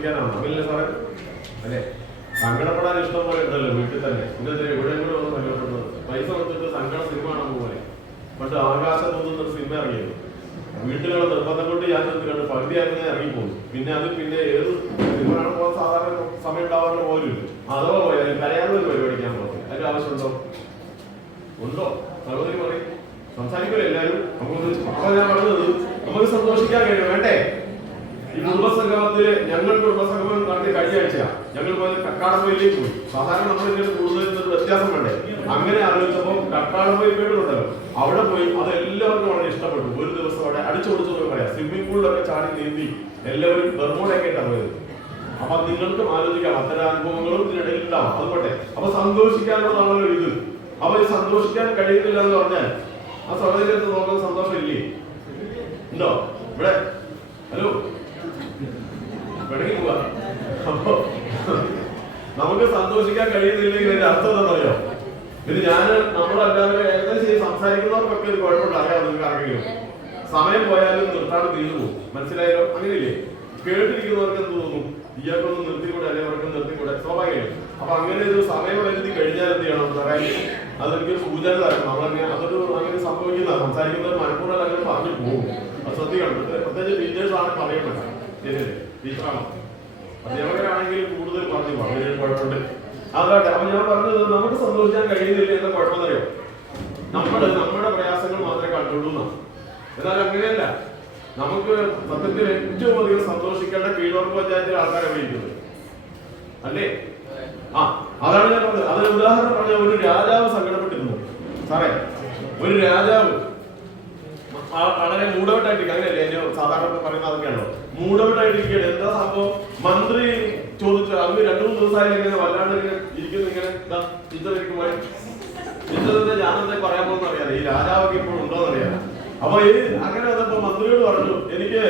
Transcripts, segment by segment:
സന്തോഷിക്കാനാണ് അങ്ങനല്ലേ സാറേ? അല്ലേ? സങ്കടപ്പെടാൻ ഇഷ്ടം പോലെ ഉണ്ടല്ലോ വീട്ടിൽ തന്നെ. പിന്നെ എവിടെയെങ്കിലും ഒന്ന് സങ്കടപ്പെടുന്നത് പൈസ കൊടുത്തിട്ട് സങ്കട സിനിമ കാണാൻ പോലെ. പക്ഷെ ആകാശം തോന്നുന്നൊരു സിനിമ ഇറങ്ങിയത് വീട്ടിലുള്ള നിർബന്ധം കൊണ്ട് ഞാൻ കണ്ട് പകുതി അങ്ങനെ ഇറങ്ങിപ്പോകും. പിന്നെ ഏത് സിനിമ കാണാൻ പോകാൻ സാധാരണ സമയം ഉണ്ടാവാറുള്ള പോലും അഥവാ പോയാലും കരയാവുന്ന പരിപാടി ഞാൻ പോകുന്നത്. അതിന്റെ ആവശ്യമുണ്ടോ? ഉണ്ടോ? സഹോദരി പറയും സംസാരിക്കുമല്ലോ എല്ലാവരും. നമുക്ക് ഞാൻ പറഞ്ഞത് നമുക്ക് സന്തോഷിക്കാൻ കഴിയും വേണ്ടേ? ഈ കുടുംബസംഗമത്തില് ഞങ്ങൾ കുടുംബസംഗമം നടത്തി കഴിഞ്ഞ ആഴ്ച ഞങ്ങൾ പോയത് കക്കാടംപൊയിലേക്ക് പോയി. സാധാരണ നമ്മൾ കൂടുതൽ വ്യത്യാസം വേണ്ടേ? അങ്ങനെ ആലോചിച്ചപ്പോൾ കക്കാടംപൊയിൽ കേട്ടിട്ടുണ്ടല്ലോ, അവിടെ പോയി അത് എല്ലാവർക്കും വളരെ ഇഷ്ടപ്പെട്ടു. ഒരു ദിവസം അവിടെ അടിച്ചു കൊടുത്തു പറയാം. സ്വിമ്മിംഗ് പൂളിലൊക്കെ ചാടി നീന്തി എല്ലാവരും ബർമോഡയൊക്കെ ആയിട്ടാണ് പോയത്. അപ്പൊ നിങ്ങൾക്കും ആലോചിക്കാം അത്തരം അനുഭവങ്ങളും ഇതിനിടയിൽ ഉണ്ടാവും. അതുകൊട്ടെ അപ്പൊ സന്തോഷിക്കാനുള്ളതാണല്ലോ ഇത്. അപ്പൊ ഈ സന്തോഷിക്കാൻ കഴിയുന്നില്ല എന്ന് പറഞ്ഞാൽ ആ സഹോദര്യത്തെ നോക്കുന്ന സന്തോഷം ഇല്ലേ? ഉണ്ടോ ഇവിടെ? ഹലോ, വെടങ്ങി പോവാ. അപ്പൊ നമുക്ക് സന്തോഷിക്കാൻ കഴിയുന്നില്ലെങ്കിൽ എന്റെ അർത്ഥം എന്താണെന്നറിയോ? ഇത് നമ്മളല്ലാതെ ഏകദേശം സംസാരിക്കുന്നവർക്കൊക്കെ ഒരു കുഴപ്പമുണ്ട്. അറിയാം നിങ്ങൾക്ക് ആരെങ്കിലും സമയം പോയാലും നിർത്താണ്ട് തീർന്നു പോകും. മനസ്സിലായാലോ? അങ്ങനെയില്ലേ? കേട്ടിരിക്കുന്നവർക്ക് എന്ത് തോന്നും? ഇയാൾക്കൊന്നും നിർത്തിക്കൂടെ, അല്ലെങ്കിൽ അവർക്ക് നിർത്തിക്കൂടെ? സ്വാഭാവികം. അപ്പൊ അങ്ങനെ ഒരു സമയപരിധി കഴിഞ്ഞാൽ എന്ത് ചെയ്യണം പറയാൻ? അതൊരിക്കലും സൂചന തരണം. നമ്മളങ്ങനെ അങ്ങനെ സംഭവിക്കുന്ന സംസാരിക്കുന്നവർ മനഃപൂർവ്വം അങ്ങനെ പറഞ്ഞു പോകും. അത് ശ്രദ്ധിക്കണം. പ്രത്യേകിച്ച് ടീച്ചേഴ്സ് ആണ് പറയപ്പെട്ടത്. ശരിയല്ലേ? ടീച്ചറാണോ? അധ്യാപകരാണെങ്കിൽ കൂടുതൽ പറഞ്ഞു വളരെ കുഴപ്പമുണ്ട്. അതാട്ടെ. അപ്പൊ ഞാൻ പറഞ്ഞത് നമുക്ക് സന്തോഷിക്കാൻ കഴിയുന്നില്ല എന്ന കുഴപ്പമെന്നറിയോ? നമ്മുടെ പ്രയാസങ്ങൾ മാത്രമേ കണ്ടുള്ളൂ. എന്നാൽ അങ്ങനെയല്ല. നമുക്ക് സത്യത്തിൽ ഏറ്റവും അധികം സന്തോഷിക്കേണ്ട കീഴോർപ്പ് പഞ്ചായത്തിലെ ആൾക്കാരെ വിളിക്കുന്നത് അല്ലേ? അതാണ് ഞാൻ പറഞ്ഞത്. അതിന് ഉദാഹരണം പറഞ്ഞ ഒരു രാജാവ് സങ്കടപ്പെട്ടിരുന്നു സാറേ. ഒരു രാജാവ് വളരെ മൂടവട്ടായിട്ടിരിക്കുക. അങ്ങനെയല്ലേ സാധാരണ പറയുന്ന അതൊക്കെയാണോ? മൂടവട്ടായിട്ടിരിക്കുകയാണ്. എന്താ സംഭവം? മന്ത്രി ചോദിച്ചു. അങ്ങ് 2-3 ദിവസമായാലും ഇങ്ങനെ വല്ലാണ്ട് ഇരിക്കുന്നു. ഇങ്ങനെ ചിന്തരിക്കുമ്പോൾ ചിന്തത്തെ ഞാനെന്താ പറയാൻ പോകുന്ന അറിയാതെ ഈ രാജാവൊക്കെ ഇപ്പോഴും ഉണ്ടോന്ന് അറിയാം. അപ്പൊ അങ്ങനെ വന്നപ്പോ മന്ത്രിയോട് പറഞ്ഞു, എനിക്ക്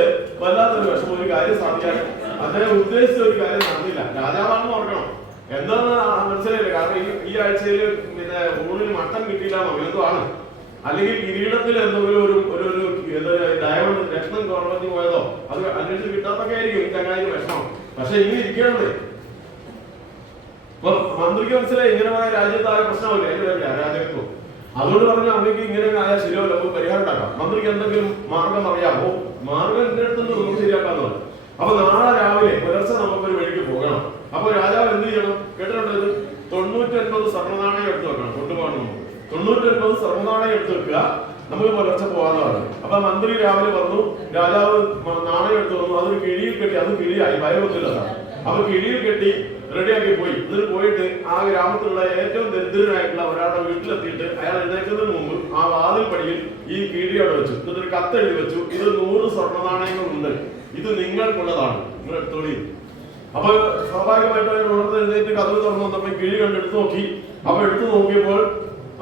വല്ലാത്തൊരു വിഷമം, ഒരു കാര്യം സാധിക്കാൻ അദ്ദേഹം ഉദ്ദേശിച്ച ഒരു കാര്യം നടന്നില്ല. രാജാവാണെന്ന് ഓർക്കണം. എന്താന്ന് മനസ്സിലായില്ല. കാരണം ഈ ആഴ്ചയിൽ പിന്നെ ഊണിന് മട്ടൻ കിട്ടിയില്ലാന്നോ എന്തോ ആണ്. അല്ലെങ്കിൽ കിരീടത്തിൽ എന്തെങ്കിലും ഒരു ഡയമണ്ട് രത്നം കുറഞ്ഞു പോയതോ അത് അന്വേഷിച്ച് കിട്ടാത്തൊക്കെ ആയിരിക്കും ചങ്ങായി വിഷമം. പക്ഷെ ഇങ്ങനെ ഇരിക്കണത് അപ്പൊ മന്ത്രിക്ക് മനസ്സിലായി ഇങ്ങനെ പോയ രാജ്യത്തായ പ്രശ്നമല്ലേ അതിന്റെ രാജ്യത്വം. അതുകൊണ്ട് പറഞ്ഞു അമ്മയ്ക്ക് ഇങ്ങനെ ആയാൽ ശരിയല്ല, നമുക്ക് പരിഹാരം ഉണ്ടാക്കാം. മന്ത്രിക്ക് എന്തെങ്കിലും മാർഗം അറിയാമോ? മാർഗം എന്റെ അടുത്തുനിന്ന് നമുക്ക് ശരിയാക്കാന്ന് പറഞ്ഞു. അപ്പൊ നാളെ രാവിലെ പുലർച്ചെ നമുക്കൊരു വഴിക്ക് പോകണം. അപ്പൊ രാജാവ് എന്ത് ചെയ്യണം? കേട്ടിട്ടുണ്ടത് 99 സ്വർണ്ണനാണയം എടുത്തു വെക്കണം. കൊണ്ടുപോകണം. 99 സ്വർണ്ണനാണയം എടുത്തു വെക്കുക. നമുക്ക് പുലർച്ചെ പോകാന്ന് പറഞ്ഞു. അപ്പൊ മന്ത്രി രാവിലെ വന്നു. രാജാവ് നാണയം എടുത്തു വന്നു. അതൊരു കിഴിയിൽ കെട്ടി. അത് കിഴിയായി ഭയവത്തില്ലതാണ്. അപ്പൊ കിഴിയിൽ കെട്ടി റെഡിയാക്കി പോയി. എന്നിട്ട് പോയിട്ട് ആ ഗ്രാമത്തിലുള്ള ഏറ്റവും ദരിദ്രനായിട്ടുള്ള ഒരാളുടെ വീട്ടിലെത്തിയിട്ട് അയാൾ എഴുന്നേൽക്കുന്നതിന് മുമ്പ് ആ വാതിൽ പടിയിൽ ഈ കിഴിയോടെ വെച്ചു. എന്നിട്ട് ഒരു കത്ത് എഴുതി വെച്ചു. ഇത് 100 സ്വർണ്ണനാണയങ്ങളുണ്ട്, ഇത് നിങ്ങൾക്കുള്ളതാണ്, നിങ്ങൾ എടുത്തോളി. അപ്പൊ സ്വാഭാവികമായിട്ട് ഉണർന്ന് എഴുന്നേറ്റ് കഥവ് തുറന്നു വന്നപ്പോൾ കിഴി കണ്ടെടുത്ത് നോക്കി. അപ്പൊ എടുത്തു നോക്കിയപ്പോൾ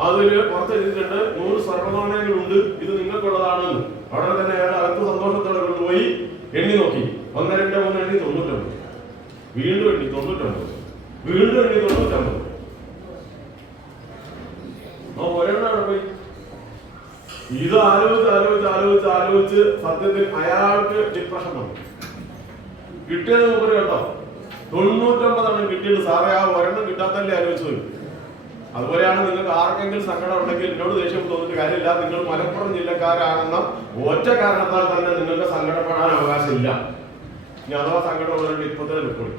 അതില് പുറത്ത് എഴുതിയിട്ടുണ്ട് 100 സ്വർണ്ണനാണയങ്ങളുണ്ട്, ഇത് നിങ്ങൾക്കുള്ളതാണെന്ന്. അവിടെ തന്നെ അയാൾ അകത്ത് സന്തോഷത്തോടെ കൊണ്ടുപോയി എണ്ണി നോക്കി. 1, 2, 3 എണ്ണി 99. വീണ്ടും എണ്ണി 99. വീണ്ടും എണ്ണി 99. ഒരെണ്ണം പോയി. ഇത് ആലോചിച്ച് സത്യത്തിൽ അയാൾക്ക് ഡിപ്രഷൻ വന്നു. കിട്ടിയത് മൂപ്പര് കേട്ടോ 99 കിട്ടിയത്. സാറേ ആ ഒരെണ്ണം കിട്ടാത്തല്ലേ ആലോചിച്ചത്. അതുപോലെയാണ് നിങ്ങൾക്ക് ആർക്കെങ്കിലും സങ്കടം ഉണ്ടെങ്കിൽ എന്നോട് ദേഷ്യം തോന്നിട്ട് കാര്യമില്ല. നിങ്ങൾ മലപ്പുറം ജില്ലക്കാരാണെന്ന ഒറ്റ കാരണത്താൽ തന്നെ നിങ്ങൾക്ക് സങ്കടപ്പെടാൻ അവകാശമില്ല. ഇനി അഥവാ സങ്കടം ഉള്ളവരുടെ ഇപ്പോഴത്തെ റിപ്പോർട്ട്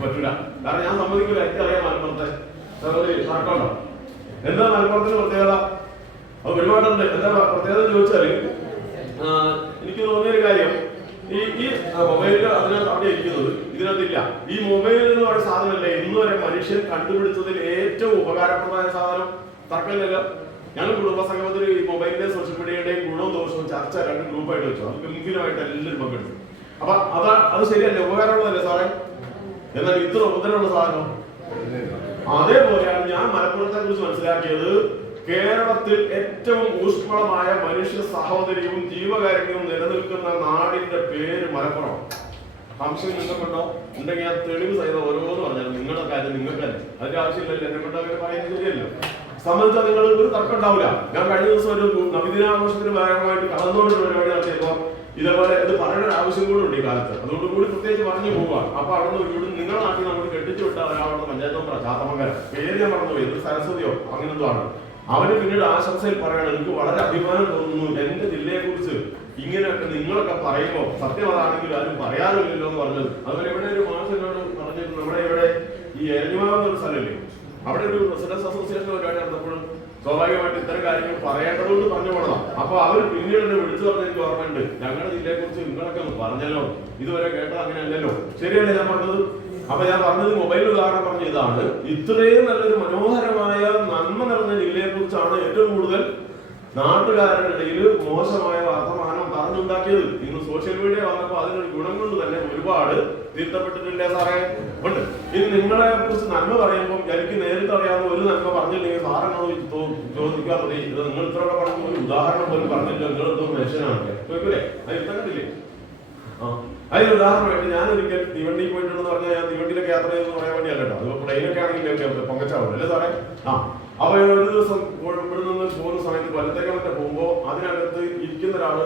പറ്റൂല. കാരണം ഞാൻ സമ്മതിക്കില്ല. എനിക്കറിയാം മലപ്പുറത്തെ സഹോദരി തർക്കമുണ്ടോ? എന്താ മലപ്പുറത്തിന് പ്രത്യേകത? അത് ഒരുപാടുണ്ട്. എന്താ പ്രത്യേകത ചോദിച്ചാല് എനിക്ക് തോന്നിയൊരു കാര്യം, ഈ മൊബൈലിൽ അതിനകത്ത് അവിടെ ഇരിക്കുന്നത് ഇതിനകത്തില്ല. ഈ മൊബൈൽ എന്ന് പറയുന്ന സാധനമല്ലേ ഇന്ന് വരെ മനുഷ്യൻ കണ്ടുപിടിച്ചതിൽ ഏറ്റവും ഉപകാരപ്രദമായ സാധനം. തർക്കമില്ലല്ലോ. ഞങ്ങൾ കുടുംബസംഗമത്തിൽ ഈ മൊബൈലിന്റെ സോഷ്യൽ മീഡിയയുടെയും ഗുണവും ദോഷവും ചർച്ച 2 ഗ്രൂപ്പായിട്ട് വെച്ചു. അത് ഗംഭീരമായിട്ട് എല്ലാവരും പങ്കെടുത്തു. അപ്പൊ അത് ശരിയല്ലേ? ഉപകാരമുള്ളതല്ലേ സാറേ? എന്നാൽ ഇത്ര ഉപദ്രവമുള്ള സാധനം. അതേപോലെയാണ് ഞാൻ മലപ്പുറത്തെ കുറിച്ച് മനസ്സിലാക്കിയത്. കേരളത്തിൽ ഏറ്റവും ഊഷ്മളമായ മനുഷ്യ സഹോദര്യവും ജീവകാരുണ്യവും നിലനിൽക്കുന്ന നാടിന്റെ പേര് മലപ്പുറം. സംശയം നിങ്ങൾക്കുണ്ടോ? ഉണ്ടെങ്കിൽ ഞാൻ തെളിവ് സഹിതം ഓരോന്ന് പറഞ്ഞാൽ നിങ്ങളുടെ കാര്യം നിങ്ങൾക്കല്ലേ. അതിന്റെ ആവശ്യമില്ലല്ലോ. എന്നെ കൊണ്ട് അങ്ങനെ പറയുന്നത് ശരിയല്ലോ. സംബന്ധിച്ചാൽ നിങ്ങൾ ഒരു തർക്കം ഉണ്ടാവില്ല. ഞാൻ കഴിഞ്ഞ ദിവസം ഒരു നബിദിനാഘോഷത്തിന് ഭാഗമായിട്ട് കടന്നോട് പരിപാടി നടത്തിയപ്പോ ഇതേപോലെ ഇത് പറയേണ്ട ഒരു ആവശ്യം കൂടെ ഉണ്ട് ഈ കാലത്ത്. അതുകൊണ്ട് കൂടി പ്രത്യേകിച്ച് പറഞ്ഞു പോവുക. അപ്പൊ അവിടെ ഇവിടെ നിങ്ങളുടെ നാട്ടിൽ നമ്മൾ കെട്ടിച്ചു വിട്ട ഒരാളുടെ പഞ്ചായത്ത് മെമ്പർ ചാത്തമംഗലം, പേര് ഞാൻ മറന്നുപോയി, ഇത് സരസ്വതിയോ അങ്ങനെന്തോ ആണ്. അവന് പിന്നീട് ആശംസയിൽ പറയണം, എനിക്ക് വളരെ അഭിമാനം തോന്നുന്നു എന്റെ ജില്ലയെ കുറിച്ച് ഇങ്ങനെയൊക്കെ നിങ്ങളൊക്കെ പറയുമ്പോൾ സത്യം അതാണെങ്കിൽ ആരും പറയാറില്ലല്ലോ എന്ന് പറഞ്ഞത്. അതുപോലെ ഇവിടെ ഒരു മാഷനോട് പറഞ്ഞിട്ട് നമ്മുടെ ഇവിടെ ഈ എരഞ്ഞിമാവെന്നൊരു സ്ഥലമില്ലേ, അവിടെ ഒരു റെസിഡൻസ് അസോസിയേഷൻ പരിപാടി നടന്നപ്പോഴും സ്വാഭാവികമായിട്ട് ഇത്തരം കാര്യങ്ങൾ പറയേണ്ടതുകൊണ്ട് പറഞ്ഞു പോകണം. അപ്പൊ അവർ പിന്നീട് എന്നെ വിളിച്ചു പറഞ്ഞ എനിക്ക് ഓർമ്മയുണ്ട്, ഞങ്ങളുടെ ജില്ലയെ കുറിച്ച് നിങ്ങളൊക്കെ ഒന്ന് പറഞ്ഞല്ലോ, ഇതുവരെ കേട്ടത് അങ്ങനെയല്ലല്ലോ. ശരിയല്ലേ ഞാൻ പറഞ്ഞത്? അപ്പൊ ഞാൻ പറഞ്ഞത് മൊബൈൽ ഉദാഹരണം പറഞ്ഞ ഇതാണ്. ഇത്രയും നല്ലൊരു മനോഹരമായ നന്മ നിറഞ്ഞ ജില്ലയെ കുറിച്ചാണ് ഏറ്റവും കൂടുതൽ നാട്ടുകാരുടെ ഇടയിൽ മോശമായ വർത്തമാനം പറഞ്ഞുണ്ടാക്കിയത്. ഇന്ന് സോഷ്യൽ മീഡിയ വന്നപ്പോൾ അതിനൊരു ഗുണം കൊണ്ട് തന്നെ ഒരുപാട് തിരുത്തപ്പെട്ടിട്ടില്ലേ സാറേ? ഉണ്ട്. ഇനി നിങ്ങളെ കുറിച്ച് നന്മ പറയുമ്പോൾ എനിക്ക് നേരിട്ട് അറിയാവുന്ന ഒരു നന്മ പറഞ്ഞില്ലെങ്കിൽ സാറെന്നോട് ചോദിക്കാതെ ഇത് നിങ്ങൾ ഇത്രയൊക്കെ പറഞ്ഞ ഒരു ഉദാഹരണം പോലും പറഞ്ഞില്ല, നിങ്ങൾ എന്തോ മനുഷ്യനാണല്ലേ ചോദിക്കൂലേ? അത് ഇത്തരത്തില്ലേ? അതിന് ഉദാഹരണമായിട്ട് ഞാനൊരിക്കൽ തീവണ്ടിയിൽ പോയിട്ടുണ്ടെന്ന് പറഞ്ഞാൽ ഞാൻ തീവണ്ടിയിലൊക്കെ യാത്ര ചെയ്തെന്ന് പറയാൻ വേണ്ടിയല്ല കേട്ടോ. അത് പ്ലെയിനൊക്കെ ആണെങ്കിലും പൊങ്ങച്ചാവും അല്ലേ സാറേ? അപ്പൊ ഒരു ദിവസം ഇവിടെ നിന്ന് പോകുന്ന സമയത്ത് വലത്തേക്കാളത്തെ പോകുമ്പോൾ അതിനകത്ത് ഇരിക്കുന്ന ഒരാള്,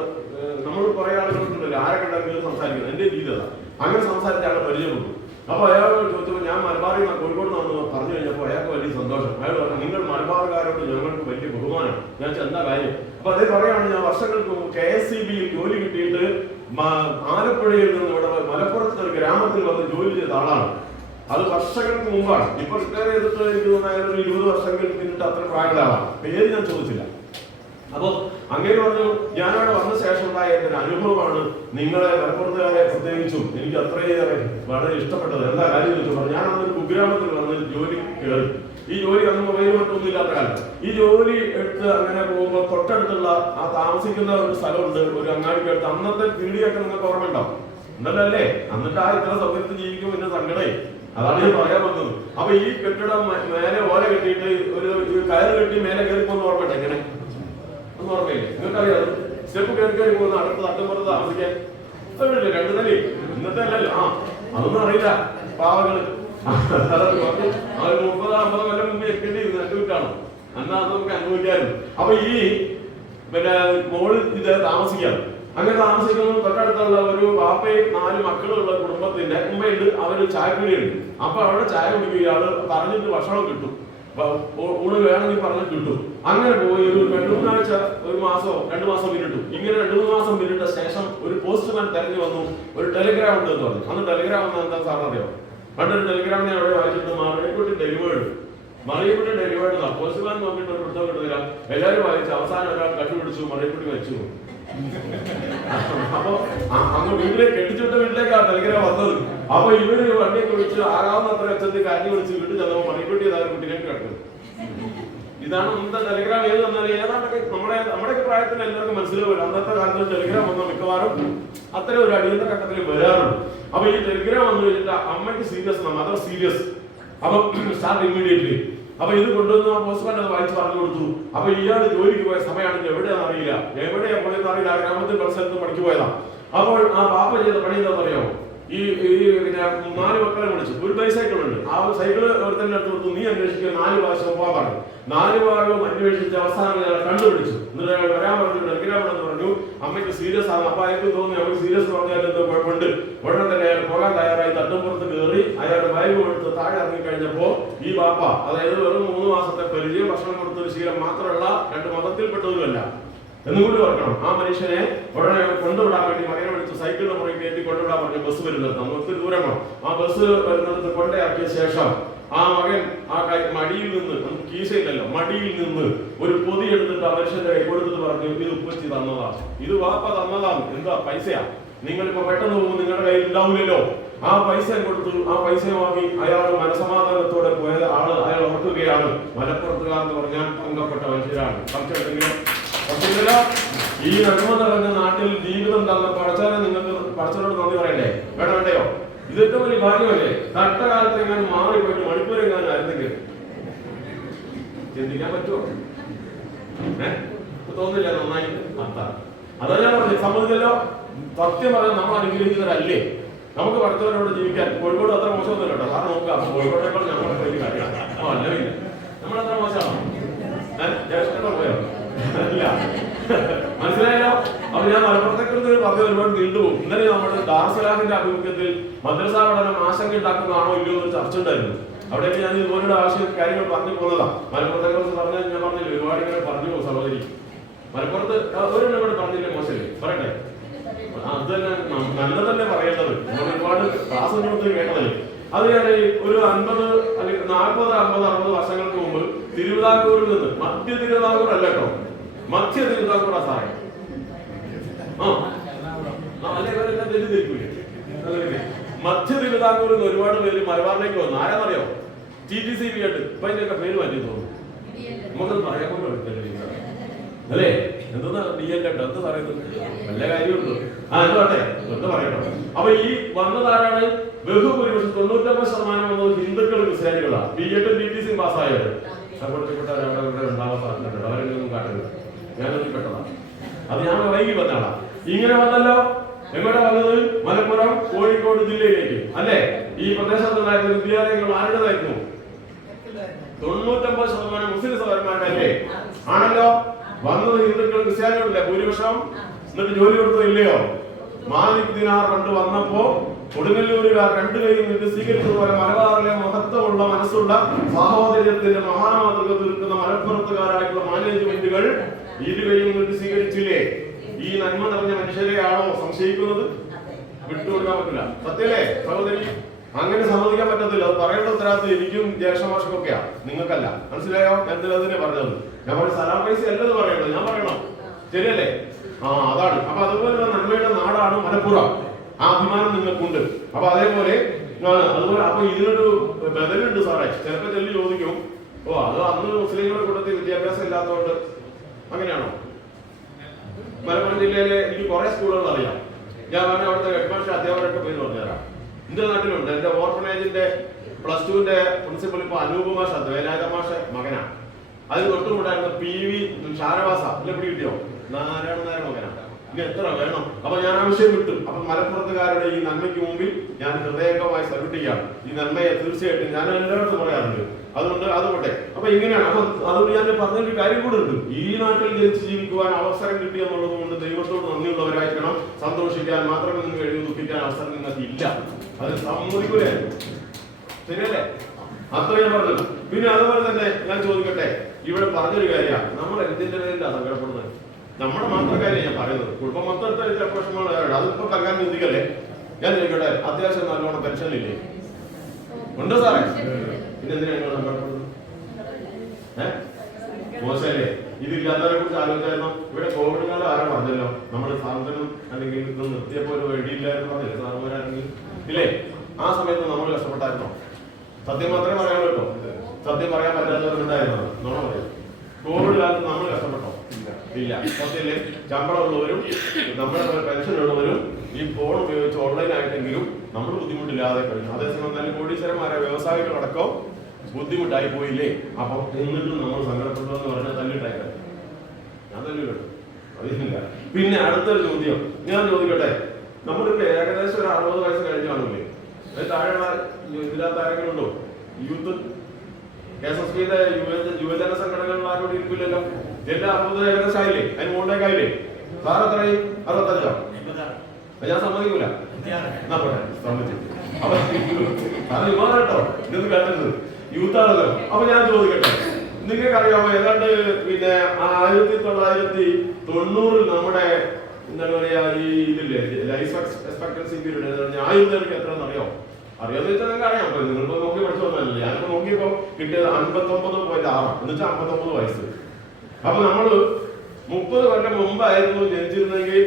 നമ്മൾ കുറെ ആളുകളുണ്ടല്ലോ ആരെ കണ്ടെങ്കിലും സംസാരിക്കുന്നത്, എന്റെ രീതി അതാ. അങ്ങനെ സംസാരിച്ച ആളെ പരിചയപ്പെട്ടു. അപ്പൊ അയാളോട് ചോദിച്ചപ്പോൾ ഞാൻ മലബാറിൽ നിന്ന് കോഴിക്കോട് നിന്ന് പറഞ്ഞു കഴിഞ്ഞപ്പോൾ അയാൾക്ക് വലിയ സന്തോഷം. അയാൾ പറഞ്ഞു, നിങ്ങൾ മലബാറുകാരോട് ഞങ്ങൾക്ക് വലിയ ബഹുമാനം. ഞാൻ എന്താ കാര്യം? അപ്പൊ അതേ പറയാണ്, ഞാൻ വർഷങ്ങൾക്ക് മുമ്പ് KSEB ജോലി കിട്ടിയിട്ട് ആലപ്പുഴയിൽ നിന്ന് ഇവിടെ മലപ്പുറത്ത് ഒരു ഗ്രാമത്തിൽ വന്ന് ജോലി ചെയ്ത ആളാണ്. അത് വർഷങ്ങൾക്ക് മുമ്പാണ്. ഇപ്പൊ റിട്ടയർ ചെയ്തിട്ട് എനിക്ക് തോന്നുന്ന ഒരു 20 വർഷങ്ങൾക്ക് പിന്നിട്ട് അത്ര പ്രായമുള്ളതാണ്. പേര് ഞാൻ ചോദിച്ചില്ല. അപ്പൊ അങ്ങനെ പറഞ്ഞു, ഞാനവിടെ വന്ന ശേഷം ഉണ്ടായ എന്റെ ഒരു അനുഭവമാണ് നിങ്ങളെ മലപ്പുറത്തുകാരെ പ്രത്യേകിച്ചും എനിക്ക് അത്രയേറെ വളരെ ഇഷ്ടപ്പെട്ടത്. എന്താ കാര്യം ചോദിച്ചു പറഞ്ഞു, ഞാൻ അന്നൊരു കുഗ്രാമത്തിൽ വന്ന് ജോലി കയറി. ഈ ജോലി അന്ന് മൊബൈൽ മറ്റൊന്നും ഇല്ലാത്ത കാലത്ത് ഈ ജോലി എടുത്ത് അങ്ങനെ പോകുമ്പോൾ തൊട്ടടുത്തുള്ള ആ താമസിക്കുന്ന ഒരു സ്ഥലമുണ്ട്, ഒരു അങ്ങാടിക്ക് അടുത്ത്. അന്നത്തെ പീടിയൊക്കെ നിങ്ങൾക്ക് ഓർമ്മ ഉണ്ടാവും എന്നല്ലേ? എന്നിട്ട് ആ ഇത്ര സൗകര്യത്തിൽ ജീവിക്കും പിന്നെ സങ്കടേ. അതാണ് ഞാൻ പറയാൻ വന്നത്. അപ്പൊ ഈ കെട്ടിടം മേലെ ഓല കെട്ടിയിട്ട് ഒരു കയറ് കെട്ടി മേലെ കയറി പോകുന്ന ഓർമ്മയുണ്ട്? എങ്ങനെ ഒന്നും ഓർമ്മയില്ലേ? നിങ്ങൾക്കറിയാം, സ്റ്റെപ്പ് കയറി പോകുന്ന അടുത്ത് തട്ടുമ്പുറത്ത് താമസിക്കാൻ അവരില്ലേ 2 നില? ഇന്നത്തെ അല്ലല്ലോ. അതൊന്നും അറിയില്ല പാവങ്ങള്. 30-50 കൊല്ലം മുമ്പ് എത്തേണ്ടിയിരുന്നു. എന്റെ വീട്ടാണ് എന്നാ അത് നമുക്ക് അനുഭവിക്കായിരുന്നു. അപ്പൊ ഈ പിന്നെ മോളിൽ ഇത് താമസിക്കാറ്. അങ്ങനെ താമസിക്കുന്നത് തൊട്ടടുത്തുള്ള ഒരു വാപ്പയും 4 മക്കളുള്ള കുടുംബത്തിന്റെ ഉമ്മയുണ്ട്. അവര് ചായക്കുടിയുണ്ട്. അപ്പൊ അവിടെ ചായ കുടിക്കുക, ഇയാള് പറഞ്ഞിട്ട് ഭക്ഷണം കിട്ടും, ഊണ് വേണമെങ്കിൽ പറഞ്ഞ് കിട്ടും. അങ്ങനെ പോയി ഒരു 2-3 ആഴ്ച, 1 മാസമോ 2 മാസം പിന്നിട്ടു. ഇങ്ങനെ 2-3 മാസം പിന്നിട്ട ശേഷം ഒരു പോസ്റ്റ്മാൻ തെരഞ്ഞു വന്നു, ഒരു ടെലിഗ്രാം ഉണ്ട് എന്ന് പറഞ്ഞു. അന്ന് ടെലിഗ്രാം വന്ന എന്താ സാറിന് അറിയാം? പണ്ടൊരു ടെലിഗ്രാമിനെ അവിടെ വായിച്ചിട്ട് മറിയക്കുട്ടി ഡെലിവേർഡ്, മറിയക്കുട്ടി ഡെലിവേർഡ് എന്നാ. പോസ്റ്റ്മാൻ നോക്കിയിട്ട് ഒരു വൃത്തം കിട്ടുന്നില്ല. എല്ലാവരും വായിച്ചു. അവസാനം ഒരാൾ കണ്ടുപിടിച്ചു, മറിയക്കുട്ടി മരിച്ചു. അപ്പൊ അങ്ങ് വീട്ടിലേക്ക് കെട്ടിച്ചുവിട്ട വീട്ടിലേക്കാണ് ടെലിഗ്രാം വന്നത്. അപ്പൊ ഇവര് വണ്ടിയൊക്കെ വിളിച്ച് ആകാവുന്നത്ര അച്ഛന്റെ കാര്യം വിളിച്ച് വീട്ടിൽ ചെന്നപ്പോ മറിയക്കുട്ടി ഏതായാലും കുട്ടിയിലേക്ക് കിടക്കുന്നത്. ഇതാണ് അന്നത്തെ ടെലിഗ്രാം. ഏത് വന്നാലും ഏതാണ്ടൊക്കെ നമ്മുടെയൊക്കെ പ്രായത്തിൽ എല്ലാവർക്കും മനസ്സിലാവില്ല. അന്നത്തെ കാലത്ത് ടെലിഗ്രാം വന്ന മിക്കവാറും അത്തരം ഒരു അടിയന്തര ഘട്ടത്തിൽ വരാറുണ്ട്. അപ്പൊ ഈ ടെലിഗ്രാം വന്നു കഴിഞ്ഞിട്ട് അമ്മയ്ക്ക് സീരിയസ്, മദർ സീരിയസ്. അപ്പൊ സ്റ്റാർട്ട് ഇമ്മീഡിയറ്റ്ലി. അപ്പൊ ഇത് കൊണ്ടുവന്ന് ആ പോസ്റ്റ്മാൻ അത് വായിച്ച് പറഞ്ഞു കൊടുത്തു. അപ്പൊ ഇയാൾ ജോലിക്ക് പോയ സമയമാണെങ്കിൽ എവിടെയാണെന്ന് അറിയില്ല, എവിടെയാ പോയെന്ന് അറിയില്ല. ആ ഗ്രാമത്തിൽ പല സ്ഥലത്ത് പണിക്ക് പോയതാ. അപ്പോൾ ആ പാപ്പ ചെയ്ത പണി എന്താണെന്ന് അറിയാമോ? ഈ പിന്നെ 4 മക്കളെ വിളിച്ചു. ഒരു ബൈസൈക്കിൾ ഉണ്ട്. ആ സൈക്കിള് ഒരുത്തന്നെ എടുത്ത് കൊടുത്തു. നീ അന്വേഷിക്കുക, 4 പ്രാവശ്യം പോകാൻ പറഞ്ഞു. 4 ഭാഗവും അന്വേഷിച്ച് അവസാനം അയാളെ കണ്ടുപിടിച്ചു. എന്നിട്ട് അയാൾ വരാൻ പറഞ്ഞു, ടെലിഗ്രാമെന്ന് പറഞ്ഞു. അമ്മയ്ക്ക് സീരിയസ് ആണ്. അപ്പൊ അയാൾക്ക് തോന്നി അവർക്ക് സീരിയസ് പറഞ്ഞാൽ എന്തോ കുഴപ്പമുണ്ട്. ഉടനെ തന്നെ അയാൾ പോകാൻ തയ്യാറായി തട്ടുംപുറത്ത് കയറി അയാളുടെ ബാഗ് എടുത്ത് താഴെ ഇറങ്ങി കഴിഞ്ഞപ്പോ ഈ ബാപ്പ, അതായത് വെറും 3 മാസത്തെ പരിചയം, ഭക്ഷണം കൊടുത്തൊരു ശീലം മാത്രമല്ല, 2 മതത്തിൽപ്പെട്ടതുമല്ല എന്നുകൂടി ഓർക്കണം. ആ മനുഷ്യനെ ഉടനെ കൊണ്ടുവിടാൻ വേണ്ടി മകനെ വിളിച്ച് സൈക്കിളിന് പുറകെ കയറ്റി കൊണ്ടുവിടാൻ പറഞ്ഞു. ബസ് വരുന്നിടത്ത് അന്ന് ഒത്തിരി ദൂരമാണ്. ആ ബസ് വരുന്നിടത്ത് കൊണ്ടയാക്കിയ ശേഷം ആ മകൻ ആ മടിയിൽ നിന്ന്, നമുക്ക് കീശയില്ലല്ലോ, മടിയിൽ നിന്ന് ഒരു പൊതി എടുത്തിട്ട് ആ മനുഷ്യന്റെ കൈ കൊടുത്തിട്ട് പറഞ്ഞു, ഇത് ഉപ്പച്ചി തന്നതാണ്, ഇത് വാപ്പ തന്നതാണ്. എന്താ പൈസയാ? നിങ്ങളിപ്പോ പെട്ടെന്ന് പോകുമ്പോൾ നിങ്ങളുടെ കയ്യിൽ ഉണ്ടാവില്ലല്ലോ. ആ പൈസ കൊടുത്തു. ആ പൈസ വാങ്ങി അയാൾ മനസമാധാനത്തോടെ പോയത് അയാൾ ഓർക്കുകയാണ്, മലപ്പുറത്തുകാർ എന്ന് പറഞ്ഞാൽ അംഗപ്പെട്ട മനുഷ്യരാണ്. പക്ഷേ ഈ നന്മ നിറഞ്ഞ നാട്ടിൽ ജീവിതം തന്ന പടച്ചാനെ നിങ്ങൾക്ക് പടച്ചനോട് നന്ദി പറയണ്ടേ? വേണ്ടയോ? ഇത് ഏറ്റവും വലിയ ഭാഗ്യമല്ലേ? തട്ടകാലത്ത് എങ്ങാനും മാറിപ്പോയിട്ട് മണിക്കൂരെങ്ങാനും ആയിരുന്നെങ്കിൽ ചിന്തിക്കാൻ പറ്റുമോ? തോന്നില്ല നന്നായി നടത്താൻ. അതാ ഞാൻ പറഞ്ഞു, സമ്മതിക്കല്ലോ. സത്യം പറഞ്ഞാൽ നമ്മൾ അനുഗ്രഹിക്കുന്നവരല്ലേ? നമുക്ക് പഠിത്തവരോട് ജീവിക്കാൻ. കോഴിക്കോട് അത്ര മോശമൊന്നുമില്ല കേട്ടോ. കാരണം നോക്കാം, കോഴിക്കോട്ടേക്കാൾ ഞങ്ങളൊക്കെ വലിയ കാര്യമാണ്. അല്ല നമ്മളത്ര മോശമാണോ? ജ്യേഷ്ഠനോ പോയോ? അല്ല. മനസ്സിലായല്ലോ? അപ്പൊ ഞാൻ മലപ്പുറത്തെ കുറിച്ച് പറഞ്ഞ ഒരുപാട് നീണ്ടുപോകും. ഇന്നലെ നമ്മുടെ ദാർസലാഹിന്റെ ആഭിമുഖ്യത്തിൽ മദ്രസ പഠനം ആശങ്ക ഉണ്ടാക്കുന്നതാണോ ഇല്ലയോ എന്നൊരു ചർച്ച ഉണ്ടായിരുന്നു. അവിടെയൊക്കെ ഞാൻ ഇതുപോലുള്ള ആവശ്യം കാര്യങ്ങൾ പറഞ്ഞു പോകുന്നതാ. മലപ്പുറത്തെ കുറിച്ച് പറഞ്ഞാൽ ഞാൻ പറഞ്ഞില്ല, ഒരുപാട് ഇങ്ങനെ പറഞ്ഞു പോകും സഹോദരി. മലപ്പുറത്ത് ഒരെണ്ണം കൂടെ പറഞ്ഞില്ലേ, മോശമല്ലേ? പറയട്ടെ, അത് തന്നെ നല്ലതല്ലേ പറയേണ്ടത്. നമ്മൾ ഒരുപാട് ക്ലാസ് കൊടുത്ത് കേട്ടതല്ലേ. അത് ഞാൻ ഒരു 50 അല്ലെങ്കിൽ 40, 50, 60 വർഷങ്ങൾക്ക് മുമ്പ് തിരുവിതാംകൂറിൽ നിന്ന്, മധ്യ തിരുവിതാംകൂർ അല്ല കേട്ടോ, മധ്യ തിരുവിതാംകൂറാ സാറേ. മധ്യ തിരുവിതാംകൂറിൽ നിന്ന് ഒരുപാട് പേര് മലബാറിലേക്ക് വന്നു. ആരാന്നറിയോ? TTCP ആയിട്ട്. ഇപ്പൊ അതിന്റെയൊക്കെ പേര് മാറ്റി തോന്നുന്നു. നമുക്കത് പറയാൻ പോലും അല്ലേ? എന്താ DL എന്താ പറയുന്നത്? നല്ല കാര്യമുണ്ട്. എന്താട്ടെ എന്താ പറയട്ടോ. അപ്പൊ ഈ വന്നതാരാണ്? ബഹുഭൂരിപക്ഷം 99% വന്നത് ഹിന്ദുക്കൾ, ക്രിസ്ത്യാനികളാണ്. B.Ed TTC പാസ്സായത്. സപ്പോർട്ടപ്പെട്ടവരവിടെ ഉണ്ടാവാൻ സാധ്യതയുണ്ട്. അവരെങ്കിലും കാട്ടുന്നത് ഞാനൊന്നും പെട്ടതാണ്. അത് ഞാൻ വൈകി വന്നാളാ. ഇങ്ങനെ വന്നല്ലോ. എങ്ങോട്ടാ വന്നത്? മലപ്പുറം, കോഴിക്കോട് ജില്ലയിലേക്ക് അല്ലേ? ഈ പ്രദേശത്തുണ്ടായിരുന്ന വിദ്യാലയങ്ങൾ ആരുടേതായിരുന്നു? 99% മുസ്ലിം സഹോദരന്മാരല്ലേ? ആണല്ലോ. വന്നത് ഹിന്ദുക്കൾ, ക്രിസ്ത്യാനികളില്ലേ ഭൂരിപക്ഷം? എന്നിട്ട് ജോലി കൊടുത്തോ ഇല്ലയോ? മാലിക് ദിനാർ കണ്ടു വന്നപ്പോ കൊടുങ്ങല്ലൂരുകാർ രണ്ടു കൈയും നിന്ന് സ്വീകരിച്ചതുപോലെ മലബാറിലെ മഹത്വമുള്ള മനസ്സുള്ള സാഹോദര്യത്തിന്റെ മഹാമാതൃക തീർക്കുന്ന മലപ്പുറത്തുകാരായിട്ടുള്ള മാനേജ്മെന്റുകൾ ഇരുകൈയും നിന്ന് സ്വീകരിച്ചില്ലേ? ഈ നന്മ നിറഞ്ഞ മനുഷ്യരെയാണോ സംശയിക്കുന്നത്? വിട്ടുകൊടുക്കാൻ പറ്റില്ല. സത്യല്ലേ സഹോദരി? അങ്ങനെ സമ്മതിക്കാൻ പറ്റത്തില്ല. അത് പറയേണ്ട ഉത്തരവാദിത്വം എനിക്കും ജ്യേഷ്ഠമാഷക്കൊക്കെയാ, നിങ്ങൾക്കല്ല. മനസ്സിലായോ? എന്തിനെ പറഞ്ഞത്? ഞാൻ പറഞ്ഞ സലാം പൈസ അല്ലത് പറയണത്, ഞാൻ പറയണം. ശരിയല്ലേ? അതാണ്. അപ്പൊ അതുപോലുള്ള നന്മയുടെ നാടാണ് മലപ്പുറം. ആ അഭിമാനം നിങ്ങൾക്കുണ്ട്. അപ്പൊ അതേപോലെ അതുപോലെ അപ്പൊ ഇതിനൊരു ബദലുണ്ട് സാറേ. ചിലപ്പോ ചെല്ലി ചോദിക്കും, അത് അന്ന് മുസ്ലിങ്ങളുടെ കൂട്ടത്തിൽ വിദ്യാഭ്യാസം ഇല്ലാത്തതുകൊണ്ട് അങ്ങനെയാണോ? മലപ്പുറം ജില്ലയിലെ എനിക്ക് കുറെ സ്കൂളുകൾ അറിയാം. ഞാൻ പറഞ്ഞ അവിടുത്തെ ഹെഡ്മാസ്റ്റർ അധ്യാപകരൊക്കെ പേര് പറഞ്ഞുതരാം. എന്റെ നാട്ടിലുണ്ട്. എന്റെ ഓർഫനേജിന്റെ +2 പ്രിൻസിപ്പൽ ഇപ്പൊ അനൂപ് മാഷ, വേലായുധ മാഷ മകനാണ്. അതിന് തൊട്ടുകൂടായിരുന്ന PV ഷാനവാസ എവിടെ കിട്ടിയോ? നാരായണ മകനാണ്. ഇനി എത്ര വേണം? അപ്പൊ ഞാൻ ആവശ്യം വിട്ടു. അപ്പൊ മലപ്പുറത്തുകാരുടെ ഈ നന്മയ്ക്ക് മുമ്പിൽ ഞാൻ ഹൃദയംഗമായി സല്യൂട്ട് ചെയ്യാണ്. ഈ നന്മയെ തീർച്ചയായിട്ടും ഞാൻ എല്ലായിടത്തും പറയാറുണ്ട്. അതുകൊണ്ട് അതുകൊട്ടെ. അപ്പൊ ഇങ്ങനെയാണ്. അപ്പൊ അതുകൊണ്ട് ഞാൻ പറഞ്ഞൊരു കാര്യം കൂടെ ഉണ്ട്. ഈ നാട്ടിൽ ജനിച്ച് ജീവിക്കുവാൻ അവസരം കിട്ടി എന്നുള്ളത് കൊണ്ട് ദൈവത്തോട് നന്ദിയുള്ളവരായിരിക്കണം. സന്തോഷിക്കാൻ മാത്രമേ നിങ്ങൾക്ക് എഴുതി ദുഃഖിക്കാൻ അവസരം നിങ്ങൾക്ക് ഇല്ല. അത് സമ്മതിക്കൂലേ? ശരിയല്ലേ? അത്രയും പറഞ്ഞത്. പിന്നെ അതുപോലെ തന്നെ ഞാൻ ചോദിക്കട്ടെ, ഇവിടെ പറഞ്ഞൊരു കാര്യമാണ്, നമ്മൾ എന്തിന്റെ പേരിലാണ് സങ്കടപ്പെടുന്നത്? നമ്മുടെ മാത്രം കാര്യം ഞാൻ പറയുന്നത്. കുടുംബം മൊത്തം പ്രശ്നമാണ്. അതിപ്പോ തൽക്കാലം ചിന്തിക്കല്ലേ. ഞാൻ ചോദിക്കട്ടെ, അത്യാവശ്യം നല്ലോണം പെൻഷനില്ലേ? ഉണ്ടോ സാറേ? പിന്നെ എന്തിനാ നിങ്ങൾ സങ്കടപ്പെടുന്നത്? മോശമല്ലേ? ഇതില്ലാത്തവരെ കുറിച്ച് ആലോചിച്ചായിരുന്നു. ഇവിടെ കോവിഡ് കാലം ആരോ പറഞ്ഞല്ലോ, നമ്മുടെ സാധനം അല്ലെങ്കിൽ ഇത് നിർത്തിയപ്പോ ഒരു വേണ്ടിയില്ലായിരുന്നു പറഞ്ഞില്ലേ സാറുമാരാണെങ്കിൽ? ഇല്ലേ? ആ സമയത്ത് നമ്മൾ കഷ്ടപ്പെട്ടായിരുന്നോ? സത്യം മാത്രമേ പറയാൻ പറ്റൂ. സത്യം പറയാൻ പറ്റാത്തവരുണ്ടായിരുന്നോ? നമ്മൾ പറയാം. കോവിഡ് കാലത്ത് നമ്മൾ കഷ്ടപ്പെട്ടോ? ഇല്ല. സത്യല്ലേ? ശമ്പളം ഉള്ളവരും നമ്മുടെ പെൻഷൻ ഉള്ളവരും ഈ ഫോൺ ഉപയോഗിച്ച് ഓൺലൈൻ ആയിട്ടെങ്കിലും നമ്മൾ ബുദ്ധിമുട്ടില്ലാതെ കഴിഞ്ഞു. അതേസമയം നല്ല കോടീശ്വരന്മാരെ വ്യവസായികളടക്കം ബുദ്ധിമുട്ടായി പോയില്ലേ? അപ്പൊ എന്നിട്ടും നമ്മൾ സങ്കടപ്പെട്ടു എന്ന് പറഞ്ഞാൽ തല്ലിട്ടായില്ല. ഞാൻ തല്ലില്ല, അതില്ല. പിന്നെ അടുത്തൊരു ചോദ്യം ഞാൻ ചോദിക്കട്ടെ. നമ്മളിപ്പോ ഏകദേശം ഒരു 60 വയസ്സ് കഴിഞ്ഞു കാണില്ലേ? താഴെയുള്ള ഇതിനകത്ത് ആരെങ്കിലും ഉണ്ടോ? യൂത്ത് SSBയുടെ യുവജന സംഘടനകളിൽ ആരോട് ഇരിക്കില്ലല്ലോ. എല്ലാ 60 ഏകദേശം ആയില്ലേ? അതിന് മുകളിലേക്ക് ആയില്ലേ? സാർ എത്രയായി? 65. ഞാൻ സമ്മതിക്കൂല. എന്നാ പോട്ടെ, സമ്മതിച്ചു. അപ്പൊ അത് യുവാനോ ഇതൊന്ന് കേട്ടത് യൂത്ത് ആണല്ലോ. അപ്പൊ ഞാൻ ചോദിക്കട്ടെ, നിങ്ങൾക്കറിയാമോ ഏതാണ്ട് പിന്നെ 1990 നമ്മുടെ എന്താണ് പറയാ ഈ ഇതില്ലേ ലൈഫ് എക്സ്പെക്ടൻസി പീരീഡ് ആയുർവേദക്ക് എത്രയെന്ന് അറിയോ? അറിയാന്ന് വെച്ചാൽ നിങ്ങൾക്ക് അറിയാം. നിങ്ങളിപ്പോ നോക്കി പഠിച്ചോന്നല്ലേ. ഞാനിപ്പോ നോക്കിയപ്പോ കിട്ടിയത് 59.6 എന്നുവെച്ചാൽ 59 വയസ്സ്. അപ്പൊ നമ്മള് 30 കൊല്ലം മുമ്പായിരുന്നു ജനിച്ചിരുന്നെങ്കിൽ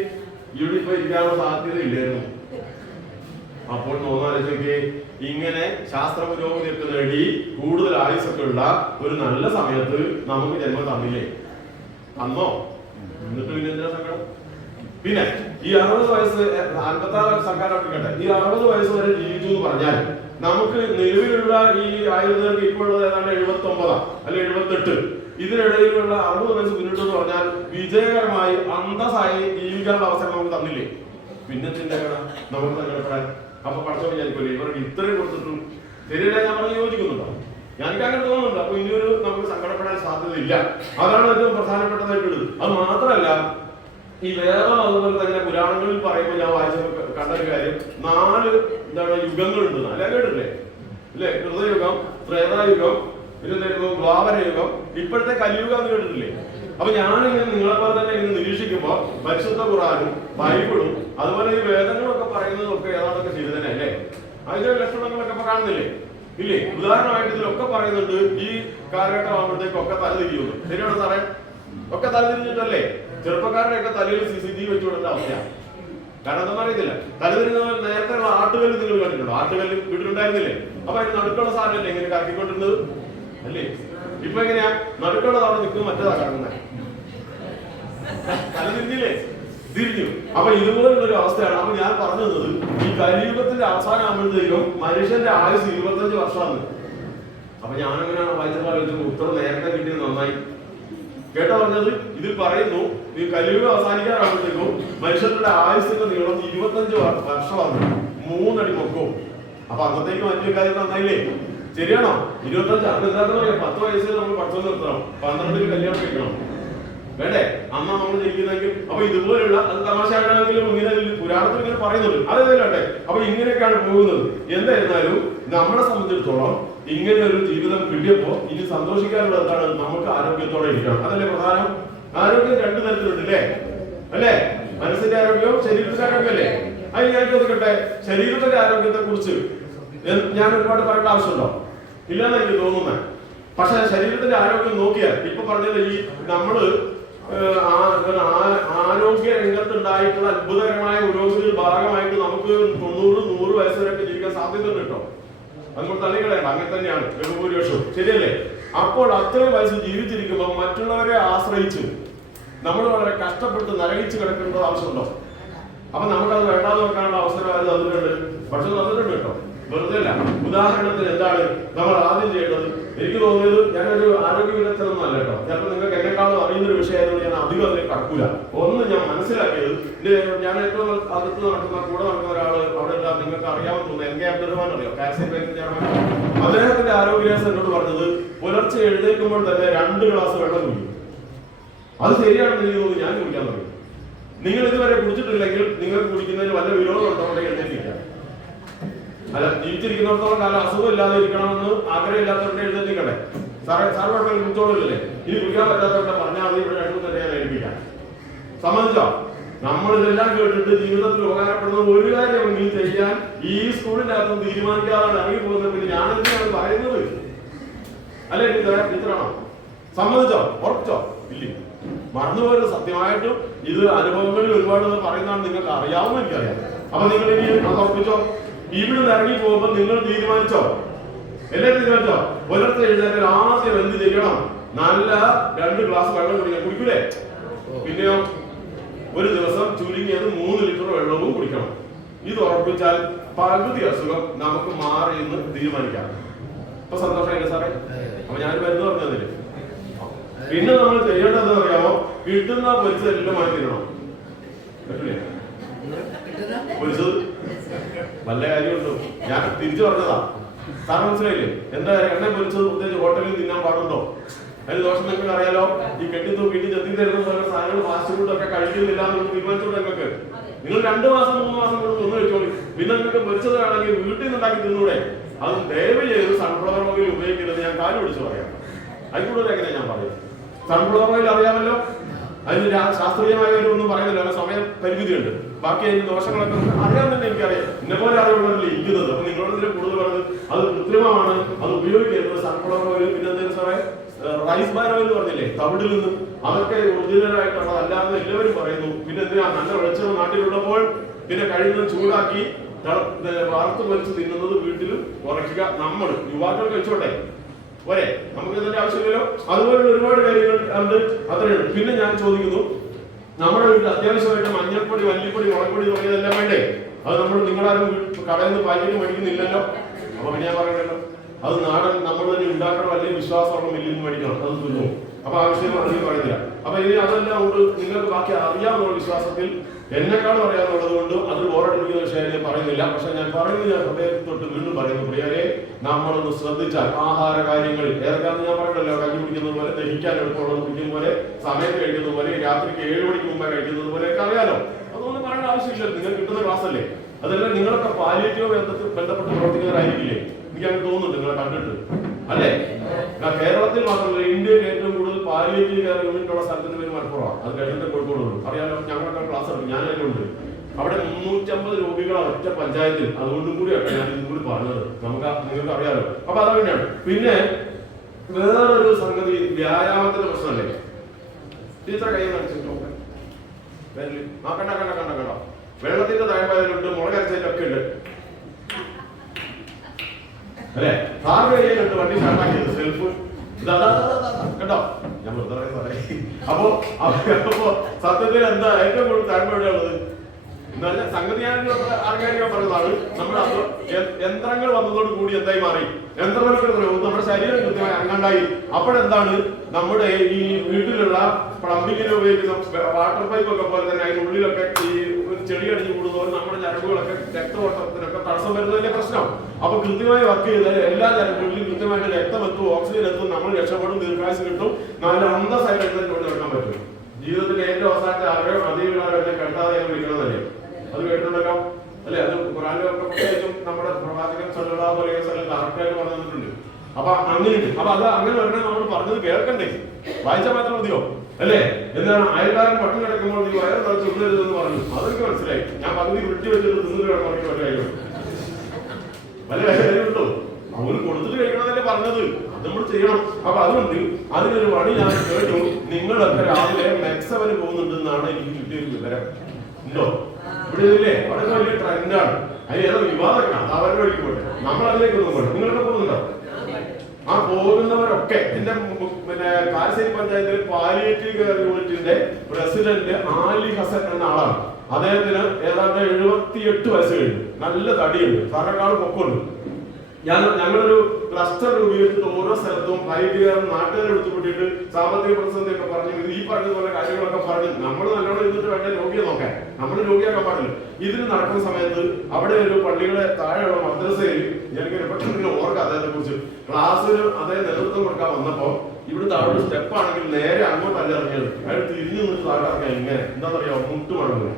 ഇവിടെ ഇപ്പൊ ഇരിക്കാനുള്ള സാധ്യത ഇല്ലായിരുന്നു. അപ്പോൾ നോക്കാലോചിക്ക്, ഇങ്ങനെ ശാസ്ത്ര പുരോഗതിയൊക്കെ നേടി കൂടുതൽ ആയുസൊക്കെ ഉള്ള ഒരു നല്ല സമയത്ത് നമുക്ക് ജന്മം തന്നില്ലേ? തന്നോ? എന്നിട്ട് പിന്നെ എന്തിനാ സങ്കടം? പിന്നെ ഈ 60 വയസ്സ് 56 സർക്കാർ കേട്ടെ, ഈ 60 വയസ്സ് വരെ ജീവിച്ചു എന്ന് പറഞ്ഞാൽ നമുക്ക് നിലവിലുള്ള ഈ ആയുർവേദർക്ക് ഇപ്പോൾ ഉള്ളത് ഏതാണ്ട് 79 അല്ലെ 78. ഇതിനിടയിലുള്ള 60 വയസ്സ് മുന്നിട്ട് എന്ന് പറഞ്ഞാൽ വിജയകരമായി അന്തസ്സായി ജീവിക്കാനുള്ള അവസരം നമുക്ക് തന്നില്ലേ? പിന്നെ നമുക്ക് സങ്കടപ്പെടാൻ. അപ്പൊ പഠിച്ചോ വിചാരിക്കൂലേ ഇവർക്ക് ഇത്രയും കൊടുത്തിട്ടും ശരിയല്ല? ഞാൻ പറഞ്ഞ് യോജിക്കുന്നുണ്ടോ? എനിക്ക് അങ്ങനെ തോന്നുന്നുണ്ട്. അപ്പൊ ഇനിയൊരു നമുക്ക് സങ്കടപ്പെടാൻ സാധ്യതയില്ല. അതാണ് ഏറ്റവും പ്രധാനപ്പെട്ടതായിട്ടുള്ളത്. അത് മാത്രമല്ല, ഈ വേദം അതുപോലെ തന്നെ പുരാണങ്ങളിൽ പറയുമ്പോൾ ഞാൻ വായിച്ചപ്പോൾ കണ്ടൊരു കാര്യം, 4 യുഗങ്ങളുണ്ട്. 4 കേട്ടില്ലേ അല്ലേ? ഹൃദയുഗം, ത്രേതായുഗം, പിന്നെ ദ്വാപരയുഗം, ഇപ്പോഴത്തെ കലിയുഗം എന്ന് കേട്ടിട്ടില്ലേ? അപ്പൊ ഞാനിങ്ങനെ നിങ്ങളെ പോലെ തന്നെ ഇങ്ങനെ നിരീക്ഷിക്കുമ്പോൾ പരിശുദ്ധ ഖുർആനും ബൈബിളും അതുപോലെ ഈ വേദങ്ങളൊക്കെ പറയുന്നതൊക്കെ ഏതാണ്ടൊക്കെ ശരി തന്നെ അല്ലേ? അതിന്റെ ലക്ഷണങ്ങളൊക്കെ ഇപ്പൊ കാണുന്നില്ലേ? ഇല്ലേ? ഉദാഹരണമായിട്ട് ഇതിലൊക്കെ പറയുന്നുണ്ട് ഈ കാലഘട്ടം ആകുമ്പോഴത്തേക്കൊക്കെ തലതിരിയുന്നു. ശരിയാണോ സാറേ? ഒക്കെ തലതിരിഞ്ഞിട്ടല്ലേ ചെറുപ്പക്കാരുടെയൊക്കെ തലയിൽ CCTV വെച്ചു കൊടുത്ത അവസ്ഥയാണ്. കാരണം എന്താണെന്ന് അറിയത്തില്ല. തലതിരിഞ്ഞ നേരത്തെ ആട്ടുകല്ല് നിങ്ങൾ കണ്ടിട്ടുണ്ടോ? ആട്ടുകല്ല് വീട്ടിലുണ്ടായിരുന്നില്ലേ? അപ്പൊ അതിന് നടുക്കുള്ള സാധനമല്ലേ ഇങ്ങനെ കറക്കിക്കൊണ്ടിരുന്നത് അല്ലേ? ഇപ്പൊ എങ്ങനെയാ? നടുക്കുള്ള തവണ നിൽക്കും, മറ്റേതാ കറങ്ങുന്നത്. തലതിരിഞ്ഞില്ലേ? തിരിഞ്ഞു. അപ്പൊ ഇതുപോലുള്ളൊരു അവസ്ഥയാണ്. അപ്പൊ ഞാൻ പറഞ്ഞു തന്നത്, ഈ കലിയുഗത്തിന്റെ അവസാനം ആകുമ്പോഴത്തേക്കും മനുഷ്യന്റെ ആയുസ് 25 വർഷമാണ്. അപ്പൊ ഞാനെങ്ങനെയാണ് വായിച്ചപ്പോൾ ഉത്തരം നേരത്തെ കിട്ടിയത് നന്നായി. കേട്ടോ പറഞ്ഞത്? ഇതിൽ പറയുന്നു ഈ കലിയുഗം അവസാനിക്കാറാകുമ്പോഴത്തേക്കും മനുഷ്യരുടെ ആയുസിന്റെ നീളം 25 വർഷമാണ്, 3 അടി പൊക്കവും. അപ്പൊ അന്നത്തേക്ക് മറ്റൊരു കാര്യം നന്നായില്ലേ? ശരിയാണോ? 25 അത് എന്താണെന്ന് പറയാം, 10 വയസ്സിൽ നമ്മൾ പഠിത്തം നിർത്തണം, 12 കല്യാണം കഴിക്കണം, വേണ്ടേ? അമ്മ നമ്മൾ ജനിക്കുന്നെങ്കിൽ. അപ്പൊ ഇതുപോലുള്ള അത് തമാശയാണെങ്കിലും ഇങ്ങനെ പുരാണത്തിൽ ഇങ്ങനെ പറയുന്നുണ്ട്. അതേതല്ലേ? അപ്പൊ ഇങ്ങനെയൊക്കെയാണ് പോകുന്നത്. എന്തായിരുന്നാലും നമ്മളെ സംബന്ധിച്ചിടത്തോളം ഇങ്ങനെ ഒരു ജീവിതം കിട്ടിയപ്പോ ഇനി സന്തോഷിക്കാനുള്ള എന്താണ്? നമുക്ക് ആരോഗ്യത്തോടെ ഇരിക്കണം. അതല്ലേ പ്രധാനം? ആരോഗ്യം 2 തരത്തിലുണ്ട് അല്ലേ? മനസ്സിന്റെ ആരോഗ്യവും ശരീരത്തിന്റെ ആരോഗ്യമല്ലേ? അത് ഞാൻ ചോദിക്കട്ടെ, ശരീരത്തിന്റെ ആരോഗ്യത്തെ കുറിച്ച് ഞാൻ ഒരുപാട് പറയേണ്ട ആവശ്യമുണ്ടോ? ഇല്ലെന്ന് എനിക്ക് തോന്നുന്നത്. പക്ഷെ ശരീരത്തിന്റെ ആരോഗ്യം നോക്കിയാൽ ഇപ്പൊ പറഞ്ഞത് ഈ നമ്മള് ആരോഗ്യ രംഗത്തുണ്ടായിട്ടുള്ള അത്ഭുതകരമായ പുരോഗതിയുടെ ഭാഗമായിട്ട് നമുക്ക് 90-100 വയസ്സ് വരെയൊക്കെ ജീവിക്കാൻ സാധ്യതയുണ്ട് കേട്ടോ. നമ്മൾ തള്ളികളയണ്ട, അങ്ങനെ തന്നെയാണ് ബഹുഭൂരിപക്ഷവും. ശരിയല്ലേ? അപ്പോൾ അത്രയും വയസ്സ് ജീവിച്ചിരിക്കുമ്പോൾ മറ്റുള്ളവരെ ആശ്രയിച്ച് നമ്മൾ വളരെ കഷ്ടപ്പെട്ട് നരകിച്ച് കിടക്കേണ്ട ആവശ്യമുണ്ടോ? അപ്പൊ നമുക്കത് വേണ്ടാതെ വെക്കാനുള്ള അവസരം ആരും തന്നിട്ടുണ്ട്. പക്ഷെ തന്നിട്ടുണ്ട് കേട്ടോ, വെറുതെ അല്ല. ഉദാഹരണത്തിന് എന്താണ് നമ്മൾ ആദ്യം ചെയ്യേണ്ടത്? എനിക്ക് തോന്നിയത്, ഞാനൊരു ആരോഗ്യ വിദഗ്ധനൊന്നും അല്ല കേട്ടോ, ചിലപ്പോൾ നിങ്ങൾക്ക് എന്നെക്കാളും അറിയുന്നൊരു വിഷയമായതുകൊണ്ട് ഞാൻ അധികം അതിനെ കടക്കൂല. ഒന്ന് ഞാൻ മനസ്സിലാക്കിയത്, ഞാൻ ഏറ്റവും അടുത്ത് നടക്കുന്ന കൂടെ നടക്കുന്ന ഒരാള് അവിടെ എല്ലാം നിങ്ങൾക്ക് അറിയാമെന്ന് തോന്നുന്നു, MK അബ്ദുറഹ്മാൻ അറിയോ? Calcium bank chairman. അദ്ദേഹത്തിന്റെ ആരോഗ്യരഹസ്യം എന്നോട് പറഞ്ഞത് പുലർച്ചെ എഴുന്നേൽക്കുമ്പോൾ തന്നെ 2 ഗ്ലാസ് വെള്ളം കുടിക്കും. അത് ശരിയാണെന്ന് എനിക്ക് തോന്നുന്നു. ഞാൻ കുടിക്കാൻ തുടങ്ങി. നിങ്ങൾ ഇതുവരെ കുടിച്ചിട്ടില്ലെങ്കിൽ നിങ്ങൾക്ക് കുടിക്കുന്നതിന് വല്ല വിരോധം ഉണ്ടോണ്ടെങ്കിൽ എഴുന്നേൽപ്പിക്കാം. അല്ല, ജീവിച്ചിരിക്കുന്നിടത്തോളം കാലം അസുഖം ഇല്ലാതെ ഇരിക്കണമെന്ന് ആഗ്രഹമില്ലാത്തവരുടെ എഴുന്നേൽക്കട്ടെ. സാറ് കുഴപ്പമില്ല, കുടിച്ചോളില്ലേ? ഇനി കുടിക്കാൻ പറ്റാത്തവരുടെ പറഞ്ഞാൽ മതി, ഇവിടെ 2 തന്നെ ഞാൻ ഏൽപ്പിക്കാം. സമ്മതിച്ചോ? നമ്മൾ ഇതെല്ലാം കേട്ടിട്ട് ജീവിതത്തിൽ ഉപകാരപ്പെടുന്ന ഒരു കാര്യമെങ്കിലും ചെയ്യാൻ ഈ സ്കൂളിന്റെ അകത്ത് തീരുമാനിക്കാതെ ഇറങ്ങി പോകുന്നത് പിന്നെ ഞാൻ എന്തിനാണ് പറയുന്നത്? അല്ലെ ഇത്രയാണോ? സമ്മതിച്ചോ? ഉറപ്പിച്ചോ? ഇല്ല. മറന്നുപോയത് സത്യമായിട്ടും ഇത് അനുഭവങ്ങളിൽ ഒരുപാട് പറയുന്നതാണ്, നിങ്ങൾക്ക് അറിയാവുന്ന എനിക്കറിയാം. അപ്പൊ നിങ്ങൾ ഇനി അത് ഉറപ്പിച്ചോ? ഇവിടെ ഇറങ്ങി പോകുമ്പോ നിങ്ങൾ തീരുമാനിച്ചോ? എല്ലാവരും തീരുമാനിച്ചോ? പുലർച്ചെ എഴുന്നേറ്റ് ആദ്യം എന്ത് ചെയ്യണം? നല്ല 2 ഗ്ലാസ് വെള്ളം കുടിക്കൂലേ? പിന്നെയോ ഒരു ദിവസം ചുരുങ്ങിയത് 3 ലിറ്റർ വെള്ളവും കുടിക്കണം. ഇത് ഉറപ്പിച്ചാൽ പകുതി അസുഖം നമുക്ക് മാറി എന്ന് തീരുമാനിക്കാം. ഇപ്പൊ സന്തോഷമായില്ലേ സാറേ? അപ്പൊ ഞാൻ മരുന്ന് പറഞ്ഞതില് പിന്നെ നമ്മൾ ചെയ്യേണ്ടതെന്ന് അറിയാമോ? കിട്ടുന്ന പൊരിച്ചതെല്ലാം മാറ്റി തരണം. പറ്റില്ലേ? പൊരിച്ചത് വല്ല കാര്യമുണ്ടോ? ഞാൻ തിരിച്ചു പറഞ്ഞതാ. സാർ മനസ്സിലായില്ലേ? എന്താ എണ്ണ പൊരിച്ചത് പ്രത്യേകിച്ച് ഹോട്ടലിൽ തിന്നാൻ പാടുണ്ടോ? അതിന് ദോഷം നിങ്ങൾക്ക് അറിയാലോ. ഈ കെട്ടിത്തൂക്കിയിട്ട് ചെത്തി തരുന്ന പോലെ സാധനങ്ങൾ ഫാസ്റ്റ് ഫുഡ് ഒക്കെ കഴിക്കുന്നില്ല എന്ന് തീരുമാനിച്ചോളൂ. നിങ്ങൾക്ക് നിങ്ങൾ 2 മാസം 3 മാസം കൊണ്ട് ഒന്ന് വെച്ചോളൂ. പിന്നെ നിങ്ങൾക്ക് പൊരിച്ചത് വേണമെങ്കിൽ വീട്ടിൽ നിന്നുണ്ടാക്കി തിന്നൂടെ? അത് ദയവ് ചെയ്ത് സൺഫ്ലവർ ഓയിൽ ഉപയോഗിക്കരുത്. ഞാൻ കാല് പിടിച്ചു പറയാം. അതിലൂടെ എങ്ങനെയാ ഞാൻ പറയും? സൺഫ്ലവർ ഓയിൽ അറിയാമല്ലോ, അതിന് ശാസ്ത്രീയമായ ഒന്നും പറയുന്നില്ല, സമയ പരിമിതിയുണ്ട്. ബാക്കി അതിന്റെ ദോഷങ്ങളൊക്കെ അറിയാമെന്ന് എനിക്കറിയാം. എന്നെ പോലെ അറിവുള്ളവരല്ലേ ഇരിക്കുന്നത്. അപ്പൊ നിങ്ങളോട് കൂടുതൽ പറഞ്ഞത് അത് കൃത്രിമമാണ്, അത് ഉപയോഗിക്കരുത്. സൺഫ്ലവർ ഓയിൽ, പിന്നെ എന്തെങ്കിലും സാറേ റൈസ് ബാൻ ഓയിൽ പറഞ്ഞില്ലേ, തവിടിൽ നിന്ന്, അതൊക്കെ ഒറിജിനൽ ആയിട്ടുള്ളത് അല്ലാന്ന് എല്ലാവരും പറയുന്നു. പിന്നെ എന്തിനാ നല്ല വെളിച്ചം നാട്ടിലുള്ളപ്പോൾ പിന്നെ കഴിയുന്നത് ചൂടാക്കി വാർത്ത് വലിച്ച് തിന്നുന്നത് വീട്ടിൽ കുറയ്ക്കുക. നമ്മൾ യുവാക്കൾ കഴിച്ചോട്ടെ പോരെ, നമുക്ക് ഇതിന്റെ ആവശ്യമില്ലല്ലോ. അതുപോലുള്ള ഒരുപാട് കാര്യങ്ങൾ ഉണ്ട്. അത്രയുള്ളൂ. പിന്നെ ഞാൻ ചോദിക്കുന്നു, നമ്മുടെ വീട്ടിൽ അത്യാവശ്യമായിട്ട് മഞ്ഞൾപ്പൊടി, മല്ലിപ്പൊടി, മുളകുപൊടി തുടങ്ങിയതെല്ലാം വേണ്ടേ? അത് നമ്മൾ നിങ്ങളാരും കടയിൽ നിന്ന് പാക്കറ്റ് മേടിക്കുന്നില്ലല്ലോ. അപ്പൊ പിന്നെ ഞാൻ പറയണല്ലോ, അത് നാടൻ നമ്മൾ തന്നെ ഉണ്ടാക്കണം, അല്ലെങ്കിൽ വിശ്വാസമുള്ള മില്ലിൽ നിന്ന് മേടിക്കണം. അത് തിന്നു. അപ്പൊ ആ വിഷയം അധികം പറയുന്നില്ല. അപ്പൊ ഇനി അതെല്ലാം കൊണ്ട് നിങ്ങൾക്ക് ബാക്കി അറിയാവുന്ന വിശ്വാസത്തിൽ എന്നെക്കാളും അറിയാവുന്നത് കൊണ്ട് അത് ബോറടിപ്പിക്കുന്ന വിഷയം ഞാൻ പറയുന്നില്ല. പക്ഷെ ഞാൻ പറയുന്നത്, ഞാൻ ഹൃദയത്തിൽ തൊട്ട് വീണ്ടും പറയുന്നു, പ്രിയരെ, നമ്മളൊന്ന് ശ്രദ്ധിച്ചാൽ ആഹാര കാര്യങ്ങളിൽ ഏതൊക്കെയാണെന്ന് ഞാൻ പറയണ്ടല്ലോ. കഞ്ഞി കുടിക്കുന്നത് പോലെ, ദഹിക്കാൻ എളുപ്പമുള്ളത് കുടിക്കുന്ന പോലെ, സമയത്ത് കഴിക്കുന്നത് പോലെ, രാത്രിക്ക് 7 മണിക്ക് മുമ്പേ കഴിക്കുന്നത് പോലെയൊക്കെ അറിയാലോ. അതൊന്നും പറയേണ്ട ആവശ്യമില്ല, നിങ്ങൾ കിട്ടുന്ന ക്ലാസ് അല്ലേ. അതെല്ലാം നിങ്ങളൊക്കെ പാലിയേറ്റീവ് ബന്ധപ്പെട്ട് പ്രവർത്തിക്കുന്നവരായിരിക്കില്ലേ? എനിക്ക് അങ്ങനെ തോന്നുന്നുണ്ട് നിങ്ങളെ കണ്ടിട്ട്, അല്ലേ? കേരളത്തിൽ മാത്രമല്ല, ഇന്ത്യയിൽ ഏറ്റവും കൂടുതൽ പാലിയേറ്റീവ് കെയർ യൂണിറ്റ് ഉള്ള സ്ഥലത്തിന്റെ പേര് മലപ്പുറമാണ്. അത് കഴിഞ്ഞിട്ട് കോഴിക്കോടുള്ളൂ. അറിയാലോ, ഞങ്ങളൊക്കെ ക്ലാസ് എടുക്കും, ഞാൻ അതിലുണ്ട്. അവിടെ 350 രോഗികളാണ് ഒറ്റ പഞ്ചായത്തിൽ. അതുകൊണ്ടും കൂടിയാണ് ഞാൻ ഇതും കൂടി പറഞ്ഞത്. നിങ്ങൾക്ക് അറിയാലോ. അപ്പൊ അത് തന്നെയാണ്. പിന്നെ വേറൊരു സംഗതി, വ്യായാമത്തിന്റെ പ്രശ്നമല്ലേ? ടീച്ചറെ കൈ കാണിച്ചിട്ടോ, കണ്ട വെള്ളത്തിന്റെ തഴമ്പായതിലുണ്ട്, മുളകരച്ചതിലൊക്കെ ഉണ്ട്, അല്ലെ? സാറിന്റെ കയ്യിലുണ്ട് വണ്ടി സ്റ്റാർട്ടാക്കിയത്, സെൽഫ് കേട്ടോ. ഞാൻ അപ്പോ സത്യത്തിൽ എന്താ ഏറ്റവും കൂടുതൽ തഴമ്പ എവിടെയുള്ളത് എന്ന് പറഞ്ഞാൽ, സംഗതി ആർക്കാരിക്കാൻ പറയുന്നതാണ്. നമ്മുടെ യന്ത്രങ്ങൾ വന്നതോട് കൂടി എന്തായി മാറി? യന്ത്രങ്ങൾക്ക് നമ്മുടെ ശരീരം കൃത്യമായി അനങ്ങാണ്ടായി. അപ്പോഴെന്താണ്, നമ്മുടെ ഈ വീട്ടിലുള്ള പ്ലംബിങ്ങിന് ഉപയോഗിക്കുന്ന വാട്ടർ പൈപ്പ് ഒക്കെ പോലെ തന്നെ അതിനുള്ളിലൊക്കെ ഈ ചെടി അടിഞ്ഞു കൂടുന്നവർ നമ്മുടെ ഞരമ്പുകളൊക്കെ രക്തഓട്ടത്തിനൊക്കെ തടസ്സം വരുന്നതിന്റെ പ്രശ്നം. അപ്പൊ കൃത്യമായി വർക്ക് ചെയ്താൽ എല്ലാ ഞരമ്പുകളിലും കൃത്യമായിട്ട് രക്തം എത്തും, ഓക്സിജൻ എത്തും, നമ്മൾ രക്ഷപ്പെടും, ദീർഘായുസ് കിട്ടും, നല്ല അന്തസ്സായിട്ട് കൊണ്ട് നടക്കാൻ പറ്റും. ജീവിതത്തിന്റെ ഏറ്റവും അവസാനത്തെ ആഗ്രഹം അധികം ആളുകളെ കണ്ടാതെ വിളിക്കണമെന്നല്ലേ? അത് കേട്ടിട്ടുണ്ടല്ലോ, അല്ലെ? അത് ഖുർആനിലൊക്കെ പ്രത്യേകിച്ചും നമ്മുടെ പ്രവാചകൻ സല്ലല്ലാഹു അലൈഹി വസല്ലം കറക്റ്റായിട്ട് പറഞ്ഞു തന്നിട്ടുണ്ട്. അപ്പൊ അങ്ങനെയുണ്ട്. അപ്പൊ അത് അങ്ങനെ വരണേ നമ്മൾ പറഞ്ഞത് കേൾക്കണ്ടേ? വായിച്ചാൽ മാത്രം മതിയോ? അല്ലേ? എന്താണ് അയൽക്കാരൻ പട്ടിണി കിടക്കുമ്പോൾ നീ വയറ് നിറച്ച് ഉള്ളരുതെന്ന് പറഞ്ഞു. അതെനിക്ക് മനസ്സിലായി. ഞാൻ പകുതി വിളിച്ചു വെച്ചിട്ട് തിന്നിട്ട് കിടന്നു വല്ല കാര്യം വല്ല കാര്യമുണ്ടോ? അവന് കൊടുത്തിട്ട് കഴിക്കണമെന്നല്ലേ പറഞ്ഞത്. അത് നമ്മൾ ചെയ്യണം. അപ്പൊ അതുകൊണ്ട് അതിനൊരു വഴി ഞാൻ കേട്ടു. നിങ്ങളൊക്കെ രാവിലെ മെക്സവന് പോകുന്നുണ്ടെന്നാണ് എനിക്ക് കിട്ടിയൊരു വിവരം. ഉണ്ടോ? ഇവിടെ ഇല്ലേ? വളരെ വലിയ ട്രെൻഡാണ്. അതിന് ഏതോ വിവാദമാണ്. അവരുടെ വഴിക്ക് പോട്ടെ, നമ്മൾ അതിലേക്കൊന്നും പോട്ടെ. നിങ്ങളൊക്കെ പോകുന്നുണ്ടോ? ആ പോകുന്നവരൊക്കെ എന്റെ പിന്നെ കാരശ്ശേരി പഞ്ചായത്തിലെ പാലിയേറ്റീവ് കെയർ യൂണിറ്റിന്റെ പ്രസിഡന്റ് ആലി ഹസൻ എന്ന ആളാണ്. അദ്ദേഹത്തിന് ഏതാണ്ട് 78 വയസ്സ് കഴിഞ്ഞു. നല്ല തടിയുണ്ട്, സാറേക്കാൾ പൊക്കമുണ്ട്. ഞങ്ങളൊരു ക്ലസ്റ്റർ രൂപീകരിച്ചിട്ട് ഓരോ സ്ഥലത്തും പാലിയേറ്റീവ് നാട്ടുകാരെ എടുത്തുകൂട്ടിയിട്ട് സാമ്പത്തിക പ്രതിസന്ധി ഒക്കെ പറഞ്ഞു, ഈ പറഞ്ഞതുപോലെ കാര്യങ്ങളൊക്കെ പറഞ്ഞു നമ്മൾ നല്ലോണം ഇരുന്നിട്ട് വേണ്ട രോഗിയെ നോക്കാൻ. നമ്മൾ രോഗിയാക്കാൻ പാടില്ല. ഇതിന് നടക്കുന്ന സമയത്ത് അവിടെ ഒരു പള്ളിയുടെ താഴെയുള്ള മദ്രസയിൽ എനിക്ക് പെട്ടെന്ന് ഓർക്കാം അദ്ദേഹത്തെ കുറിച്ച്. ക്ലാസ്സിന് അദ്ദേഹം നേതൃത്വം കൊടുക്കാൻ വന്നപ്പോ ഇവിടുത്തെ അവിടെ സ്റ്റെപ്പ് ആണെങ്കിൽ നേരെ അങ്ങോട്ടല്ല ഇറങ്ങിയത്. അയാൾ തിരിഞ്ഞു നിന്ന് താഴെ ഇറങ്ങിയ ഇങ്ങനെ എന്താ പറയാ, മുട്ടുമടങ്ങുക.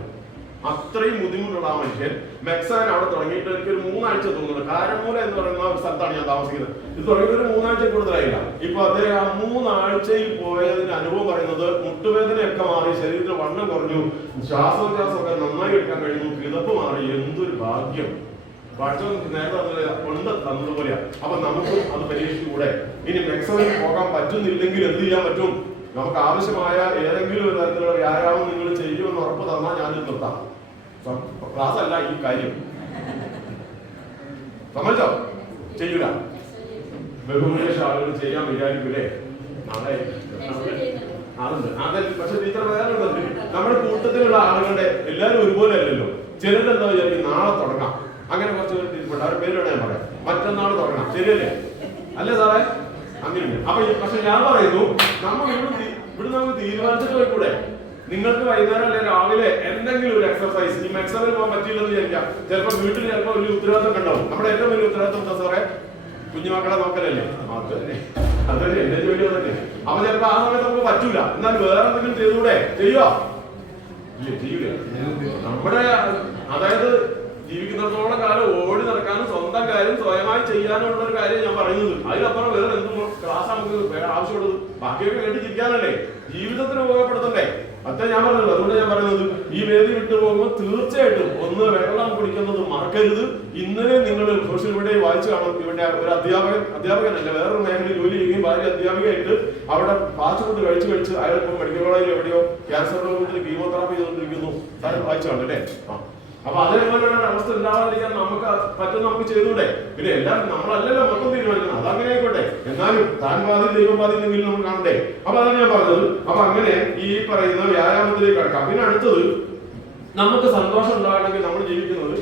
അത്രയും ബുദ്ധിമുട്ടുള്ള ആ മനുഷ്യൻ മെക്സാൻ അവിടെ തുടങ്ങിയിട്ട് എനിക്കൊരു 3 ആഴ്ച തോന്നുന്നു. കാരമൂല എന്ന് പറയുന്ന ഒരു സ്ഥലത്താണ് ഞാൻ താമസിക്കുന്നത്. ഇത് തുടങ്ങിയിട്ട് ഒരു 3 ആഴ്ച കൂടുതലായില്ല. ഇപ്പൊ അദ്ദേഹം ആ 3 ആഴ്ചയിൽ പോയതിന്റെ അനുഭവം പറയുന്നത് മുട്ടുവേദനയൊക്കെ മാറി, ശരീരത്തിൽ വണ്ണം കുറഞ്ഞു, ശ്വാസോച്ഛ്വാസമൊക്കെ നന്നായി എടുക്കാൻ കഴിയുന്നു, കിതപ്പ് മാറി. എന്തൊരു ഭാഗ്യം! പക്ഷേ നേരത്തെ കൊണ്ട് തന്നതുപോലെയാ. അപ്പൊ നമുക്ക് അത് പരീക്ഷിച്ചുകൂടെ? ഇനി മെക്സവിന് പോകാൻ പറ്റുന്നില്ലെങ്കിൽ എന്ത് ചെയ്യാൻ പറ്റും? നമുക്ക് ആവശ്യമായ ഏതെങ്കിലും ഒരു തരത്തിലുള്ള വ്യായാമം നിങ്ങൾ ചെയ്യുമെന്ന് ഉറപ്പ് തന്നാൽ ഞാനിത് നിർത്താം. ക്ലാസ് അല്ല ഈ കാര്യം. സമ്മതിച്ചോ? ചെയ്യൂല. ബഹുഭൂരിപക്ഷ ആളുകൾ ചെയ്യാൻ വിചാരിക്കൂലേ? നാളെ അതുണ്ട്. അതെ. പക്ഷെ ടീച്ചർ വേറെ നമ്മുടെ കൂട്ടത്തിലുള്ള ആളുകളുടെ എല്ലാവരും ഒരുപോലെ അല്ലല്ലോ. ചിലരെന്താ വിചാരിക്കും, നാളെ തുടങ്ങാം. അങ്ങനെ കുറച്ച് പേര് തിരിപ്പുണ്ട്. അവരുടെ പേര് വേണേ പറയാം. മറ്റന്നാൾ തുടങ്ങാം. ശരിയല്ലേ? അല്ലേ സാറേ? അങ്ങനെയുണ്ട്. അപ്പൊ പക്ഷെ ഞാൻ പറയുന്നു, നമ്മൾ ഇവിടെ നമുക്ക് തീരുമാനിച്ചിട്ട് പോയിക്കൂടെ? നിങ്ങൾക്ക് വൈകുന്നേരം അല്ലെ രാവിലെ എന്തെങ്കിലും ഒരു എക്സർസൈസ്. ഈ മെക്സവിൽ പോകാൻ പറ്റിയില്ലെന്ന് വിചാരിക്കാം. ചിലപ്പോൾ വീട്ടിൽ ചിലപ്പോൾ വലിയ ഉത്തരവാദിത്തം ഉണ്ടാവും. നമ്മുടെ ഏറ്റവും വലിയ ഉത്തരവാദിത്തം എന്താ സാറേ? കുഞ്ഞുമക്കളെ നോക്കലല്ലേ? അതല്ലേ എന്റെ ജോലി. അതല്ലേ? അപ്പൊ ചിലപ്പോ ആ സമയത്ത് നമുക്ക് പറ്റൂല. എന്നാൽ വേറെ എന്തെങ്കിലും ചെയ്തുകൂടെ? ചെയ്യുവോ? ഇല്ല, ചെയ്യൂല. നമ്മുടെ അതായത് ജീവിക്കുന്നിടത്തോളം കാലം ഓടി നടക്കാനും സ്വന്തം കാര്യം സ്വയമായി ചെയ്യാനുള്ള ഒരു കാര്യം ഞാൻ പറയുന്നത്. അതിനപ്പുറം വേറെ എന്തും ക്ലാസ് നമുക്ക് ആവശ്യമുള്ളത്. ബാക്കിയൊക്കെ കേട്ടിരിക്കാനല്ലേ? ജീവിതത്തിന് ഉപയോഗപ്പെടുത്തണ്ടേ? അത്ര ഞാൻ പറഞ്ഞത്. അതുകൊണ്ട് ഞാൻ പറയുന്നത്, ഈ വേദി വിട്ടു പോകുമ്പോൾ തീർച്ചയായിട്ടും ഒന്ന് വെള്ളം കുടിക്കുന്നത് മറക്കരുത്. ഇന്നലെ നിങ്ങൾ സോഷ്യൽ മീഡിയയിൽ വായിച്ചു കാണും. ഇവിടെ ഒരു അധ്യാപകനല്ല, വേറൊരു മേഖലയിൽ ജോലി ചെയ്യുകയും ഭാര്യ അധ്യാപികയായിട്ട് അവിടെ ഫാസ്റ്റ് ഫുഡ് കഴിച്ച് അയാൾ ഇപ്പം മെഡിക്കൽ കോളേജിൽ എവിടെയോ ക്യാൻസർ രോഗത്തിന് കീമോതെറാപ്പി ചെയ്തുകൊണ്ടിരിക്കുന്നു. സാറ് വായിച്ചു കാണും അല്ലേ? അപ്പൊ അതേപോലെ അവസ്ഥ ഉണ്ടാവാതിരിക്കാൻ നമുക്ക് പറ്റും, നമുക്ക് ചെയ്തൂടെ? പിന്നെ എല്ലാം നമ്മളല്ലല്ലോ മൊത്തം തീരുമാനിക്കുന്നത്. അതങ്ങനെ ആയിക്കോട്ടെ. എന്നാലും താൻ ബാധി ദൈവം ബാധിക്കുന്നെങ്കിലും നമ്മൾ കാണണ്ടേ? അപ്പൊ അതാണ് ഞാൻ പറഞ്ഞത്. അപ്പൊ അങ്ങനെ ഈ പറയുന്ന വ്യായാമത്തിലേക്ക് കടക്കാം. പിന്നെ അടുത്തത്, നമുക്ക് സന്തോഷം ഉണ്ടാകണമെങ്കിൽ നമ്മൾ ജീവിക്കുന്നത്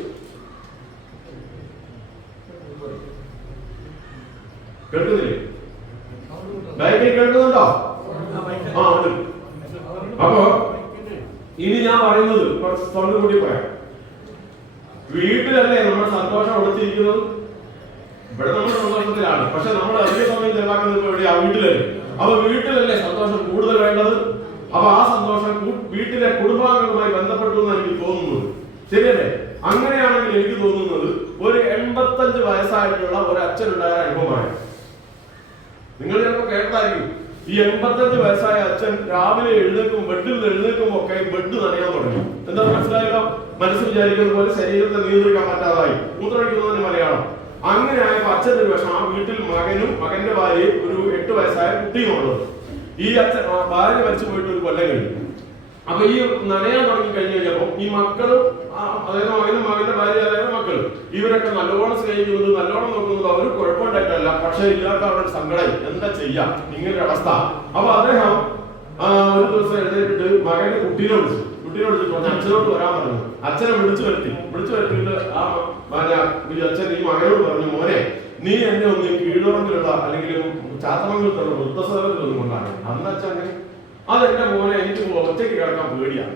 കേൾക്കുന്നില്ലേ? ബാക്കിൽ കേൾക്കുന്നുണ്ടോ? ആ ഉണ്ട്. അപ്പോ ഇനി ഞാൻ പറയുന്നത് കുറച്ച് തൊണ്ട് കൂടി പറയാം. വീട്ടിലല്ലേ നമ്മൾ സന്തോഷം ഒളിച്ചിരിക്കുന്നത്? ഇവിടെ നമ്മൾ സന്തോഷത്തിലാണ്, പക്ഷെ നമ്മൾ അധിക സമയം ചെലവാക്കുന്നത് എവിടെയാ? വീട്ടിലല്ലേ. അപ്പൊ വീട്ടിലല്ലേ സന്തോഷം കൂടുതൽ വേണ്ടത്? അപ്പൊ ആ സന്തോഷം വീട്ടിലെ കുടുംബാംഗങ്ങളുമായി ബന്ധപ്പെട്ടു എന്ന് എനിക്ക് തോന്നുന്നത്. ശരിയല്ലേ? അങ്ങനെയാണെങ്കിൽ എനിക്ക് തോന്നുന്നത് ഒരു 85 വയസ്സായിട്ടുള്ള ഒരു അച്ഛനുണ്ടായ അനുഭവമാണ്. നിങ്ങൾ ചിലപ്പോൾ കേട്ടായിരിക്കും, ഈ 85 വയസ്സായ അച്ഛൻ രാവിലെ ബെഡിൽ എഴുന്നേൽക്കുമ്പോ ഒക്കെ ബെഡ് നനയാൻ തുടങ്ങി. എന്താ മനസ്സിലായല്ലോ? മനസ്സ് വിചാരിക്കുന്ന പോലെ ശരീരത്തെ നിയന്ത്രിക്കാൻ പറ്റാതായി. മൂത്രമൊഴിക്കുന്നതിന് മലയാളം. അങ്ങനെ ആയപ്പോ അച്ഛൻ്റെ ഒരു വിഷമം. ആ വീട്ടിൽ മകനും മകന്റെ ഭാര്യയും ഒരു 8 വയസ്സായ കുട്ടിയുമുള്ളത്. ഈ അച്ഛൻ ഭാര്യ മരിച്ചു പോയിട്ട് ഒരു കൊല്ലം കഴിഞ്ഞു. അപ്പൊ ഈ നനയാൻ തുടങ്ങി കഴിഞ്ഞു കഴിഞ്ഞപ്പോ ഈ മക്കളും, അതായത് മകനും മകന്റെ ഭാര്യ, അതായത് മക്കള്, ഇവരൊക്കെ നല്ലോണം സ്നേഹിക്കുന്നത്, നല്ലോണം നോക്കുന്നത് അവർ കുഴപ്പമുണ്ടായിട്ടല്ല. പക്ഷെ ഇതിനകത്ത് അവരുടെ സങ്കടം എന്താ ചെയ്യാ ഇങ്ങനെ അവസ്ഥ. അപ്പൊ അദ്ദേഹം ഒരു ദിവസം എഴുന്നേറ്റിട്ട് മകന്റെ കുട്ടീനെ വിളിച്ചു പറഞ്ഞ അച്ഛനോട് വരാൻ പറഞ്ഞു. അച്ഛനെ വിളിച്ചു വരുത്തിയിട്ട് അച്ഛൻ ഈ മകനോട് പറഞ്ഞു, മോനെ നീ എന്നെ ഒന്ന് കീഴുറമ്പിലുള്ള അല്ലെങ്കിൽ ചാത്തമംഗലത്തുള്ള വൃദ്ധസദനത്തിലൊന്നും കൊണ്ടാണ്. അന്ന് അച്ഛൻ അതെന്റെ മോനെ എനിക്ക് ഒറ്റയ്ക്ക് കിടക്കാൻ പേടിയാണ്.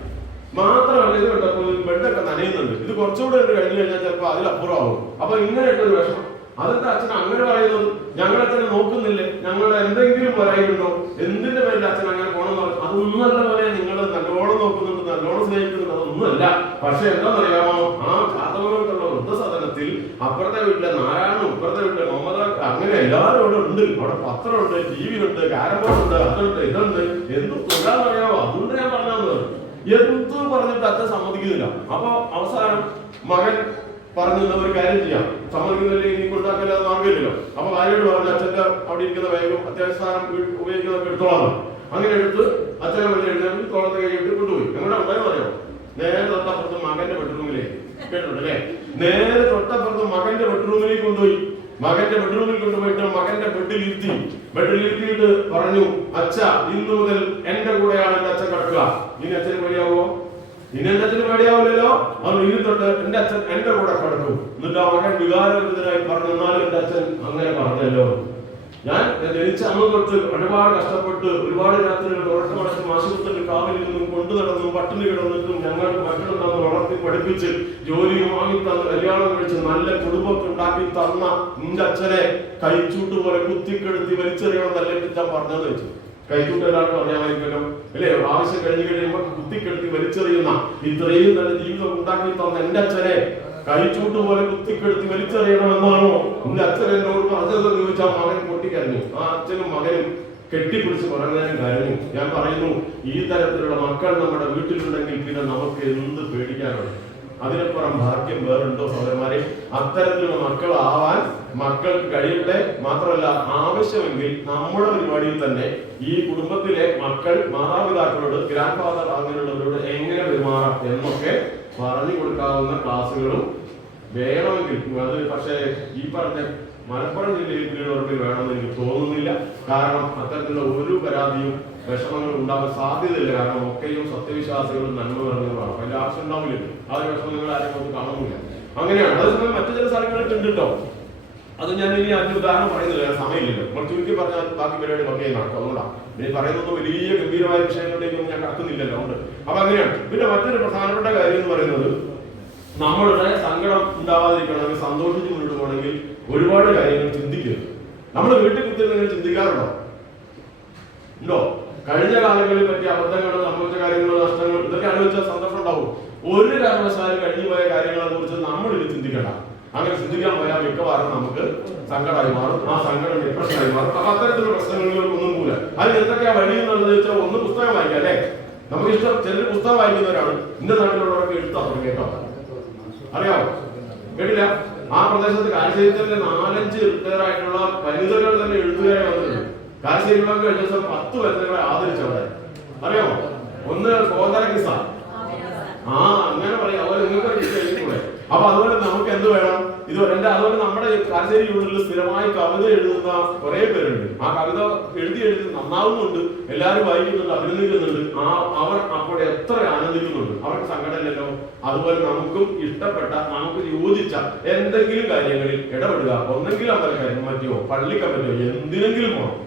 മാത്രമല്ല ഇത് കണ്ടപ്പോ ബെഡൊക്കെ നനയുന്നുണ്ട്, ഇത് കുറച്ചുകൂടെ കഴിഞ്ഞു കഴിഞ്ഞാൽ ചിലപ്പോൾ അതിലപ്പുറം ആവും. അപ്പൊ ഇങ്ങനെയൊക്കെ ഒരു വിഷമം. അതെന്താ അച്ഛൻ അങ്ങനെ പറയുന്നത്? ഞങ്ങളച്ഛനെ നോക്കുന്നില്ലേ? ഞങ്ങളുടെ എന്തെങ്കിലും പറയുന്നുണ്ടോ? എന്തിന്റെ പേരിൽ അച്ഛൻ അങ്ങനെ പോകണമെന്ന് പറഞ്ഞു? അതൊന്നല്ല പോലെ നിങ്ങൾ നല്ലോണം നോക്കുന്നുണ്ട്, നല്ലോണം സ്നേഹിക്കുന്നുണ്ട്, അതൊന്നുമല്ല. പക്ഷെ എന്താണെന്നറിയാമോ? ആ ചാത്തമംഗലത്തുള്ള വൃദ്ധസദനത്തിൽ അപ്പുറത്തെ വീട്ടിലെ നാരായണനും ഇപ്പുറത്തെ വീട്ടിലെ മുഹമ്മദ് അങ്ങനെ എല്ലാവരും അവിടെ ഉണ്ട്. അവിടെ പത്രമുണ്ട്, TV ഉണ്ട്, കാരം ബോർഡുണ്ട്, അതുണ്ട്, ഇതുണ്ട്. എന്ത് തൊഴിലാണെന്നറിയാമോ? അതുകൊണ്ട് ഞാൻ പറഞ്ഞത് എന്തു പറഞ്ഞിട്ട് അച്ഛൻ സമ്മതിക്കുന്നില്ല. അപ്പൊ അവസാനം മകൻ പറഞ്ഞു, ഒരു കാര്യം ചെയ്യാം, സമ്മതിക്കുന്നില്ലേ ഇനി കൊണ്ടാക്കല്ലാതെ മാർഗമില്ലല്ലോ. അപ്പൊ ഭാര്യയോട് പറഞ്ഞു, അച്ഛന്റെ അവിടെ ഇരിക്കുന്ന വേഗം അത്യാവശ്യ സാധനം ഉപയോഗിക്കുന്നതൊക്കെ എടുത്തോളാം. അങ്ങനെ എടുത്ത് അച്ഛനെ വലിയ എഴുന്നേറ്റ് തോളത്തെ കൈയിട്ട് കൊണ്ടുപോയി. എങ്ങനെ ഉണ്ടായെന്ന് അറിയാമോ? നേരെ തൊട്ടപ്പുറത്ത് മകന്റെ ബെഡ്റൂമിലേക്ക്, കേട്ടിട്ടുണ്ടല്ലേ? നേരെ തൊട്ടപ്പുറത്ത് മകന്റെ ബെഡ്റൂമിലേക്ക് കൊണ്ടുപോയി. മകന്റെ ബെഡ്റൂമിൽ കൊണ്ടുപോയിട്ട് മകന്റെ ബെഡിലിരുത്തിയിട്ട് പറഞ്ഞു, അച്ഛ ഇന്നു മുതൽ എന്റെ കൂടെയാണ് എന്റെ അച്ഛൻ കിടക്കുക. ഇനി അച്ഛന് പേടിയാവോ? ഇനി എന്റെ അച്ഛന് പേടിയാവില്ലല്ലോ. അത് ഇനി തൊട്ട് എന്റെ അച്ഛൻ എന്റെ കൂടെ കിടക്കും. എന്നിട്ട് ആ മകൻ വികാരവിരുദ്ധനായി പറഞ്ഞു, എന്നാലും എന്റെ അച്ഛൻ അങ്ങനെ പറഞ്ഞല്ലോ. ഞാൻ ജനിച്ച അന്ന് തൊട്ട് ഒരുപാട് കഷ്ടപ്പെട്ട് ഒരുപാട് രാത്രികൾ ഉറക്കമടച്ചും ആശുപത്രിയിൽ കാവലിൽ നിന്നും കൊണ്ടു നടന്നും പട്ടിണി കിടന്നിട്ടും ഞങ്ങൾക്ക് മക്കളും തന്ന് വളർത്തി പഠിപ്പിച്ച് ജോലിയും വാങ്ങി തന്ന് കല്യാണം കഴിച്ച് നല്ല കുടുംബമൊക്കെ ഉണ്ടാക്കി തന്ന നിന്റെ അച്ഛനെ കൈച്ചൂട്ട് പോലെ കുത്തിക്കെടുത്തി വലിച്ചെറിയണമെന്നല്ലേ ഞാൻ പറഞ്ഞതെന്ന് വെച്ചു. കൈച്ചൂട്ട് എല്ലാവർക്കും അറിയാമായിരിക്കുമല്ലോ അല്ലേ? ആവശ്യം കഴിഞ്ഞ് കഴിയുമ്പോൾ കുത്തിക്കെടുത്തി വലിച്ചെറിയുന്ന ഇത്രയും നല്ല ജീവിതം ഉണ്ടാക്കി തന്ന എന്റെ അച്ഛനെ കൈച്ചൂട്ട് പോലെ കുത്തിക്കെടുത്തി വലിച്ചെറിയണമെന്നാണോ നിന്റെ അച്ഛൻ എന്നോട് പറഞ്ഞതെന്ന് ചോദിച്ചാൽ മകൻ പൊട്ടിക്കരഞ്ഞു. ആ അച്ഛനും മകനും കെട്ടിപ്പിടിച്ച് പറഞ്ഞാലും കരഞ്ഞു. ഞാൻ പറയുന്നു, ഈ തരത്തിലുള്ള മക്കൾ നമ്മുടെ വീട്ടിലുണ്ടെങ്കിൽ പിന്നെ നമുക്ക് എന്ത് പേടിക്കാനുണ്ട്? അതിനപ്പുറം ഭാഗ്യം വേറുണ്ടോ സഹോദരന്മാരെ? അത്തരത്തിലുള്ള മക്കളാവാൻ മക്കൾക്ക് കഴിയട്ടെ. മാത്രമല്ല, ആവശ്യമെങ്കിൽ നമ്മുടെ പരിപാടിയിൽ തന്നെ ഈ കുടുംബത്തിലെ മക്കൾ മാതാപിതാക്കളോട്, ഗ്രാൻഡ് ഫാദർ അങ്ങനെയുള്ളവരോട് എങ്ങനെ പെരുമാറാം എന്നൊക്കെ പറഞ്ഞു കൊടുക്കാവുന്ന ക്ലാസ്സുകളും വേണമെങ്കിൽ അത് പക്ഷേ ഈ പറഞ്ഞ മലപ്പുറം ജില്ലയിൽ കീഴുറമ്പിൽ വേണമെന്ന് എനിക്ക് തോന്നുന്നില്ല. കാരണം അത്തരത്തിലുള്ള ഒരു പരാതിയും വിഷമങ്ങളും ഉണ്ടാകാൻ സാധ്യതയില്ല. കാരണം ഒക്കെയും സത്യവിശ്വാസികളും നന്മ നിറഞ്ഞവരാണ്. അതിന്റെ ആവശ്യം ഉണ്ടാവില്ലല്ലോ. ആ ഒരു വിഷമം നിങ്ങൾ ആരെയും കൊണ്ട് കാണുന്നില്ല. അങ്ങനെയാണ്. അതേസമയം മറ്റു ചില സ്ഥലങ്ങളൊക്കെ ഉണ്ട് കേട്ടോ. അത് ഞാൻ ഇനി അതിന് ഉദാഹരണം പറയുന്നില്ല, സമയമില്ലല്ലോ. നമ്മൾ ചുരുക്കി പറഞ്ഞാൽ ബാക്കി പരിപാടി ഭംഗിയായി നടക്കും. അതുകൊണ്ടാണ് ഇനി പറയുന്നത് വലിയ ഗംഭീരമായ വിഷയങ്ങളിലേക്കൊന്നും ഞാൻ കടക്കുന്നില്ലല്ലോ. ഉണ്ട്. അപ്പൊ അങ്ങനെയാണ്. പിന്നെ മറ്റൊരു പ്രധാനപ്പെട്ട കാര്യം എന്ന് പറയുന്നത്, നമ്മളുടെ സങ്കടം ഉണ്ടാവാതിരിക്കണമെങ്കിൽ, സന്തോഷിച്ച് മുന്നോട്ട് പോകണമെങ്കിൽ ഒരുപാട് കാര്യങ്ങൾ ചിന്തിക്കരുത്. നമ്മൾ വീട്ടിൽ കുത്തിരുന്നെങ്കിൽ ചിന്തിക്കാറുണ്ടോ? ഉണ്ടോ? കഴിഞ്ഞ കാലങ്ങളിൽ പറ്റിയ അബദ്ധങ്ങൾ, സംഭവിച്ച കാര്യങ്ങൾ, നഷ്ടങ്ങൾ, ഇതൊക്കെ ആലോചിച്ചാൽ സന്തോഷം ഉണ്ടാവും. ഒരു കാരണവശാലും കഴിഞ്ഞു പോയ കാര്യങ്ങളെ കുറിച്ച് നമ്മളിത് ചിന്തിക്കണ്ട. അങ്ങനെ ചിന്തിക്കാൻ പോയാൽ മിക്കവാറും നമുക്ക് സങ്കടമായി മാറും. ആ സങ്കടം ഡിപ്രഷനായി മാറും. അപ്പൊ അത്തരത്തിലുള്ള പ്രശ്നങ്ങളൊന്നും കൂല. അതിന് എന്തൊക്കെയാ വഴി എന്നുള്ളത് വെച്ചാൽ, ഒന്ന് പുസ്തകം വായിക്കാം അല്ലേ? നമുക്ക് ഇഷ്ടം ചിലർ പുസ്തകം വായിക്കുന്നവരാണ്. ഇന്ന നാട്ടിലുള്ളവരൊക്കെ എഴുത്താ തുടങ്ങി കേട്ടോ. അറിയാമോ? കേട്ടില്ല? ആ പ്രദേശത്ത് കാശ്മീരത്തിലെ 4-5 റിട്ടയർ ആയിട്ടുള്ള വനിതകൾ തന്നെ എഴുത്തുകാരെ വന്നിട്ടുണ്ട്. കാശ്മീരിലൊക്കെ കഴിഞ്ഞ ദിവസം 10 വനിതകളെ ആദരിച്ചവിടെ. അറിയാമോ? ഒന്ന് കോന്തരക്കിസ. അങ്ങനെ പറയാം. അതുപോലെ നിങ്ങൾക്ക് എഴുതിക്കൂടെ? അപ്പൊ അതുപോലെ നമുക്ക് എന്ത് വേണം? അതുപോലെ നമ്മുടെ കാശ്മീരി യൂണിറ്റിൽ സ്ഥിരമായി കവിത എഴുതുന്ന കുറെ പേരുണ്ട്. ആ കവിത എഴുതി നന്നാവുന്നുണ്ട്, എല്ലാവരും വായിക്കുന്നുണ്ട്, അഭിനന്ദിക്കുന്നുണ്ട്. അവർ അപ്പോൾ എത്ര ആനന്ദിക്കുന്നുണ്ട്. അവർക്ക് സങ്കടമില്ലല്ലോ. അതുപോലെ നമുക്കും ഇഷ്ടപ്പെട്ട, നമുക്ക് യോജിച്ച എന്തെങ്കിലും കാര്യങ്ങളിൽ ഇടപെടുക. ഒന്നെങ്കിലും അമ്പലക്കാരും മറ്റോ പള്ളിക്കമ്പറ്റോ എന്തിനെങ്കിലും പോകണം.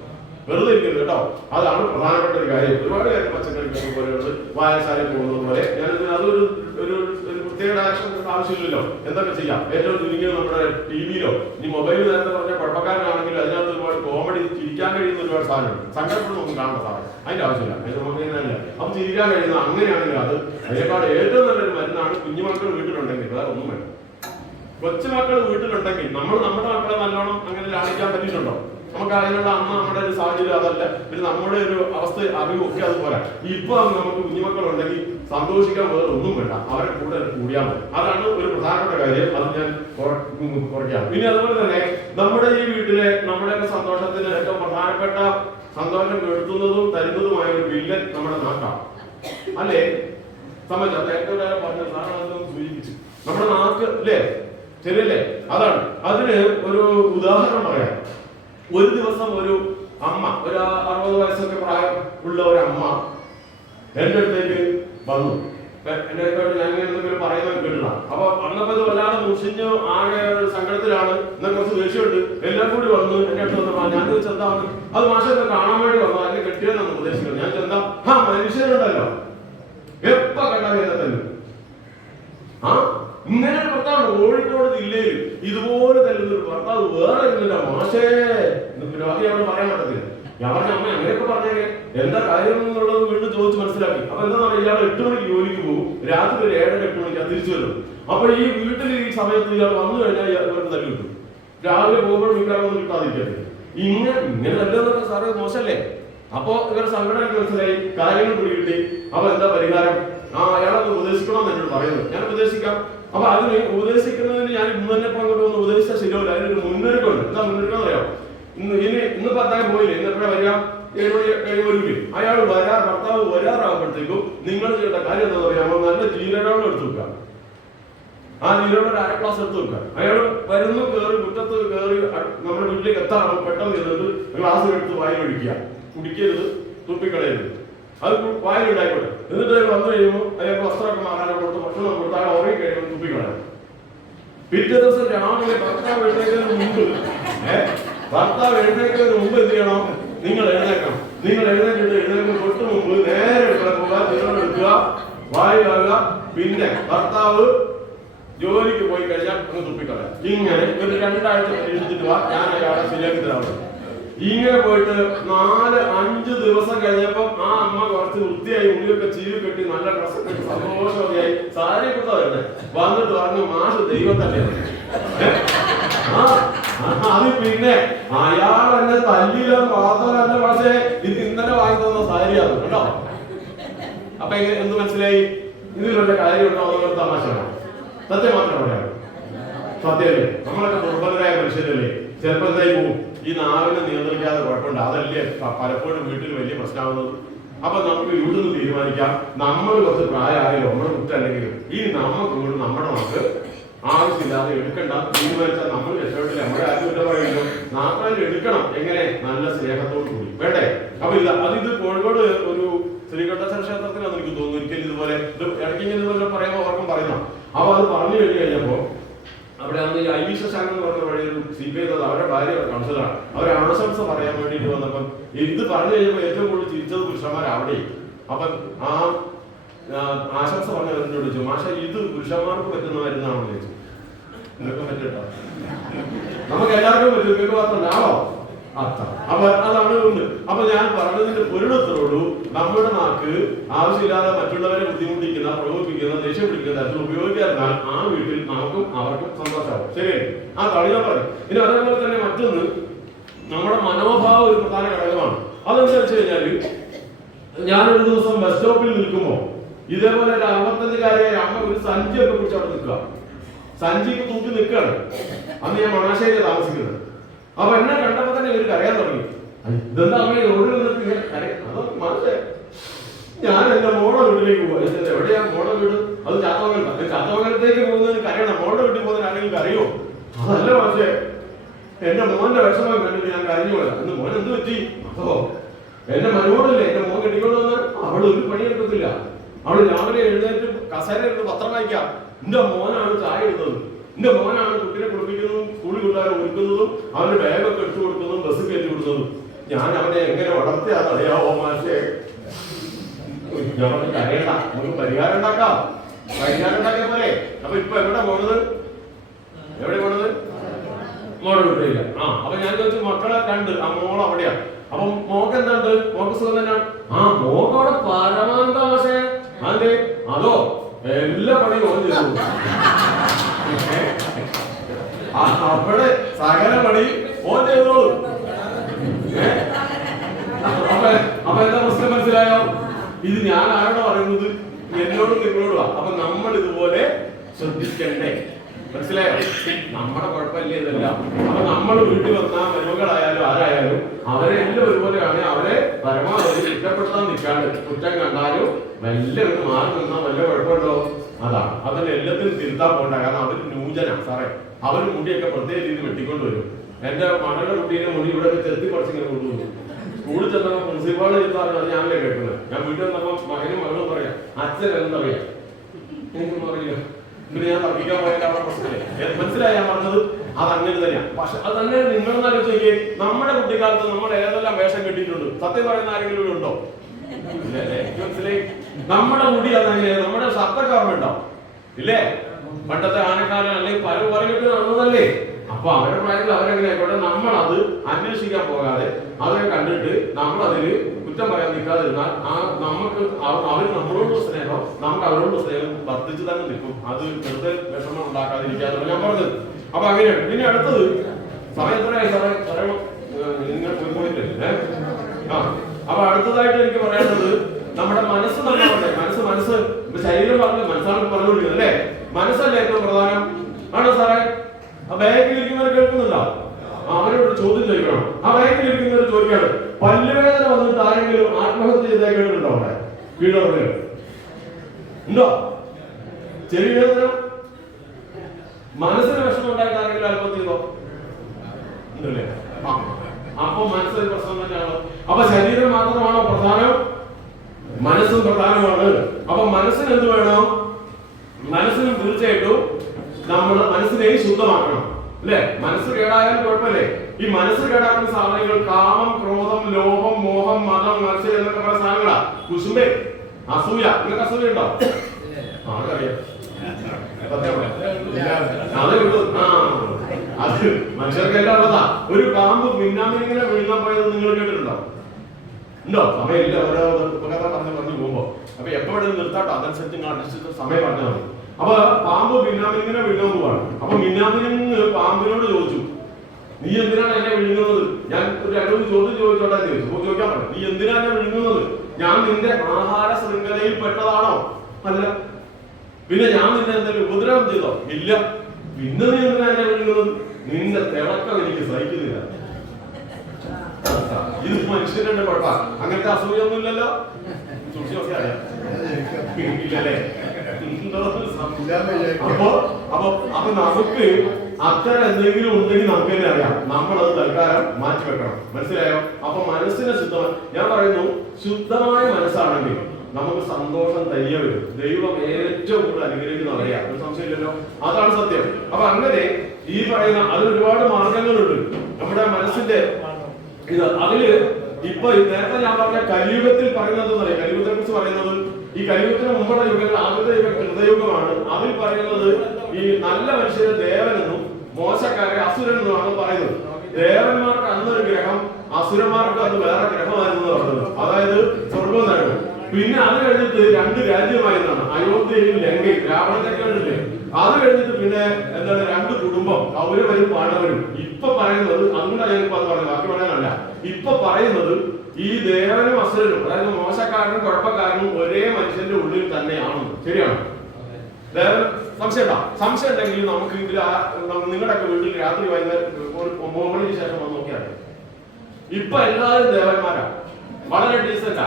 വെറുതെ ഇരിക്കരുത് കേട്ടോ. അതാണ് പ്രധാനപ്പെട്ട ഒരു കാര്യം. ഒരുപാട് കാര്യം പച്ചക്കറി പോലെയുണ്ട്, വായനശാലയിൽ പോകുന്നത് പോലെ. ഞാനിതിന് അതൊരു ഒരു പ്രത്യേക ഡയറക്ഷൻ ആവശ്യമില്ലല്ലോ, എന്തൊക്കെ ചെയ്യാം. ഏറ്റവും ചുരുങ്ങിയത് നമ്മുടെ ടിവിയിലോ ഇനി മൊബൈലിൽ നേരത്തെ പറഞ്ഞ കുഴപ്പക്കാരനാണെങ്കിൽ അതിനകത്ത് ഒരുപാട് കോമഡി ചിരിക്കാൻ കഴിയുന്ന ഒരുപാട് സാധനമുണ്ട്. സങ്കടപ്പെടുന്ന ഒന്നും കാണുന്ന സാധനം അതിന്റെ ആവശ്യമില്ല. അതിന്റെ നമുക്ക് തന്നെയല്ല അപ്പം ചിരിക്കാൻ കഴിയുന്ന അങ്ങനെയാണെങ്കിൽ അത് അതിനേക്കാൾ ഏറ്റവും നല്ലൊരു മരുന്നാണ് കുഞ്ഞുമക്കൾ വീട്ടിലുണ്ടെങ്കിൽ. വേറെ ഒന്നും വേണ്ട. കൊച്ചുമക്കൾ വീട്ടിലുണ്ടെങ്കിൽ നമ്മൾ നമ്മുടെ മക്കളെ നല്ലോണം അങ്ങനെ ലാളിക്കാൻ പറ്റിയിട്ടുണ്ടോ? നമുക്ക് അതിനുള്ള അന്ന് നമ്മുടെ ഒരു സാഹചര്യം അതല്ല, പിന്നെ നമ്മുടെ ഒരു അവസ്ഥ അറിവൊക്കെ അതുപോലെ. ഇപ്പൊ നമുക്ക് കുഞ്ഞുമക്കളുണ്ടെങ്കിൽ സന്തോഷിക്കാൻ വേറെ ഒന്നും വേണ്ട, അവരെ കൂടെ കൂടിയാൽ മതി. അതാണ് ഒരു പ്രധാനപ്പെട്ട കാര്യം. അത് ഞാൻ കുറയ്ക്കാം. പിന്നെ അതുപോലെ തന്നെ നമ്മുടെ ഈ വീട്ടിലെ നമ്മുടെയൊക്കെ സന്തോഷത്തിന് ഏറ്റവും പ്രധാനപ്പെട്ട സന്തോഷം കെടുത്തുന്നതും തരുന്നതുമായ ഒരു വില്ലൻ നമ്മുടെ നാക്കാണ്, അല്ലേ? സമ്മതിച്ചോ? ഏറ്റവും നേരം പറഞ്ഞ നാടാണെന്ന് സൂചിപ്പിച്ചു. നമ്മുടെ നാക്ക് അല്ലേ? ശരിയല്ലേ? അതാണ്. അതിന് ഒരു ഉദാഹരണം പറയാം. ഒരു ദിവസം ഒരു അമ്മ, ഒരു 60 വയസ്സൊക്കെ പ്രായം ഉള്ള ഒരു അമ്മ എന്റെ അടുത്തേക്ക് വന്നു. എന്റെ ഞാൻ എന്തെങ്കിലും പറയുന്നത് കേട്ടില്ല. അപ്പൊ വന്നപ്പോ ഇത് വല്ലാതെ മുഷിഞ്ഞു, ആകെ സങ്കടത്തിലാണ്, എന്നാൽ കുറച്ച് ദേഷ്യമുണ്ട്. എല്ലാം കൂടി വന്ന് എന്റെ അടുത്ത് വന്നപ്പോ ഞാൻ ചോദിച്ചു എന്താണ് അത്? മാഷെ കാണാൻ വേണ്ടി വന്നു, അതിനെ കെട്ടിയെന്നാണ് ഉദ്ദേശിക്കുന്നത്. ഞാൻ ചെന്താ മനുഷ്യരുണ്ടല്ലോ എപ്പ കണ്ടാലും എന്നെ തല്ലു. ഇങ്ങനെ ഒരു ഭർത്താവുണ്ട് കോഴിക്കോട് ജില്ലയിൽ. ഇതുപോലെ തല്ലുന്നൊരു ഭർത്താവ് വേറെ ഇരുന്നില്ല മാഷേ. പിന്നെ ബാക്കി അവിടെ പറയാൻ പറ്റത്തില്ല. ഞാൻ പറഞ്ഞ അമ്മ അങ്ങനെയൊക്കെ പറഞ്ഞേ എന്താ കാര്യം എന്നുള്ളത് വീണ്ടും ചോദിച്ച് മനസ്സിലാക്കി. അപ്പൊ എന്താ പറയുക, ഇയാൾ 8 മണിക്ക് ജോലിക്ക് പോകും, രാത്രി ഒരു 7-8 മണിക്ക് തിരിച്ചു വരും. അപ്പൊ ഈ വീട്ടിൽ ഈ സമയത്ത് ഇയാൾ വന്നു കഴിഞ്ഞാൽ ഇവർക്ക് തല്ലു കിട്ടും. രാവിലെ പോകുമ്പോൾ വീട്ടുകാരൊന്നും കിട്ടാതിരിക്കത്തില്ല. ഇങ്ങനെ തല്ലുന്നൊക്കെ സാറ് മോശമല്ലേ? അപ്പൊ ഇവരുടെ സങ്കടം മനസ്സിലായി, കാര്യങ്ങൾ പിടികിട്ടി. അപ്പൊ എന്താ പരിഹാരം? അയാളൊന്ന് ഉപദേശിക്കണമെന്ന് എന്നോട് പറയുന്നത്. ഞാൻ ഉപദേശിക്കാം. അപ്പൊ അതിന് ഉപദേശിക്കുന്നതിന് ഞാൻ ഇന്ന് തന്നെ പങ്കെടുക്കുന്ന ഉപദേശിച്ച ശരിയല്ല. അതിനൊരു മുന്നൊരുക്കമുണ്ട്. എന്താ മുന്നൊരുക്കം അറിയാം? ഇന്നിപ്പോ അദ്ദേഹം പോയില്ലേ, ഇന്ന് എപ്പോഴാ വരിക? 7 മണി കഴിയുമ്പോൾ അയാൾ ഭർത്താവ് വരാറാകുമ്പോഴത്തേക്കും നിങ്ങൾ ചെയ്യേണ്ട കാര്യം എന്താ പറയാമോ? നല്ല ജീരകവെള്ളം എടുത്തു വെക്കുക. ആ ജീരകവെള്ളം ഒരു 1/2 ഗ്ലാസ് എടുത്തു വെക്കുക. അയാൾ വരുന്നു, കയറി മുറ്റത്ത് കയറി നമ്മുടെ വീട്ടിലേക്ക് എത്താറാകുമ്പോൾ പെട്ടെന്ന് ചെന്നിട്ട് ഗ്ലാസ് എടുത്ത് വായിൽ ഒഴിക്കുക. കുടിക്കരുത്, തുപ്പിക്കളയരുത്. അത് വായിലുണ്ടായിക്കോട്ടെ. എന്നിട്ട് വന്നു കഴിയുമ്പോൾ അയാൾക്ക് വസ്ത്രമൊക്കെ മാറാനൊക്കെ കൊടുത്ത് ഭക്ഷണം കൊടുത്ത് അയാൾ ഉറങ്ങി കഴിയുമ്പോൾ തുപ്പിക്കളയാം. പിറ്റേ ദിവസം രാവിലെ ഭർത്താവ് എഴുന്നേക്കുന്നതിന് മുമ്പ് എന്ത് ചെയ്യണം? നിങ്ങൾ എഴുന്നേക്കണം. നിങ്ങൾ എഴുന്നേൽക്കുന്ന തൊട്ട് മുമ്പ് നേരെ പോവുക, എടുക്കുക, വായിലാകുക. പിന്നെ ഭർത്താവ് ജോലിക്ക് പോയി കഴിഞ്ഞാൽ അങ്ങ് തുപ്പിക്കളയാം. ഇങ്ങനെ ഒരു 2 ആഴ്ച പരീക്ഷിച്ചിട്ട് വാ, ഞാൻ അയാളെ ശരിയാക്കി തരാറുണ്ട്. ഇങ്ങനെ പോയിട്ട് 4-5 ദിവസം കഴിഞ്ഞപ്പോ ആ അമ്മ കുറച്ച് വൃത്തിയായി, ഉള്ളിയൊക്കെ ചീവ് കെട്ടി നല്ല ഡ്രസ്സൊക്കെ സന്തോഷമൊക്കെയായി സാരി കൊടുത്താ വരുന്നത്. വന്നിട്ട് പറഞ്ഞു മാഷ് ദൈവം തന്നെയാണ്. അത് പിന്നെ അയാൾ എന്നെ തല്ലില്ല മാത്രമല്ല, പക്ഷേ ഇത് ഇന്നലെ വാങ്ങി തന്ന സാരിയാണ് കേട്ടോ. അപ്പൊ എന്ത് മനസ്സിലായി? ഇതിലുള്ള കാര്യമുണ്ടോ? അതൊരു തമാശയാണ്. സത്യം മാത്രം പറയാം. സത്യമല്ലേ? നമ്മളൊക്കെ ദുർബലരായ മനുഷ്യരല്ലേ? ചെറുപ്പത്തായി പോവും. ഈ നാവിനെ നിയന്ത്രിക്കാതെ കുഴപ്പമുണ്ട്. അതല്ലേ പലപ്പോഴും വീട്ടിൽ വലിയ പ്രശ്നമാകുന്നത്. അപ്പൊ നമുക്ക് വീട്ടിൽ തീരുമാനിക്കാം, നമ്മൾ കുറച്ച് പ്രായമായാലും നമ്മുടെ കുറ്റമല്ലെങ്കിലും ഈ നമുക്ക് നമ്മുടെ മക്കൾ ആവശ്യമില്ലാതെ എടുക്കണ്ട തീരുമാനിച്ചാൽ നമ്മൾ രക്ഷപ്പെട്ടില്ല. നമ്മുടെ ആരോഗ്യമായില്ലോ നാട്ടിൽ എടുക്കണം. എങ്ങനെ? നല്ല സ്നേഹത്തോടു കൂടി വേണ്ടേ? അപ്പൊ ഇത് കോഴിക്കോട് ഒരു ശ്രീകണ്ഠേശ്വര ക്ഷേത്രത്തിലാന്ന് എനിക്ക് തോന്നുന്നു. ഒരിക്കലും ഇതുപോലെ ഇടയ്ക്ക് ഇങ്ങനെ ഇതുപോലെ പറയുമ്പോൾ ഓർക്കും പറയുന്ന. അപ്പൊ അത് പറഞ്ഞു കഴിഞ്ഞപ്പോ അവിടെ അന്ന് ഈ ഐവി ശശാങ്കൻ എന്ന് പറഞ്ഞ വഴി ഒരു CBI അവരുടെ ഭാര്യ കൗൺസിലറാണ്. അവരെ ആശംസ പറയാൻ വേണ്ടിയിട്ട് വന്നപ്പം ഇത് പറഞ്ഞു കഴിഞ്ഞപ്പോൾ ഏറ്റവും കൂടുതൽ ചിരിച്ചത് പുരുഷന്മാർ അവിടെ. അപ്പം ആ ആശംസ പറഞ്ഞവരോട് ചോദിച്ചു, മാഷ ഇത് പുരുഷന്മാർക്ക് പറ്റുന്ന മരുന്നാണോ ചോദിച്ചു. നിങ്ങൾക്ക് പറ്റിട്ടോ? നമുക്ക് എല്ലാവർക്കും പറ്റും, നിങ്ങൾക്ക് മാത്രമല്ലാണോ? അപ്പൊ അതാണ് ഉണ്ട്. അപ്പൊ ഞാൻ പറഞ്ഞതിന്റെ പൊരുളത്തോടു നമ്മുടെ നാക്ക് ആവശ്യമില്ലാതെ മറ്റുള്ളവരെ ബുദ്ധിമുട്ടിക്കുന്ന, പ്രകോപിപ്പിക്കുന്ന, ദേഷ്യം പിടിക്കുന്ന തരത്തിൽ ഉപയോഗിക്കാതിരുന്നാൽ ആ വീട്ടിൽ നമുക്കും അവർക്കും സന്തോഷമാവും. ശരിയല്ലേ? ആ കളിയാൻ പറയും. ഇനി അതേപോലെ തന്നെ മറ്റൊന്ന്, നമ്മുടെ മനോഭാവം ഒരു പ്രധാന ഘടകമാണ്. അതെന്താ വെച്ച് കഴിഞ്ഞാല്, ഞാനൊരു ദിവസം ബസ് സ്റ്റോപ്പിൽ നിൽക്കുമ്പോ ഇതേപോലെ ഒരു 65-കാരിയായ അമ്മ ഒരു സഞ്ചിയൊക്കെ പിടിച്ച് അവിടെ നിൽക്കുക. സഞ്ചിക്ക് തൂക്കി നിൽക്കുകയാണ്. അന്ന് ഞാൻ മണാശ്ശേരിയാണ് താമസിക്കുന്നത്. അപ്പൊ എന്നെ കണ്ടപ്പോ തന്നെ ഇവർ കരയാൻ തുടങ്ങി. ഇതെന്താ അമ്മ റോഡിൽ നിന്നിട്ട് അതോ മനസ്സേ, ഞാൻ എന്റെ മോളെ വീട്ടിലേക്ക് പോവാ. എവിടെയാ മോളെ വീട്? അത് ചാത്തമംഗലത്ത്. ചാത്തമംഗലത്തേക്ക് പോകുന്നതിന് കരയണം, മോളുടെ വീട്ടിൽ പോകുന്നതിന് ആരെങ്കിലും കരയോ? അതല്ല പക്ഷേ എന്റെ മോന്റെ വിഷമം കണ്ടിട്ട് ഞാൻ കരഞ്ഞു പോയാ. എന്റെ മോൻ എന്ത് പറ്റി? അപ്പോ എന്റെ മനോടല്ലേ എന്റെ മോൻ കെട്ടിക്കൊണ്ട് വന്നാൽ അവള് ഒരു പണിയെടുക്കത്തില്ല. അവള് രാവിലെ എഴുന്നേറ്റ് കസേര എടുത്ത് പത്രം വായിക്കാം. എന്റെ മോനാണ് ചായ ഇടുന്നത്, എന്റെ മോനാണ് കുട്ടിനെ കുളിപ്പിക്കുന്നതും സ്കൂളിൽ കൊണ്ടുപോകാൻ ഒരുക്കുന്നതും അവന്റെ ബാഗൊക്കെ എടുത്തു കൊടുക്കുന്നതും ബസ് കയറ്റി കൊടുക്കുന്നതും. ഞാൻ അവനെ എങ്ങനെ വളർത്തിയാന്ന് അറിയാവോ മാഷേ? ഞാൻ കരയണ്ട, നമുക്ക് പരിഹാരം ഉണ്ടാക്കാം. പരിഹാരം ഉണ്ടാക്കിയ പോലെ. അപ്പൊ ഇപ്പൊ എവിടെ പോണത്? എവിടെ പോണത്? മോളെ വിട്ടില്ല. അപ്പൊ ഞാൻ ചോദിച്ചു, മക്കളെ കണ്ട് ആ മോൾ അവിടെയാ. അപ്പൊ മോക്ക് എന്താണ്ട്? മോക്ക് സുഖം തന്നെയാണ്. മോക്ക് അവിടെ പരമാനന്ദ മാഷേ. അതെ, അതോ എല്ലാ പണിയും ഓൻ ചെയ്തു. അവിടെ സകല പണി ഓൻ ചെയ്തോളൂ. അപ്പൊ എന്താ പ്രശ്നം മനസ്സിലായോ? ഇത് ഞാൻ ആരോടാ പറയുന്നത്? എന്നോടും നിങ്ങളോടുവാ. അപ്പൊ നമ്മൾ ഇതുപോലെ ശ്രദ്ധിക്കണ്ടേ? മനസ്സിലായോ? നമ്മുടെ കുഴപ്പമില്ല ഇതല്ല. അപ്പൊ നമ്മൾ വീട്ടിൽ വന്ന മരുമകളായാലും ആരായാലും അവരെ എല്ലാം ഒരുപോലെയാണ്. അവരെ പരമാവധി കുറ്റപ്പെടുത്താൻ നിൽക്കാണ്ട്, കുറ്റം കണ്ടാലും മെല്ലെ ഒന്ന് മാറി നിന്നാൽ വല്ല കുഴപ്പമുണ്ടോ? അതാണ്. അതിന് എല്ലാത്തിനും തിരുത്താൻ പോകണ്ട. കാരണം അവര് ന്യൂജന സാറേ. അവര് മുടിയൊക്കെ പ്രത്യേക രീതിയിൽ വെട്ടിക്കൊണ്ട് വരും. എന്റെ മകളുടെ കുട്ടീന്റെ മുടി ഇവിടെ ചെത്തി പറിച്ചിങ്ങനെ കൊണ്ടുവന്നു. സ്കൂളിൽ ചെന്നപ്പോ പ്രിൻസിപ്പാള് ചെന്നാണ് ഞാനല്ലേ കേൾക്കുന്നത്. ഞാൻ വീട്ടിൽ വന്നപ്പോ മകനും മകളും പറയാം, അച്ഛൻ എന്നറിയാം, എനിക്കൊന്നും അറിയില്ല. പിന്നെ ഞാൻ തർക്കിക്കാൻ പോയാൽ അവിടെ പ്രശ്നമില്ല. മനസ്സിലായി ഞാൻ പറഞ്ഞത്? അത് അങ്ങനെ തന്നെയാണ്. പക്ഷെ അത് തന്നെ നിങ്ങളെന്ന് ആലോചിച്ച് നമ്മുടെ കുട്ടിക്കാലത്ത് നമ്മൾ ഏതെല്ലാം വേഷം കെട്ടിയിട്ടുണ്ട്? സത്യം പറയുന്ന ആരെങ്കിലും ഇവിടെ ഉണ്ടോ? ഇല്ലല്ലേ? മനസ്സിലായി? നമ്മുടെ മുടി അതങ്ങനെ, നമ്മുടെ ഷർട്ടൊക്കെ ഓർമ്മ ഉണ്ടാവും ഇല്ലേ? പണ്ടത്തെ ആനക്കാലം അല്ലെങ്കിൽ പല പറഞ്ഞിട്ട് നടന്നതല്ലേ? അപ്പൊ അവരുടെ പ്രായത്തിൽ അവരെങ്ങനെ ആയിക്കോട്ടെ, നമ്മൾ അത് അന്വേഷിക്കാൻ പോകാതെ അവരെ കണ്ടിട്ട് നമ്മൾ അതില് കുറ്റം പറയാൻ നിൽക്കാതിരുന്നാൽ നമുക്ക് അവർ നമ്മളോടുള്ള സ്നേഹം നമുക്ക് അവരോടുള്ള സ്നേഹം വർദ്ധിച്ചു തന്നെ നിൽക്കും. അത് വെറുതെ വിഷമം ഉണ്ടാക്കാതിരിക്കാന്നുള്ള ഞാൻ പറഞ്ഞത്. അപ്പൊ അങ്ങനെയാണ്. പിന്നെ അടുത്തത് സമയം എത്രയായി സാറേ? നിങ്ങൾ പോയിട്ടില്ലേ? അപ്പൊ അടുത്തതായിട്ട് എനിക്ക് പറയാനുള്ളത് നമ്മുടെ മനസ്സ് നന്നാവട്ടെ. മനസ്സ് ശരീരം പറഞ്ഞ് മനസ്സാണ് പറഞ്ഞുകൊണ്ടിരിക്കുന്നത് അല്ലേ? മനസ്സല്ലേ ഏറ്റവും പ്രധാനം? ആണോ സാറേ? ആ ബാങ്കിലിരിക്കുന്നവർ കേൾക്കുന്നുണ്ടോ? അവരോട് ചോദ്യം ചോദിക്കണം. ആ ബാങ്കിലിരിക്കുന്നവർ ചോദിക്കാണ്, പല്ലുവേദന വന്നിട്ട് ആരെങ്കിലും ആത്മഹത്യ ചെയ്താൽ കേട്ടിട്ടുണ്ടോ? അവിടെ വീടുകളിൽ ഉണ്ടോ? ചെവി വേദന, മനസ്സിന് വിഷമം ഉണ്ടായിട്ട് ആരെങ്കിലും ആത്മഹത്യ ചെയ്തോ? ഉണ്ടല്ലേ? അപ്പൊ മനസ്സിന് പ്രശ്നം തന്നെയാണ്. അപ്പൊ ശരീരം മാത്രമാണോ പ്രധാനം? മനസ്സും പ്രധാനമാണ്. അപ്പൊ മനസ്സിന് എന്ത് വേണം? മനസ്സിനും തീർച്ചയായിട്ടും നമ്മൾ മനസ്സിനെ ശുദ്ധമാക്കണം അല്ലെ? മനസ്സ് കേടായാലും കുഴപ്പമില്ലേ? ഈ മനസ്സ് കേടാക്കുന്ന സാധനങ്ങൾ കാമം, ക്രോധം, ലോഭം, മോഹം, മതം, മത്സരം എന്നൊക്കെ പറയുന്ന സാധനങ്ങളാ. കുശുമ്പേ, അസൂയ. നിങ്ങൾക്ക് അസൂയ ഉണ്ടോ? അതറിയാം. അത് മനുഷ്യർക്കെല്ലാം ഉള്ളതാ. ഒരു പാമ്പ് മിന്നാമിനിങ്ങനെ വിഴുങ്ങാൻ പോയത് നിങ്ങൾ കേട്ടിട്ടുണ്ടോ? ഉണ്ടോ? സമയമില്ല, ഓരോ ഉപകഥ പറഞ്ഞു പോകുമ്പോ. അപ്പൊ എപ്പോഴും നിർത്താട്ടോ, അതനുസരിച്ച് നിങ്ങൾ അന്വേഷിച്ചിട്ട് സമയം പറഞ്ഞാൽ മതി. അപ്പൊ പാമ്പ് മിന്നാമിനിങ്ങനെ വിഴുങ്ങാൻ പോവാണ്. അപ്പൊ മിന്നാമിനിങ് പാമ്പിനോട് ചോദിച്ചു, നീ എന്തിനാണ് എന്നെ വിഴുങ്ങുന്നത്? ഞാൻ ഒരു 2 ചോദ്യം ചോദിച്ചോട്ടെ ചോദിച്ചു. ചോദിക്കാൻ പറഞ്ഞു, നീ എന്തിനാണ് എന്നെ വിഴുങ്ങുന്നത്? ഞാൻ നിന്റെ ആഹാര ശൃംഖലയിൽ പെട്ടതാണോ? അല്ല. പിന്നെ ഞാൻ നിന്നെ എന്തെങ്കിലും ഉപദ്രവം ചെയ്തോ? ഇല്ല. പിന്നെ നീ എന്തിനാ എന്നെ വിഴുങ്ങുന്നത്? നിന്റെ തിളക്കം എനിക്ക് സഹിക്കുന്നില്ല. ഇത് മനുഷ്യരുടെ കുഴപ്പ. അങ്ങനത്തെ അസൂയൊന്നും ഇല്ലല്ലോ. സൂക്ഷിച്ചൊക്കെ അറിയാം ഇല്ലല്ലേ? അപ്പൊ നമുക്ക് അത്തരം എന്തെങ്കിലും ഉണ്ടെങ്കിൽ നമുക്ക് തന്നെ അറിയാം. നമ്മളത് തൽക്കാലം മാറ്റി വെക്കണം. മനസ്സിലായോ? അപ്പൊ മനസ്സിനെ ശുദ്ധമായി ഞാൻ പറയുന്നു, ശുദ്ധമായ മനസ്സാണെങ്കിൽ നമുക്ക് സന്തോഷം തനിയെ വരും. ദൈവം ഏറ്റവും കൂടുതൽ അനുഗ്രഹിക്കുന്ന അറിയാം, ഒരു സംശയമില്ലല്ലോ. അതാണ് സത്യം. അപ്പൊ അങ്ങനെ ഈ പറയുന്ന അതിന് ഒരുപാട് മാർഗങ്ങളുണ്ട് നമ്മുടെ മനസ്സിന്റെ ഇത്. അതില് ഇപ്പൊ നേരത്തെ ഞാൻ പറഞ്ഞ കലിയുഗത്തിൽ പറയുന്നത് അറിയാം. കലിയുഗത്തെ കുറിച്ച് പറയുന്നത് ഈ കലിയുഗത്തിന് മുമ്പുള്ള യുഗങ്ങൾ ആദ്യത്തെ യുഗം ഹൃദയുഗമാണ്. അതിൽ പറയുന്നത് ഈ നല്ല മനുഷ്യരെ ദേവനെന്നും മോശക്കാരെ അസുരനെന്നുമാണ് പറയുന്നത്. ദേവന്മാർക്ക് അന്നൊരു ഗ്രഹം, അസുരന്മാർക്ക് അന്ന് വേറെ ഗ്രഹമായിരുന്നു പറഞ്ഞത്. അതായത് സ്വർഗം നരകം. പിന്നെ അത് കഴിഞ്ഞിട്ട് 2 രാജ്യമായിരുന്നാണ്, അയോധ്യയും ലങ്കയും. രാവണനൊക്കെ കണ്ടില്ലേ? അത് കഴിഞ്ഞിട്ട് പിന്നെ എന്താണ് 2 കുടുംബം, കൗരവരും പാണ്ഡവരും. ഇപ്പൊ പറയുന്നത്, അതുകൊണ്ടാണ് ഞാനിപ്പോ അത് പറയുന്നത്, ബാക്കി പറയാനല്ല. ഇപ്പൊ പറയുന്നത് ഈ ദേവനും അസുരനും, അതായത് മോശക്കാരനും കുഴപ്പക്കാരനും ഒരേ മനുഷ്യന്റെ ഉള്ളിൽ തന്നെയാണ്. ശരിയാണ്? ദേവൻ സംശയം ഉണ്ടെങ്കിൽ നമുക്ക് ഇതിൽ നിങ്ങളുടെയൊക്കെ വീട്ടിൽ രാത്രി വൈകുന്നേരം 9 മണിക്ക് ശേഷം വന്ന് നോക്കിയാൽ ഇപ്പൊ എല്ലാവരും ദേവന്മാരാണ്. വളരെ ഡീസന്റാ.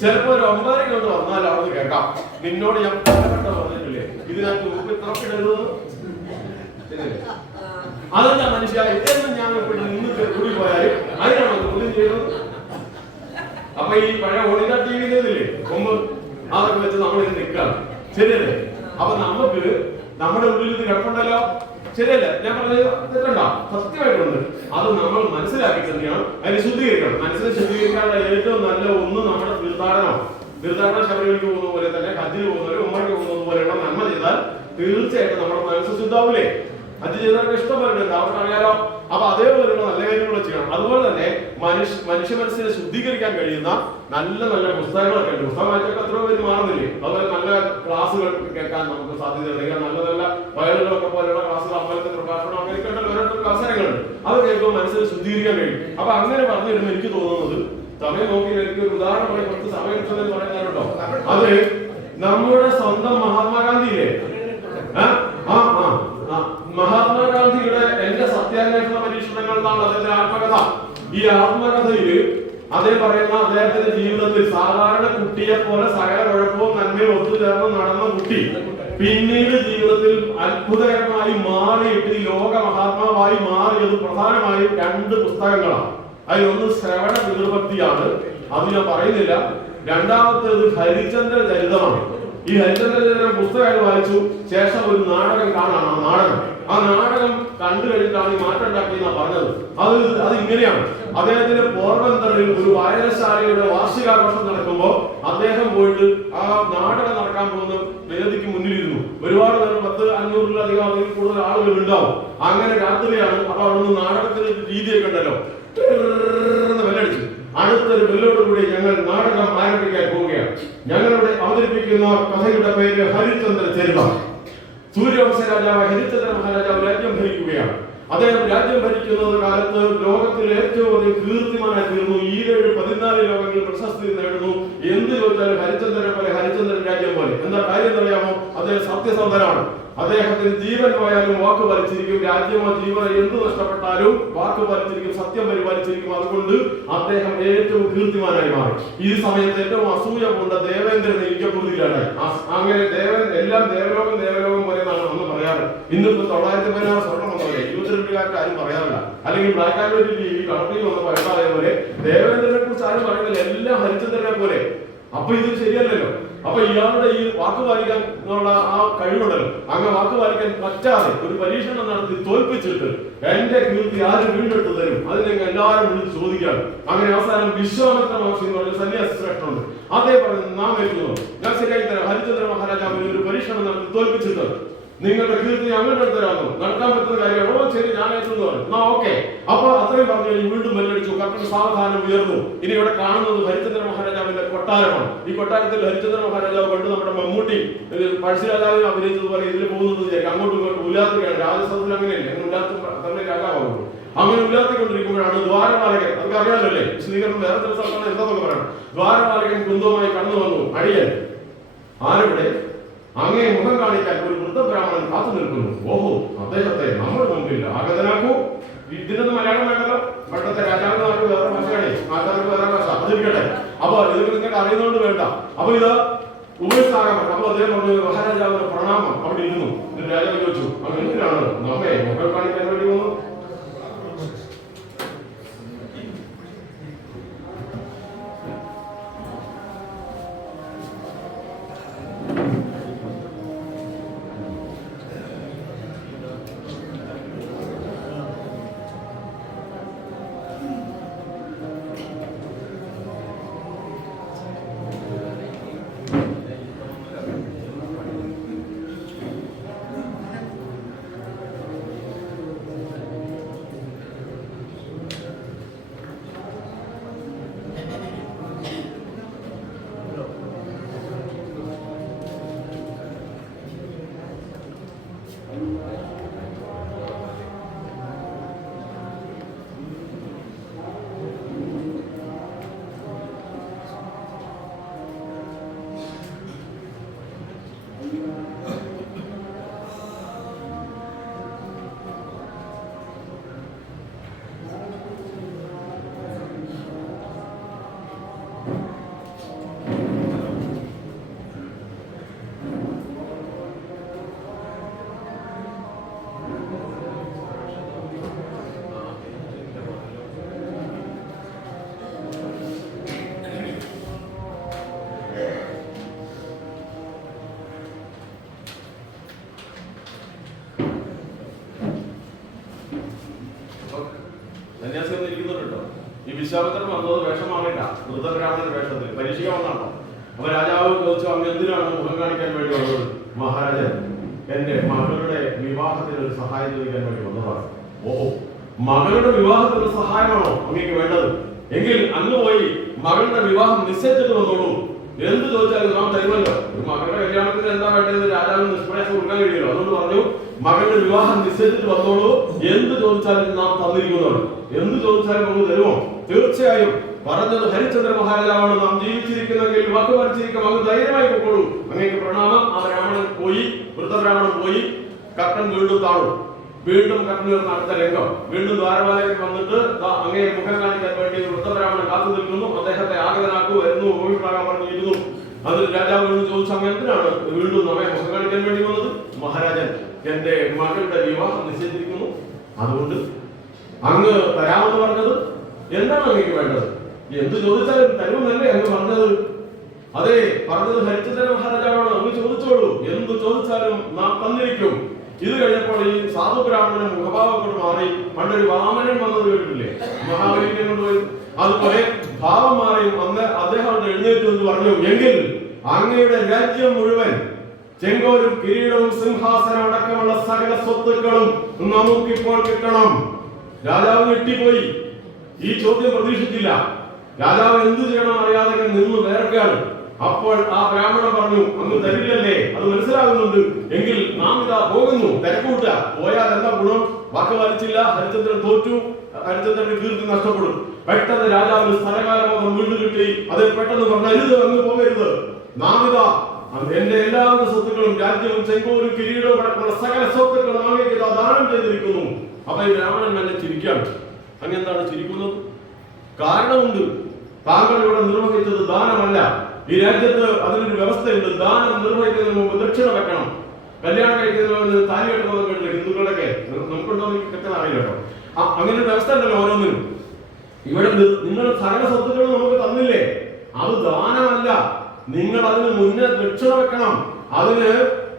ചിലപ്പോ ഒരു 9:30 കൊണ്ട് വന്നാൽ അവിടെ കേൾക്കാം, നിന്നോട് ഞാൻ പലവട്ടം പറഞ്ഞിട്ടില്ലേ ഇതിനകത്ത് ഉപ്പ് ഇത്രക്കിടരുതെന്ന്. അതെന്താ മനുഷ്യ ഇതൊന്നും ഞാൻ നിന്ന് കൂടി പോയാലും അതിനാണോ ചോദ്യം ചെയ്യുന്നത്? അപ്പൊ ഈ പഴയ ഓണിന ടി വിയില്ലേ കൊമ്പ്, അതൊക്കെ വെച്ച് നമ്മൾ ഇത് നിൽക്കാം. ശരിയല്ലേ? അപ്പൊ നമുക്ക് നമ്മുടെ ഉള്ളിൽ ഇത് കിടപ്പുണ്ടല്ലോ. ശരിയല്ല? ഞാൻ പറഞ്ഞത് തെറ്റണ്ട, സത്യമായിട്ടുണ്ട്. അത് നമ്മൾ മനസ്സിലാക്കി തന്നെയാണ് അതിനെ ശുദ്ധീകരിക്കണം. മനസ്സിനെ ശുദ്ധീകരിക്കാനുള്ള ഏറ്റവും നല്ല ഒന്ന് നമ്മുടെ തീർത്ഥാടനം ശബരിമലയ്ക്ക് പോകുന്ന പോലെ തന്നെ ഹജ്ജിന് പോകുന്നവരും ഉമ്മയ്ക്ക് പോകുന്നത് പോലെയുള്ള നന്മ ചെയ്താൽ തീർച്ചയായിട്ടും നമ്മുടെ മനസ്സ് ശുദ്ധാവൂലേ? ഹജ്ജ് ചെയ്തവർക്ക് ഇഷ്ടംപോലുണ്ട്, അവർക്കറിയാലോ. അപ്പൊ അതേപോലെയുള്ള നല്ല കാര്യങ്ങൾ ചെയ്യണം. അതുപോലെ തന്നെ മനുഷ്യ മനസ്സിനെ ശുദ്ധീകരിക്കാൻ കഴിയുന്ന നല്ല നല്ല പുസ്തകങ്ങളൊക്കെ ഉണ്ട്. പുസ്തകം വായിച്ചൊക്കെ എത്രയോ പേര് മാറുന്നില്ലേ? അതുപോലെ നല്ല ക്ലാസ്സുകൾ കേൾക്കാൻ നമുക്ക് സാധ്യതയുണ്ടെങ്കിൽ നല്ല നല്ല വയലുകളൊക്കെ പോലെയുള്ള ക്ലാസ്സുകൾ, അമ്പലത്തിൽ പ്രഭാഷണം, അങ്ങനെയൊക്കെ ഉണ്ടല്ലോ ഓരോരുത്തർക്ക് അവസരങ്ങളുണ്ട്. അത് കേൾക്കുമ്പോൾ മനസ്സിനെ ശുദ്ധീകരിക്കാൻ കഴിയും. അപ്പൊ അങ്ങനെ പറഞ്ഞു വരുമ്പോൾ എനിക്ക് തോന്നുന്നത്, സമയം നോക്കി എനിക്ക് ഒരു ഉദാഹരണമായി കുറച്ച് സമയം കിട്ടുന്നതെന്ന് പറയുന്നവരുണ്ടോ, അത് നമ്മുടെ സ്വന്തം മഹാത്മാഗാന്ധിയില്ലേ, മഹാത്മാഗാന്ധിയുടെ എന്റെ സത്യാന്വേഷണ പരീക്ഷണങ്ങൾ എന്നാണ് അതിന്റെ ആത്മകഥ. ഈ ആത്മകഥയില് അതേ പറയുന്ന അദ്ദേഹത്തിന്റെ ജീവിതത്തിൽ സാധാരണ കുട്ടിയെ പോലെ സകല കുഴപ്പവും നന്മയും ഒത്തുചേർന്ന് നടന്ന കുട്ടി പിന്നീട് ജീവിതത്തിൽ അത്ഭുതകരമായി മാറിയിട്ട് ലോക മഹാത്മാവായി മാറിയത് പ്രധാനമായും 2 പുസ്തകങ്ങളാണ്. അതിലൊന്ന് ശ്രവണ വികൃപക്തിയാണ്, അത് ഞാൻ പറയുന്നില്ല. രണ്ടാമത്തേത് ഹരിചന്ദ്ര ചരിതമാണ്. ഈ ഹരിചന്ദ്ര ചരിതം പുസ്തകം വായിച്ചു ശേഷം ഒരു നാടകം കാണാം. ആ നാടകം കണ്ടു കഴിഞ്ഞിട്ടാണ് ഈ മാറ്റം ഉണ്ടാക്കിയെന്നാണ് പറഞ്ഞത്. അത് ഇങ്ങനെയാണ്. അദ്ദേഹത്തിന്റെ പോർബന്തറിൽ ഒരു വായനശാലയുടെ വാർഷികാഘോഷം നടക്കുമ്പോൾ അദ്ദേഹം പോയിട്ട് ആ നാടകം നടക്കാൻ പോകുന്ന വേദിക്ക് മുന്നിലിരുന്നു. ഒരുപാട് പേർ 100-500-ലധികം അതിൽ കൂടുതൽ ആളുകൾ ഉണ്ടാവും. അങ്ങനെ രാത്രിയാണ്. അപ്പൊ അവിടുന്ന് നാടകത്തിന്റെ രീതിയൊക്കെ ഉണ്ടല്ലോ, ബെല്ലടിച്ചു. അടുത്തൊരു ബെല്ലോടുകൂടി ഞങ്ങൾ നാടകം ആരംഭിക്കാൻ പോവുകയാണ്. ഞങ്ങളുടെ അവതരിപ്പിക്കുന്ന കഥയുടെ പേര് ഹരിചന്ദ്ര ചരിതം. സൂര്യവംശ രാജാവ് ഹരിചന്ദ്ര മഹാരാജാവ് രാജ്യം ഭരിക്കുകയാണ്. അദ്ദേഹം രാജ്യം ഭരിക്കുന്ന കാലത്ത് ലോകത്തിലെ ഏറ്റവും അധികം കീർത്തിമാനായി തീർന്നു. 14 ലോകങ്ങളിൽ പ്രശസ്തി നേടുന്നു. എന്ത് ചോദിച്ചാലും ഹരിചന്ദ്രനെ പോലെ, ഹരിചന്ദ്രൻ രാജ്യം പോലെ. എന്താ കാര്യം എന്നറിയാമോ? അദ്ദേഹം സത്യസന്ധനാണ്. അദ്ദേഹത്തിന് ജീവൻ പോയാലും വാക്ക് പാലിച്ചിരിക്കും. രാജ്യമോ ജീവനോ എന്ത് നഷ്ടപ്പെട്ടാലും വാക്ക് പാലിച്ചിരിക്കും, സത്യം പരിപാലിച്ചിരിക്കും. അതുകൊണ്ട് അദ്ദേഹം ഏറ്റവും കീർത്തിമാനായി മാറി. ഈ സമയത്ത് ഏറ്റവും അസൂയ കൊണ്ട ദേവേന്ദ്രൻ ഇരിക്കപ്പെടുകയാണ്. അങ്ങനെ എല്ലാം ദേവലോകം പോലെ എന്നാണ് നമ്മൾ പറയാറ്. ഇന്നിപ്പോ 916 സ്വർണ്ണം വന്നവരെ 22കാർക്ക് ആരും പറയാറില്ല. അല്ലെങ്കിൽ ബ്ലാക്ക് ആൻഡ് വൈറ്റ് ടി.വി കളറിൽ വന്ന പഴയ പോലെ ദേവേന്ദ്രനെ കുറിച്ച് ആരും പറയുന്നില്ല. എല്ലാം ഹരിചന്ദ്രനെ പോലെ. അപ്പൊ ഇത് ശരിയല്ലല്ലോ. അപ്പൊ ഇയാളുടെ ഈ വാക്ക് പാലിക്കാൻ ഉള്ള ആ കഴിവുണ്ടല്ലോ, അങ്ങനെ വാക്ക് പാലിക്കാൻ പറ്റാതെ ഒരു പരീക്ഷണം നടത്തി തോൽപ്പിച്ചിട്ട് എന്റെ കീർത്തി ആര് വീണ്ടെടുത്ത് തരും, അതിനെ എല്ലാവരും വിളിച്ച് ചോദിക്കാറ്. അങ്ങനെ അവസാനം വിശ്വാമിത്ര മഹർഷി എന്ന് പറഞ്ഞ സന്യാസി ശ്രേഷ്ഠനുണ്ട്. അതേ പറഞ്ഞ് നാം ഏറ്റുന്നു, ഞാൻ ശരിയായി തരാം. ഹരിചന്ദ്ര മഹാരാജാവിന് ഒരു പരീക്ഷണം നടത്തി തോൽപ്പിച്ചിട്ട് നിങ്ങളുടെ കീർത്തി അങ്ങോട്ട് എടുത്തരാമോ, നടക്കാൻ പറ്റുന്ന കാര്യമാണ്. ഓ ശരി, ഞാൻ ഏറ്റെന്ന് പറഞ്ഞു. എന്നാ ഓക്കെ. അപ്പൊ അത്രയും പറഞ്ഞു കഴിഞ്ഞ് വീണ്ടും ബെല്ലടിച്ചു. കർട്ടൻ സാവധാനം ഉയർന്നു. ഇനി ഇവിടെ കാണുന്നത് ഹരിചന്ദ്ര മഹാരാജാവിന്റെ കൊട്ടാരമാണ്. ഈ കൊട്ടാരത്തിൽ ഹരിചന്ദ്ര മഹാരാജാവ് കണ്ട് നമ്മുടെ മമ്മൂട്ടി പഴശ്ശിരാജാവിനെ അഭിനയിച്ചതുപോലെ ഇതിൽ പോകുന്നത് വിചാരിക്കും. അങ്ങോട്ടും ഇങ്ങോട്ടും ഉല്ലാത്തിയാണ്. രാജസഭയിൽ അങ്ങനെയല്ലേ, അങ്ങനെ ഉല്ലാത്ത തന്നെ രാജാവാകുള്ളൂ. അങ്ങനെ ഉല്ലാത്തിക്കൊണ്ടിരിക്കുമ്പോഴാണ് ദ്വാരപാലകൻ, അതൊക്കെ അറിയാമല്ലേ, വിശദീകരണം വേറെ ചില സ്ഥലത്താണ് എന്താന്നൊക്കെ പറയണം. ദ്വാരപാലകൻ കുന്തവുമായി കടന്നു വന്നു. അടിയൻ ആരുടെ അങ്ങേ മുഖം കാണിക്കാൻ ഒരു വൃദ്ധബ്രാഹ്മണൻ കാത്തു നിൽക്കുന്നു. ഓഹോ, അദ്ദേഹത്തെ നമ്മുടെ മുമ്പിൽ ആഗതനാക്കൂ. ഇതിനൊന്നും മലയാളം വേണ്ടല്ലോ. പണ്ടത്തെ രാജാവിന് വേറെ ഭാഷയാണ്, ആൾക്കാർക്ക് വേറെ ഭാഷ, അതിരിക്കട്ടെ. അപ്പൊ ഇതൊക്കെ നിങ്ങൾക്ക് അറിയുന്നതുകൊണ്ട് വേണ്ട. അപ്പൊ ഇത് ഉപേക്ഷാകണം. അപ്പൊ അദ്ദേഹം പറഞ്ഞു, മഹാരാജാവിന് പ്രണാമം. അവിടെ ഇരുന്നു. രാജാവ് ചോദിച്ചു, അങ്ങ് എന്തിനാണ് നമ്മെ മുഖം കാണിക്കാൻ വേണ്ടി വന്നു? സന്യാസികൾ ഇരിക്കുന്നുണ്ടോ? ഈ വിശ്വാമിത്രൻ വന്നത് വേഷം മാറിയില്ല, വൃദ്ധബ്രാഹ്മണന്റെ വേഷത്തിൽ പരീക്ഷിക വന്നാണോ? അപ്പൊ രാജാവ് ചോദിച്ചു, അങ്ങ് എന്തിനാണ് മുഖം കാണിക്കാൻ വേണ്ടി വന്നത്? മഹാരാജൻ, എന്റെ മകളുടെ വിവാഹത്തിന് ഒരു സഹായം ചോദിക്കാൻ വേണ്ടി വന്നതാണ്. ഓഹോ, മകളുടെ വിവാഹത്തിന് സഹായമാണോ അങ്ങേക്ക് വേണ്ടത്? എങ്കിൽ അങ്ങ് പോയി മകളുടെ വിവാഹം നിശ്ചയിച്ചിട്ട് വന്നോളൂ. എന്ത് ചോദിച്ചാലും നാം തരുമല്ലോ. ഒരു മകളുടെ കല്യാണത്തിന് എന്താ വേണ്ടത് രാജാവിന് നിഷ്പ്രയാസം കൊടുക്കാൻ കഴിയുമല്ലോ. അതുകൊണ്ട് പറഞ്ഞു, മകളുടെ വിവാഹം നിശ്ചയിച്ചിട്ട് വന്നോളൂ, എന്ത് ചോദിച്ചാലും നാം തന്നിരിക്കുന്നതാണ്. എന്ത് ചോദിച്ചാലും നമുക്ക് തരുമോ? തീർച്ചയായും. പറഞ്ഞത് ഹരിചന്ദ്ര മഹാരാജാവാണ്. നാം ജീവിച്ചിരിക്കുന്നെങ്കിൽ വാക്ക് പാലിച്ചിരിക്കും, അങ്ങ് ധൈര്യമായി പൊക്കോളൂ. അങ്ങേക്ക് പ്രണാമം. ആ ബ്രാഹ്മണൻ പോയി, വൃദ്ധബ്രാഹ്മണൻ പോയി. കർട്ടൻ വീണ്ടും താണു. വീണ്ടും കർട്ടൻ അടുത്ത രംഗം. വീണ്ടും ദ്വാരപാലകൻ വന്നിട്ട് അങ്ങയെ മുഖം കാണിക്കാൻ വേണ്ടി വൃദ്ധബ്രാഹ്മണൻ കാത്തു നിൽക്കുന്നു. അദ്ദേഹത്തെ ആഗതനാക്കു വരുന്നു, ഓടിപ്പാകാൻ പറഞ്ഞിരുന്നു. അതിൽ രാജാവ് വീണ്ടും ചോദിച്ചു, അങ്ങ് എന്തിനാണ് വീണ്ടും നമ്മെ മുഖം കാണിക്കാൻ വേണ്ടി വന്നത്? മഹാരാജൻ, എന്റെ മകളുടെ വിവാഹം നിശ്ചയിച്ചിരിക്കുന്നു, അതുകൊണ്ട് അങ്ങ് തരാമെന്ന് പറഞ്ഞത്. എന്താണ് അങ്ങേക്ക് വേണ്ടത്? എന്ത് ചോദിച്ചാലും തരുമെന്നല്ലേ അങ്ങ് പറഞ്ഞത്? അതെ, പറഞ്ഞത് ഹരിചന്ദ്ര മഹാരാജാവാണ്. അങ്ങ് ചോദിച്ചോളൂ, എന്ത് ചോദിച്ചാലും നാം തന്നിരിക്കും. ഇത് കഴിഞ്ഞപ്പോൾ ഈ സാധു ബ്രാഹ്മണൻ മുഖഭാവം കൊണ്ട് മാറി. പണ്ടൊരു വാമനൻ വന്നത് കേട്ടില്ലേ, മഹാബലിനെ കൊണ്ടുപോയി? അതുപോലെ ഭാവം മാറി വന്ന് അദ്ദേഹം എഴുന്നേറ്റ് എന്ന് പറഞ്ഞു, എങ്കിൽ അങ്ങയുടെ രാജ്യം മുഴുവൻ, ചെങ്കോലും കിരീടവും സിംഹാസനം അടക്കമുള്ള സകല സ്വത്തുക്കളും നമുക്കിപ്പോൾ കിട്ടണം. രാജാവ് ഞെട്ടിപ്പോയി. ഈ ചോദ്യം പ്രതീക്ഷിച്ചില്ല. രാജാവ് എന്ത് ചെയ്യണം അറിയാതെ നിന്ന് വേർക്കാണ്. അപ്പോൾ ആ ബ്രാഹ്മണൻ പറഞ്ഞു, അങ്ങ് തരില്ലല്ലേ, അത് മനസ്സിലാകുന്നുണ്ട്. എങ്കിൽ നാം ഇതാ പോകുന്നു. തിരക്കൂട്ട പോയാൽ എന്താ ഗുണം? വാക്ക് പാലിച്ചില്ല, ഹരിചന്ദ്രൻ തോറ്റു, ഹരിചന്ദ്രന്റെ കീർത്തി നഷ്ടപ്പെടും. പെട്ടെന്ന് രാജാവിന് സ്ഥലകാലബോധം വീണ്ടും കിട്ടി. അത് പെട്ടെന്ന് പറഞ്ഞരുത്, അങ്ങ് പോകരുത്. നാം ഇതാ എന്റെ എല്ലാവിധ സ്വത്തുക്കളും, രാജ്യവും ചെങ്കോലും കിരീടവും അടക്കമുള്ള സകല സ്വത്തുക്കളും അങ്ങേക്ക് ഇതാ ദാനം ചെയ്തിരിക്കുന്നു. അപ്പൊ ഈ ബ്രാഹ്മണൻ നല്ല ചിരിക്കാണ്. അങ്ങെന്താണ് ചിരിക്കുന്നത്? കാരണമുണ്ട്. താങ്കൾ ഇവിടെ നിർവഹിച്ചത് ദാനമല്ല. ഈ രാജ്യത്ത് അതിനൊരു വ്യവസ്ഥയുണ്ട്. ദാനം നിർവഹിക്കുന്നതിന് മുമ്പ് ദക്ഷിണ വെക്കണം. കല്യാണം കഴിക്കുന്നതിന് താലി കെട്ടുന്നത് കേട്ടില്ല ഹിന്ദുക്കളൊക്കെ, നമുക്കുണ്ടോ എനിക്ക് കെട്ടാൻ അറിയില്ല കേട്ടോ. അങ്ങനെ ഒരു വ്യവസ്ഥ ഉണ്ടല്ലോ ഓരോന്നിനും. ഇവിടെ നിങ്ങൾ സകല സ്വത്തുക്കളും നമുക്ക് തന്നില്ലേ, അത് ദാനമല്ല. നിങ്ങൾ അതിന് മുന്നേ ദക്ഷിണ വെക്കണം. അതിന്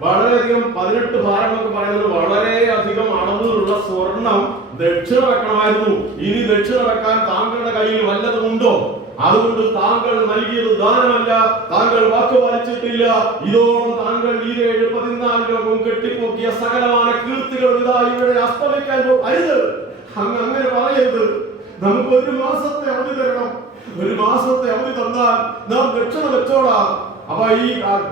വളരെയധികം 18 ഭാരങ്ങളൊക്കെ പറയുന്നത് വളരെയധികം അളവിലുള്ള സ്വർണം ദക്ഷിണ വെക്കണമായിരുന്നു. ഇനി ദക്ഷിണ വെക്കാൻ താങ്കളുടെ കയ്യിൽ വല്ലതുമുണ്ടോ? അതുകൊണ്ട് താങ്കൾ നൽകിയത് ദാനമല്ല, താങ്കൾ വാക്ക് പാലിച്ചിട്ടില്ല. ഇതോളം താങ്കൾ 14 ലോകവും കെട്ടിപ്പോക്കിയ സകലമായ കീർത്തികൾ ഇതാ ഇവിടെ അസ്തമിക്കാൻ അരുത്. അങ്ങനെ പറയരുത്. നമുക്ക് 1 മാസത്തെ അവധി തരണം. 1 മാസത്തെ അവധി തന്നാൽ നാം ദക്ഷിണ വെച്ചോളാം. അപ്പൊ ഈ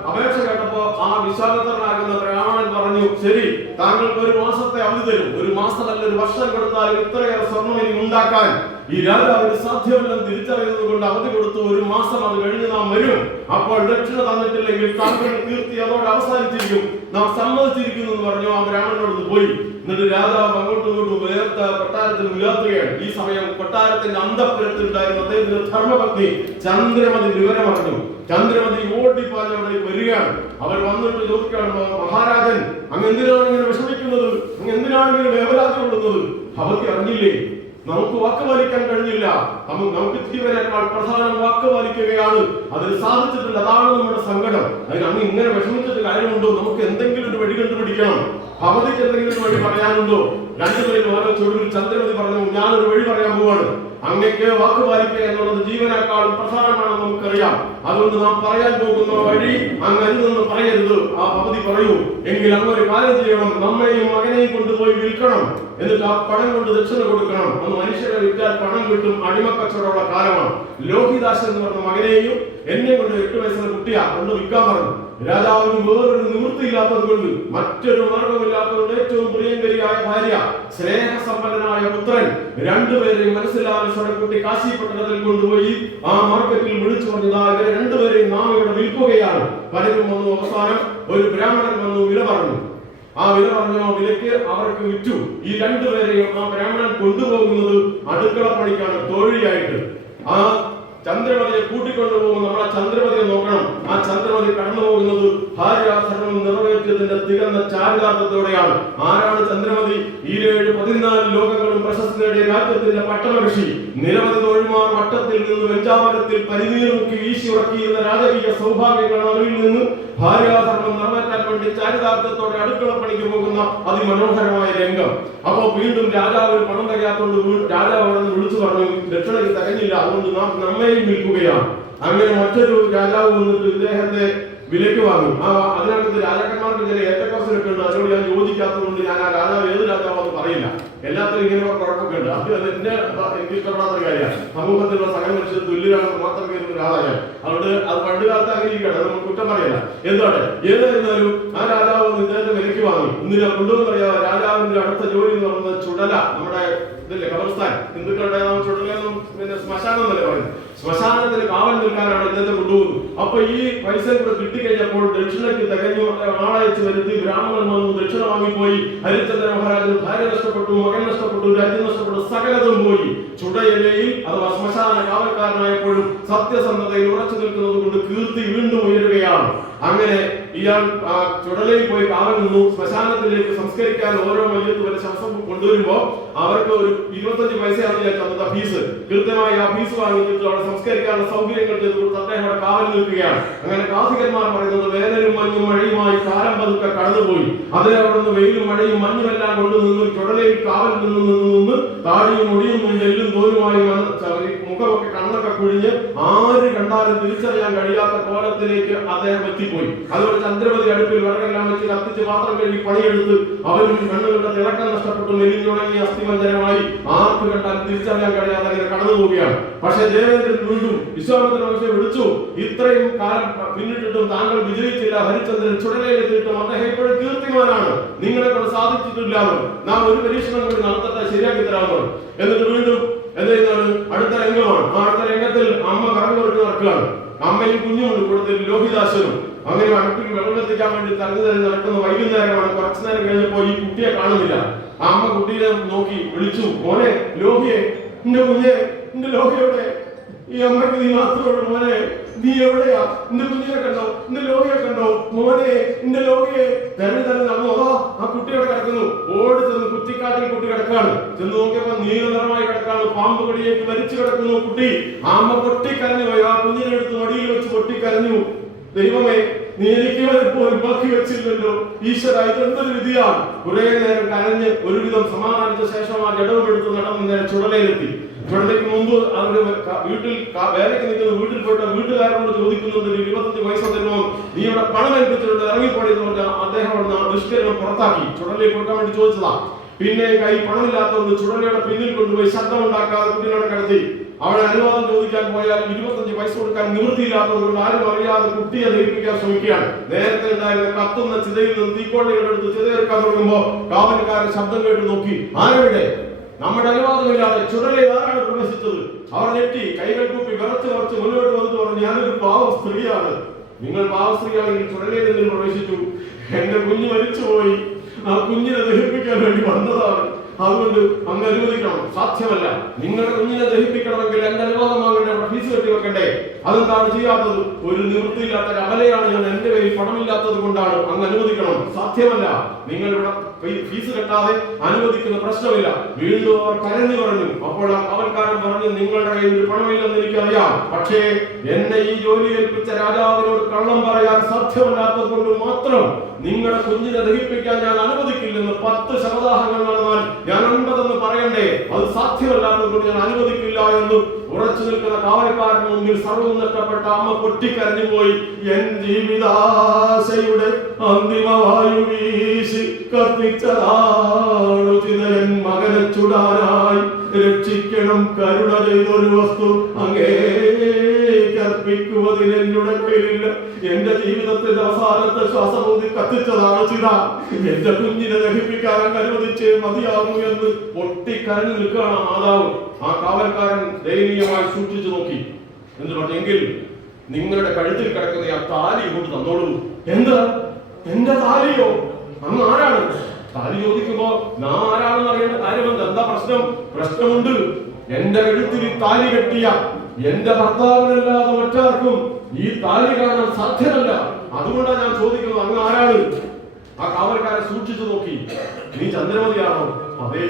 അപേക്ഷ കേട്ടപ്പോ ആ വിശ്വാമിത്രനാകുന്ന ബ്രാഹ്മണൻ പറഞ്ഞു, ശരി, താങ്കൾക്ക് 1 മാസത്തെ അവധി തരും. 1 മാസമല്ല, 1 വർഷം കൊടുത്താലും ഇത്രയേറെ സ്വർണ്ണം ഇനി ഉണ്ടാക്കാൻ ഈ രാജാവിന് സാധ്യമല്ലെന്ന് തിരിച്ചറിയുന്നത് കൊണ്ട് അവധി കൊടുത്തു. 1 മാസം അത് കഴിഞ്ഞ് നാം വരും. അപ്പോൾ ദക്ഷിണ തന്നിട്ടില്ലെങ്കിൽ താങ്കളുടെ കീർത്തി അതോടെ അവസാനിച്ചിരിക്കും. നാം സമ്മതിച്ചിരിക്കുന്നു എന്ന് പറഞ്ഞു. ആ ബ്രാഹ്മണനോട് പോയി. എന്നിട്ട് രാജാവ് അങ്ങോട്ടും ഇങ്ങോട്ടും വേർത്ത കൊട്ടാരത്തിൽ ഉയർത്തുകയാണ്. ഈ സമയം കൊട്ടാരത്തിന്റെ അന്തഃപുരത്തിൽ ഉണ്ടായിരുന്ന അദ്ദേഹത്തിന്റെ ധർമ്മപത്നി ചന്ദ്രമതി വിവരം അറിഞ്ഞു. ചന്ദ്രമതി ഓടിപ്പാഞ്ഞ് അവിടെ വരികയാണ്. അവർ വന്നിട്ട് ചോദിക്കുകയാണ്, മഹാരാജൻ, അങ്ങ് എന്തിനാണ് ഇങ്ങനെ വിഷമിക്കുന്നത്? അങ്ങ് എന്തിനാണ് ഇങ്ങനെ വേവലാതി കൊള്ളുന്നത്? അവർക്ക് അറിഞ്ഞില്ലേ, നമുക്ക് വാക്ക് പാലിക്കാൻ കഴിഞ്ഞില്ല. നമുക്ക് ജീവനേക്കാൾ പ്രധാനം വാക്ക് പാലിക്കുകയാണ്. അതിന് സാധിച്ചിട്ടില്ല. അതാണ് നമ്മുടെ സങ്കടം. അതിന് അങ്ങ് ഇങ്ങനെ വിഷമിച്ചിട്ട് കാര്യമുണ്ടോ? നമുക്ക് എന്തെങ്കിലും ഒരു വഴി കണ്ടുപിടിക്കണം. അവധിക്ക് എന്തെങ്കിലും ഒരു വഴി പറയാനുണ്ടോ? രണ്ടുപേരും ആലോചിച്ചൊടുവിൽ ചന്ദ്രമതി പറഞ്ഞു, ഞാനൊരു വഴി പറയാൻ പോവാണ്. അങ്ങക്ക് വാക്ക് പാലിക്കുക എന്നുള്ളത് ജീവനേക്കാളും പ്രധാനമാണെന്ന് നമുക്കറിയാം. അതുകൊണ്ട് നാം പറയാൻ പോകുന്ന വഴി അങ്ങ് അരുതെന്ന് പറയരുത്. ആ അവധി പറയൂ. എങ്കിൽ അങ്ങ് ഒരു കാര്യം ചെയ്യണം. നമ്മയും മകനെയും കൊണ്ടുപോയി വിൽക്കണം. എന്നിട്ട് ആ പണം കൊണ്ട് ദക്ഷിണ കൊടുക്കണം. അന്ന് മനുഷ്യരെ വിറ്റാൽ പണം കിട്ടും. അടിമക്കച്ചവടമുള്ള കാലമാണ്. ലോഹിദാസ് എന്ന് പറഞ്ഞ മകനെയും എന്നെ കൊണ്ട് 8 വയസ്സുള്ള കുട്ടിയാ കൊണ്ട് വിൽക്കാൻ പറഞ്ഞു. രാജാവിന് വേറൊരു നിവൃത്തിയില്ലാത്തത് കൊണ്ട്, മറ്റൊരു മാർഗമില്ലാത്തതുകൊണ്ട് ഏറ്റവും പ്രിയങ്കരിയായ ഭാര്യ, സ്നേഹസമ്പന്നനായ പുത്രൻ, രണ്ടുപേരെയും മനസ്സിലാവശ്യോടെ കൂട്ടി കാശി പട്ടണത്തിൽ കൊണ്ടുപോയി ആ മാർക്കറ്റിൽ വിളിച്ചു പറഞ്ഞതാ, ഇവരെ രണ്ടുപേരെയും നാം ഇവിടെ വിൽക്കുകയാണ്. പലരും വന്നു. അവസാനം ഒരു ബ്രാഹ്മണൻ വന്നു വില പറഞ്ഞു. ആ വില പറഞ്ഞ വിലക്ക് അവർക്ക് വിറ്റു. ഈ രണ്ടുപേരെയും ആ ബ്രാഹ്മണൻ കൊണ്ടുപോകുന്നത് അടുക്കള പണിക്കാണ്, തൊഴിലായിട്ട്. ആ ചന്ദ്രമതിയെ കൂട്ടിക്കൊണ്ടുപോകും. നമ്മൾ ആ ചന്ദ്രമതിയെ നോക്കണം. ആ ചന്ദ്രമതി കടന്നു പോകുന്നത് ഭാര്യാധർമ്മം നിറവേറ്റിയതിന്റെ തികഞ്ഞ ചാരിതാർത്ഥത്തോടെയാണ്. ആരാണ് ചന്ദ്രമതി? 14 ലോകങ്ങളും പ്രശസ്തി നേടിയ രാജ്യത്തിന്റെ പട്ടമകക്ഷി നിരവധി തോഴിമാർ വട്ടത്തിൽ നിന്ന് വെഞ്ചാമരത്തിൽ പരിനീർ മുക്കി വീശി ഉറക്കിയിരുന്ന രാജകീയ സൗഭാഗ്യങ്ങളുടെ നടുവിൽ നിന്ന് ഭാര്യാധർമ്മം നിറവേറ്റാൻ വേണ്ടി ചാരിതാർത്ഥ്യത്തോടെ അടുക്കള പണിക്ക് പോകുന്ന അതിമനോഹരമായ രംഗം. അപ്പോ വീണ്ടും രാജാവിന് പണം തികയാത്തോണ്ട് രാജാവ് അവിടെ നിന്ന് വിളിച്ചു പറഞ്ഞു, ദക്ഷിണയ്ക്ക് തികഞ്ഞില്ല, അതുകൊണ്ട് നാം നമ്മയും വിൽക്കുകയാണ്. അങ്ങനെ മറ്റൊരു രാജാവ് വന്നിട്ട് ഇദ്ദേഹത്തെ വിലയ്ക്ക് വാങ്ങും. അതിനകത്ത് രാജാക്കന്മാർക്ക് ചില ഏറ്റക്കുറച്ചിലൊക്കെ ഉണ്ട്. അതിനോട് ഞാൻ യോജിക്കാത്തതുകൊണ്ട് ഞാൻ ആ രാജാവ് ഏത് രാജാവെന്ന് പറയില്ല. എല്ലാത്തിലും ഇങ്ങനെ കുഴപ്പമൊക്കെ ഉണ്ട്. അത് എനിക്ക് ഇഷ്ടപ്പെടാത്ത കാര്യമാണ്. സമൂഹത്തിലുള്ള സകല മനുഷ്യർ തുല്യരാണെന്ന് മാത്രം കരുതുന്ന ഒരാളാണ്. അതുകൊണ്ട് അത് പണ്ട് കാലത്ത് അങ്ങനെ ഇരിക്കട്ടെ, നമ്മൾ കുറ്റം പറയല്ല. എന്താണ് ഏതായിരുന്നാലും ആ രാജാവ് ഇദ്ദേഹത്തെ വിലയ്ക്ക് വാങ്ങി. ഇന്ന് കൊണ്ടുവന്ന് പറയാ, രാജാവിന്റെ അടുത്ത ജോലി എന്ന് പറയുന്നത് ചുടല, നമ്മുടെ ഇതില്ലേ ഖബർസ്ഥാൻ, ഹിന്ദുക്കളുടെ ചുടലെന്നും പിന്നെ ശ്മശാനം എന്നല്ലേ പറയുന്നത്, ശ്മശാനത്തിന് കാവൽ നിൽക്കാനാണ് ഇദ്ദേഹത്തെ കൊണ്ടുപോകുന്നത്. അപ്പൊ ഈ പൈസ കൂടെ കിട്ടിക്കഴിഞ്ഞപ്പോൾ ദക്ഷിണയ്ക്ക് തികഞ്ഞു ആളയച്ച് വരുത്തി ബ്രാഹ്മണൻ വന്നു ദക്ഷിണ വാങ്ങിപ്പോയി. ഹരിചന്ദ്ര മഹാരാജന് ഭാര്യ നഷ്ടപ്പെട്ടു, മകൻ നഷ്ടപ്പെട്ടു, രാജ്യം നഷ്ടപ്പെട്ടു, സകലതും പോയി. ചുടയിലയിൽ അഥവാ ശ്മശാന കാവൽക്കാരനായപ്പോഴും സത്യസന്ധതയിൽ ഉറച്ചു നിൽക്കുന്നത് കൊണ്ട് കീർത്തി വീണ്ടും ഉയരുകയാണ്. അങ്ങനെ ഇയാൾ ചുടലയിൽ പോയി കാവൽ നിന്നു. ശ്മശാനത്തിലേക്ക് സംസ്കരിക്കാൻ ഓരോ മയ്യത്ത് വരെ ശവസം കൊണ്ടുവരുമ്പോ അവർക്ക് ഒരു 25 പൈസയാണ് തന്നത് ഫീസ്. കൃത്യമായി ആ ഫീസ് വാങ്ങിച്ചിട്ട് അവിടെ സംസ്കരിക്കാനുള്ള സൗകര്യങ്ങൾ ചെയ്ത് കൊടുത്ത് അദ്ദേഹം അവിടെ കാവൽ നിൽക്കുകയാണ്. അങ്ങനെ കാഥികന്മാർ പറയുന്നത് വേനലും മഞ്ഞും മഴയുമായി കാലം പതുക്കെ കടന്നുപോയി. അതിനെ അവിടെ നിന്ന് വെയിലും മഴയും മഞ്ഞുമെല്ലാം കൊണ്ടുനിന്ന് ചുടലയിൽ കാവൽ നിന്ന് താടിയും മുടിയും എല്ലും തോലുമായി മുഖമൊക്കെ കണ്ണൊക്കെ കുഴിഞ്ഞ് ആര് കണ്ടാലും തിരിച്ചറിയാൻ കഴിയാത്ത കോലത്തിലേക്ക് അദ്ദേഹം എത്തിപ്പോയി. അതുപോലെ ചന്ദ്രമതി അടുപ്പിൽ വിറകെല്ലാം വെച്ച് കത്തിച്ച് പാത്രം കഴുകി പണിയെടുത്ത് അവരും കണ്ണുകളുടെ തിളക്കം നഷ്ടപ്പെട്ടു മെലിഞ്ഞുണങ്ങി അസ്ഥിമഞ്ജനമായി ആർക്ക് കണ്ടാലും തിരിച്ചറിയാൻ കഴിയാതെ അങ്ങനെ കടന്നു പോവുകയാണ്. പക്ഷെ ദേവേന്ദ്രൻ വീണ്ടും വിശ്വാമിത്ര മഹർഷിയെ വിളിച്ചു, ഇത്രയും കാലം പിന്നിട്ടിട്ടും താങ്കൾ വിജയിച്ചില്ല. ഹരിചന്ദ്രൻ ചുടലയിലെത്തിയിട്ടും അദ്ദേഹം ഇപ്പോഴും കീർത്തിമാനാണ്, നിങ്ങളെ കൊണ്ട് സാധിച്ചിട്ടില്ലാന്ന്. നാം ഒരു പരീക്ഷണം കൂടി നടത്തട്ടെ, ശരിയാക്കി തരാമെന്ന്. എന്നിട്ട് വീണ്ടും എന്താണ് അടുത്ത രംഗമാണ്. ആ അടുത്ത രംഗത്തിൽ അമ്മ കറങ്ങി കൊണ്ട് നടക്കുകയാണ്. അമ്മയും കുഞ്ഞുമുണ്ട് കൂടുതൽ ലോഹിതാശനും. അങ്ങനെ അടുപ്പിൽ വെള്ളം എത്തിക്കാൻ വേണ്ടി തരഞ്ഞു നടക്കുന്ന വൈകുന്നേരമാണ്. കുറച്ചു നേരം കഴിഞ്ഞപ്പോ ഈ കുട്ടിയെ കാണുന്നില്ല. ആ അമ്മ കുട്ടിയെ നോക്കി വിളിച്ചു, മോനെ ലോഹിയെ, എന്റെ കുഞ്ഞെ, എന്റെ ലോഹിയോടെ. ഈ അമ്മയ്ക്ക് നീ മാത്രമേ മോനെ, നീ എവിടെയാ? എന്റെ കുഞ്ഞിനെ കണ്ടോ? എന്റെ ലോഹിയെ കണ്ടോ? മോനെ, എന്റെ ലോഹിയെ. തെരഞ്ഞു നടന്നു. ആ കുട്ടിയോടെ കിടക്കുന്നു. ഓടി ചെന്ന് കുറ്റിക്കാട്ടിൽ കുട്ടി കിടക്കാണ്. ചെന്ന് നോക്കിയപ്പോ നീല നിറമായി കിടക്കാണ്. പാമ്പ് കടിയേറ്റ് മരിച്ചു കിടക്കുന്നു കുട്ടി. ആ അമ്മ പൊട്ടിക്കരഞ്ഞു പോയി. ആ കുഞ്ഞിനെ എടുത്ത് മടിയിൽ വെച്ച് പൊട്ടിക്കരഞ്ഞു. ദൈവമേ, നീ എനിക്ക് പോലും ബാക്കി വെച്ചില്ലല്ലോ. ഈശ്വര, ഇതെന്തൊരു വിധിയാണ്. കുറെ നേരം കരഞ്ഞ് ഒരുവിധം സമാധാനിച്ച ശേഷം ആ ജഡവുമെടുത്ത് നടന്ന് നേരെ ചുടലയിലെത്തി. ചുടലയ്ക്ക് മുമ്പ് അവരുടെ വീട്ടിൽ വേലയ്ക്ക് നിൽക്കുന്ന വീട്ടിൽ പോയിട്ട് വീട്ടുകാരോട് ചോദിക്കുന്നുണ്ട്, 25 പൈസ തരുമോ, നീ ഇവിടെ പണം ഏൽപ്പിച്ചിട്ടുണ്ട്, ഇറങ്ങിപ്പോയി എന്ന് പറഞ്ഞാൽ അദ്ദേഹം അവിടെ ദുഷ്കരം പുറത്താക്കി. ചുടലയിൽ കൊടുക്കാൻ വേണ്ടി ചോദിച്ചതാ. പിന്നെ കൈ പണമില്ലാത്തതുകൊണ്ട് ചുടലയുടെ പിന്നിൽ കൊണ്ടുപോയി ശബ്ദമുണ്ടാക്കാതെ കുട്ടികളെ കിടത്തി. അവിടെ അനുവാദം ചോദിക്കാൻ പോയാൽ 25 പൈസ കൊടുക്കാൻ നിവൃത്തിയില്ലാത്തതുകൊണ്ട് ആരും അറിയാതെ കുട്ടിയെ ദഹിപ്പിക്കാൻ ശ്രമിക്കുകയാണ്. നേരത്തെ ഉണ്ടായിരുന്ന കത്തുന്ന ചിതയിൽ നിന്ന് തീക്കോള്ളികളെടുത്ത് ചിതയെടുക്കാൻ തുടങ്ങുമ്പോ കാവൽക്കാരൻ ശബ്ദം കേട്ട് നോക്കി. ആരെവിടെ? നമ്മുടെ അനുവാദമില്ലാതെ ചുടലയിൽ ആരാണ് പ്രവേശിച്ചത്? അവർ ഞെട്ടി കൈകൾ കൂപ്പി വിറച്ച് മുന്നോട്ട് വന്നിട്ട് പറഞ്ഞു, ഞാനൊരു പാവ സ്ത്രീയാണ്. നിങ്ങൾ പാവ സ്ത്രീയാണെങ്കിൽ ചുടലയിൽ നിന്ന് പ്രവേശിച്ചു. എന്റെ കുഞ്ഞ് മരിച്ചുപോയി. ആ കുഞ്ഞിനെ ദഹിപ്പിക്കാൻ വേണ്ടി വന്നതാണ്. അതുകൊണ്ട് അങ്ങ് അനുവദിക്കണം. സാധ്യമല്ല. നിങ്ങളുടെ കുഞ്ഞിനെ ദഹിപ്പിക്കണമെങ്കിൽ എന്റെ അനുവാദം വാങ്ങണ്ടേ? ഫീസ് കെട്ടി വെക്കണ്ടേ? അതെന്താണ് ചെയ്യാത്തത്? ഒരു നിവൃത്തിയില്ലാത്ത അമലയാണ് ഞാൻ. എന്റെ കയ്യിൽ പണമില്ലാത്തത് കൊണ്ടാണ്. അങ്ങ് അനുവദിക്കണം. സാധ്യമല്ല. നിങ്ങൾ ഇവിടെ ഫീസ് കെട്ടാതെ അനുവദിക്കുന്ന പ്രശ്നമില്ല. വീണ്ടും അവർ കരഞ്ഞു പറഞ്ഞു. അപ്പോൾ അവൽക്കാരൻ പറഞ്ഞു, നിങ്ങളുടെ കയ്യിൽ ഒരു പണമില്ലെന്ന് എനിക്കറിയാം. പക്ഷേ എന്നെ ഈ ജോലി ഏൽപ്പിച്ച രാജാവിനോട് കള്ളം പറയാൻ സാധ്യമല്ലാത്തത് കൊണ്ട് മാത്രം നിങ്ങളുടെ കുഞ്ഞിനെ ദഹിപ്പിക്കാൻ ഞാൻ അനുവദിക്കില്ലെന്ന് 10 ശവദാഹങ്ങൾ നടന്നാൽ ഞാൻ 9 പറയണ്ടേ? അത് സാധ്യമല്ലാത്തത് കൊണ്ട് ഞാൻ അനുവദിക്കില്ല എന്ന് ഉറച്ചു നിൽക്കുന്ന കാവൽക്കാരന് മുമ്പിൽ സർവ്വം നഷ്ടപ്പെട്ട അമ്മ പൊട്ടിക്കരഞ്ഞു പോയി. എൻ ജീവിതാശയുടെ അന്തിമവായു വീശി കത്തിച്ചതാണു ചിതയൻ മകനെ ചുടാനായി. രക്ഷിക്കണം കരുണ ചെയ്തൊരു വസ്തു അങ്ങേക്കർപ്പിക്കുവതിന് എന്നുടെ പേരില്ല. എന്റെ ജീവിതത്തിന്റെ അവസാനത്തെ ശ്വാസബോധി കത്തിച്ചതാണ് ചിത. എന്റെ കുഞ്ഞിനെ ദഹിപ്പിക്കാൻ അനുവദിച്ചേ മതിയാകൂ എന്ന് പൊട്ടിക്കരഞ്ഞു നിൽക്കുകയാണ് മാതാവ്. ആ കാവൽക്കാരൻ ദയനീയമായി സൂക്ഷിച്ചു നോക്കി. എന്ന് പറഞ്ഞെങ്കിൽ നിങ്ങളുടെ കഴുത്തിൽ കിടക്കുന്ന ആ താലി കൊണ്ട് തന്നോളൂ. എന്താ? എന്റെ താലിയോ? അങ്ങ് ആരാണ്? താലി ചോദിക്കുമ്പോ നാം ആരാണെന്ന് അറിയേണ്ട കാര്യമെന്ത്? എന്താ പ്രശ്നം? പ്രശ്നമുണ്ട്. എന്റെ കഴുത്തിൽ താലി കെട്ടിയ എന്റെ ഭർത്താവിനല്ലാതെ മറ്റാർക്കും ഈ താലി കാണാൻ സാധ്യമല്ല. അതുകൊണ്ടാണ് ഞാൻ ചോദിക്കുന്നത്, അങ്ങ് ആരാണ്? ആ കാവൽക്കാരെ സൂക്ഷിച്ചു നോക്കി. നീ ചന്ദ്രമതിയാണോ? അതെ.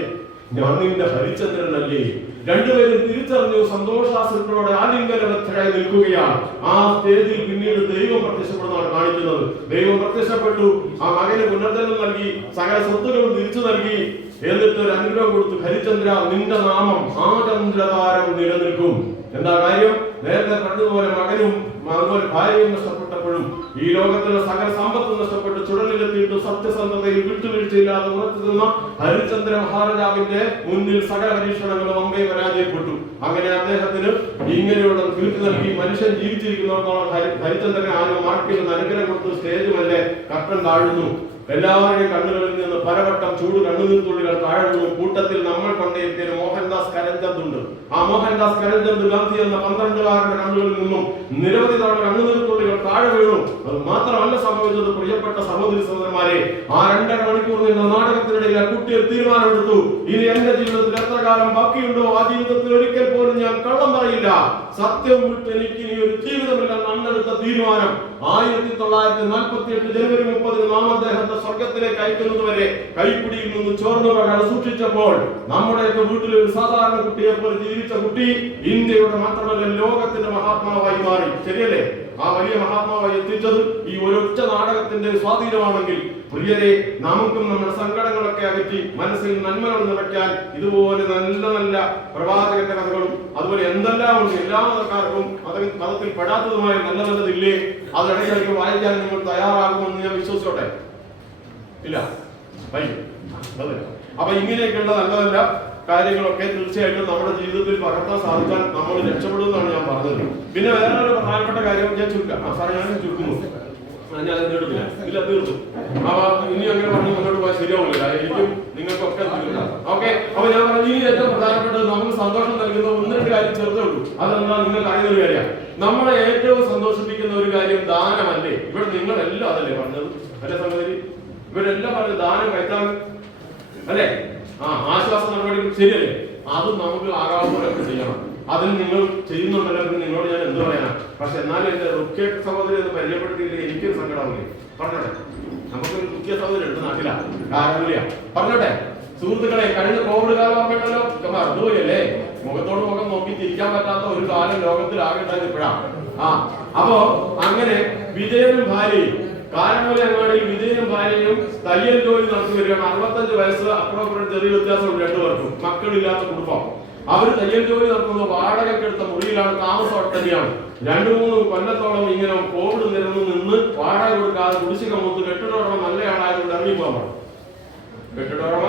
ഞാൻ നിന്റെ ഹരിചന്ദ്രനല്ലേ. രണ്ടുപേരും തിരിച്ചറിഞ്ഞു, സന്തോഷാശ്രുക്കളോടെ ആലിംഗനബദ്ധരായി നിൽക്കുകയാണ്. ആ സ്റ്റേജിൽ പിന്നീട് ദൈവം പ്രത്യക്ഷപ്പെടുന്നതാണ് കാണിക്കുന്നത്. ദൈവം പ്രത്യക്ഷപ്പെട്ടു, ആ മകന് പുനർജന്മം നൽകി, സകല സ്വത്തുക്കളും തിരിച്ചു നൽകി, എന്നിട്ട് ഒരു അനുഗ്രഹം കൊടുത്തു. ഹരിചന്ദ്ര, നിന്റെ നാമം ആചന്ദ്രതാരം നിലനിൽക്കും. എന്താ കാര്യം? നേരത്തെ കണ്ടതുപോലെ മകനും അതുപോലെ ഭാര്യയും നഷ്ടപ്പെട്ടപ്പോഴും ഈ ലോകത്തിലെ സകല സമ്പത്തും നഷ്ടപ്പെട്ട് ചുഴലിലെത്തിയിട്ട് സത്യസന്ധതയിൽ വിട്ടുവീഴ്ചയില്ലാതെ ഉറച്ചു നിന്ന ഹരിചന്ദ്ര മഹാരാജാവിന്റെ മുന്നിൽ സകല പരീക്ഷണങ്ങളും അമ്പേ പരാജയപ്പെട്ടു. അങ്ങനെ അദ്ദേഹത്തിന് ഇങ്ങനെയുള്ള കീർത്തി നൽകി മനുഷ്യൻ ജീവിച്ചിരിക്കുന്നവർക്കോളം ഹരിചന്ദ്രനെ ആരും മാറ്റിയിൽ അനുഗ്രഹം കൊടുത്ത് സ്റ്റേജുമല്ലേ കർട്ടൻ താഴുന്നു. എല്ലാവരുടെയും കണ്ണുകളിൽ നിന്ന് പലവട്ടം ചൂട് കണ്ണുനീർത്തുള്ളികൾ താഴുന്നു. കൂട്ടത്തിൽ നമ്മൾ കൊണ്ടേറ്റിയ മോഹൻദാസ് കരംചന്ദ് ഉണ്ട്. ആ മോഹൻദാസ് കരംചന്ദ് ഗാന്ധി എന്ന 12കാരന്റെ കണ്ണുകളിൽ നിന്നും നിരവധി തവണ കണ്ണുനീർത്തുള്ളികൾ താഴെ വീണു. അത് മാത്രമല്ല സംഭവിച്ചത്, പ്രിയപ്പെട്ട സഹോദരി സഹോദരന്മാരെ, ആ 2.5 മണിക്കൂർ നീണ്ട നാടകത്തിനിടയിൽ ആ കുട്ടിയെ തീരുമാനമെടുത്തു, ഇനി എന്റെ ജീവിതത്തിൽ എത്ര കാലം ബാക്കിയുണ്ടോ ആ ജീവിതത്തിൽ ഒരിക്കൽ പോലും ഞാൻ കള്ളം പറയില്ല, സത്യം വിട്ട് എനിക്ക് ഇനി ഒരു ജീവിതമില്ലെന്ന് അന്നെടുത്ത തീരുമാനം 1948 ജനുവരി 30 നാം അദ്ദേഹത്തെ സ്വർഗത്തിലേക്ക് അയക്കുന്നത് വരെ കൈപ്പിടിയിൽ നിന്ന് ചോർന്നു പകൽ സൂക്ഷിച്ചപ്പോൾ നമ്മുടെയൊക്കെ വീട്ടിൽ ഒരു സാധാരണ കുട്ടിയെ പോലെ ജീവിച്ച കുട്ടി ഇന്ത്യയുടെ മാത്രമല്ല ലോകത്തിന്റെ മഹാത്മാവായി മാറി. ശരിയല്ലേ? ആ വലിയ മഹാത്മാവായി എത്തിച്ചത് ഈ ഒരൊറ്റ നാടകത്തിന്റെ സ്വാധീനമാണെങ്കിൽ പ്രിയരെ, നമുക്കും നമ്മുടെ സങ്കടങ്ങളൊക്കെ അകറ്റി മനസ്സിൽ നന്മകൾ നിറയ്ക്കാൻ ഇതുപോലെ നല്ല നല്ല പ്രവാചകന്റെ കഥകളും അതുപോലെ എന്തെല്ലാം ഉണ്ട്. എല്ലാ മതക്കാർക്കും മതത്തിൽ പെടാത്തതുമായ നല്ല നല്ലതില്ലേ? അത് ഇടയ്ക്കിടയ്ക്ക് വായിക്കാൻ നിങ്ങൾ തയ്യാറാകുമെന്ന് ഞാൻ വിശ്വസിച്ചോട്ടെ. ഇല്ല, അപ്പൊ ഇങ്ങനെയൊക്കെയുള്ള നല്ല നല്ല കാര്യങ്ങളൊക്കെ തീർച്ചയായിട്ടും നമ്മുടെ ജീവിതത്തിൽ പകർത്താൻ സാധിക്കാൻ നമ്മൾ രക്ഷപ്പെടുമെന്നാണ് ഞാൻ പറഞ്ഞത്. പിന്നെ വേറൊരു പ്രധാനപ്പെട്ട കാര്യം ഞാൻ ചുരുക്കാം. ഞാൻ ചുരുക്കുന്നു, ഞാൻ നേടുന്നില്ല, ഇല്ല തീർത്തു. അപ്പൊ ഇനി അങ്ങനെ പറഞ്ഞു മുന്നോട്ട് പോയാൽ ശരിയാവില്ല, എനിക്കും നിങ്ങൾക്കൊക്കെ ഓക്കെ. അപ്പൊ ഞാൻ പറഞ്ഞു, ഇനി ഏറ്റവും പ്രധാനപ്പെട്ടത് നമുക്ക് സന്തോഷം നൽകുന്ന 1-2 കാര്യം ചേർത്തേ ഉള്ളൂ. അതെന്താ നിങ്ങൾക്ക് അറിയുന്ന ഒരു കാര്യമാണ്. നമ്മളെ ഏറ്റവും സന്തോഷിപ്പിക്കുന്ന ഒരു കാര്യം ദാനമല്ലേ? ഇവിടെ നിങ്ങളെല്ലാം അതല്ലേ പറഞ്ഞത്? അല്ലെ സഹോദരി? ഇവരെല്ലാം പറഞ്ഞത് ദാനം, കൈത്താൻ അല്ലെ? ആശ്വാസ നടപടികൾ ശരിയല്ലേ? അതും നമുക്ക് ആകാവുന്നവരൊക്കെ ചെയ്യണം. അതിന് നിങ്ങൾ ചെയ്യുന്നുണ്ടല്ലോ, നിങ്ങളോട് ഞാൻ എന്ത് പറയാനാ? പക്ഷെ എന്നാലും എന്റെ റുക്കിയ സഹോദരി എന്ന് പരിചയപ്പെടുത്തിയില്ലേ എനിക്കൊരു സങ്കടമില്ലേ? പറഞ്ഞോട്ടെ, നമുക്കൊരു റുക്കിയ സഹോദരി ഉണ്ട് നാട്ടിലാണ്, കാരമില്ല. പറഞ്ഞോട്ടെ സുഹൃത്തുക്കളെ, കഴിഞ്ഞ കോവിഡ് കാലം ഓർമ്മയുണ്ടല്ലോ, മറന്നുപോയല്ലേ? മുഖത്തോട് മുഖം നോക്കി തിരിക്കാൻ പറ്റാത്ത ഒരു കാലം ലോകത്തിൽ ആകെണ്ടായത് ഇപ്പോഴാണ്. അപ്പോ അങ്ങനെ വിജയനും ഭാര്യയും കാരമൂല അങ്ങാടിയിൽ വിജയനും ഭാര്യയും തയ്യൽ ജോലി നടത്തി വരികയാണ്. 65 വയസ്സ് അപ്പുറം ചെറിയ വ്യത്യാസമുണ്ട് 2 പേർക്കും. മക്കളില്ലാത്ത കുടുംബം. അവർ തയ്യൽ ജോലി നടത്തുന്ന വാടകയ്ക്കെടുത്ത മുറിയിലാണ്, താമസം അവിടെ തന്നെയാണ്. 2-3 കൊല്ലത്തോളം ഇങ്ങനെ കോവിഡ് നിരന്ന് നിന്ന് വാടക കൊടുക്കാതെ കുടിശ്ശിക മൂത്ത് കെട്ടിടോടമ നല്ലയാളായതുകൊണ്ട് ഇറങ്ങിപ്പോകാൻ. കെട്ടിടോടമ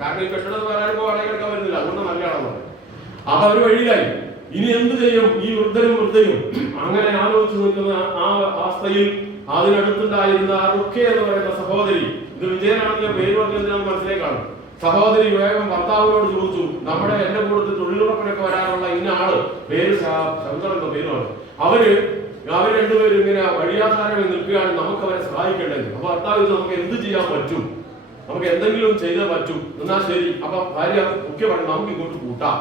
കാരണം ഈ കെട്ടിടം വേറെ വാടക എടുക്കാൻ വരുന്നില്ല, അതുകൊണ്ട് നല്ലയാളാണ്. അപ്പൊ അവര് വഴിയിലായി. ഇനി എന്ത് ചെയ്യും ഈ വൃദ്ധയും? അങ്ങനെ ആലോചിച്ച് നിൽക്കുന്ന ആ അവസ്ഥയിൽ അതിനടുത്തുണ്ടായിരുന്ന റുഖ്യ എന്ന് പറയുന്ന സഹോദരി, ഇത് വിജയനാണെന്ന് പേര് പറഞ്ഞതിനാണ് മനസ്സിലേക്കാണ്. സഹോദരി വേഗം ഭർത്താവിനോട് ചോദിച്ചു, നമ്മുടെ എന്റെ കൂട്ടത്തിൽ തൊഴിലുറപ്പിനൊക്കെ വരാനുള്ള ഇന്ന ആള്, പേര് ശങ്കർ എന്ന പേരുമാണ്, അവർ രണ്ടുപേരും ഇങ്ങനെ വഴിയാധാരമായി നിൽക്കുകയാണ്, നമുക്ക് അവരെ സഹായിക്കേണ്ടത്. അപ്പൊ ഭർത്താവ് നമുക്ക് എന്ത് ചെയ്യാൻ പറ്റും? നമുക്ക് എന്തെങ്കിലും ചെയ്തേ പറ്റും. എന്നാ ശരി. അപ്പൊ ഭാര്യ മുഖ്യ പറഞ്ഞു, നമുക്ക് ഇങ്ങോട്ട് കൂട്ടാം.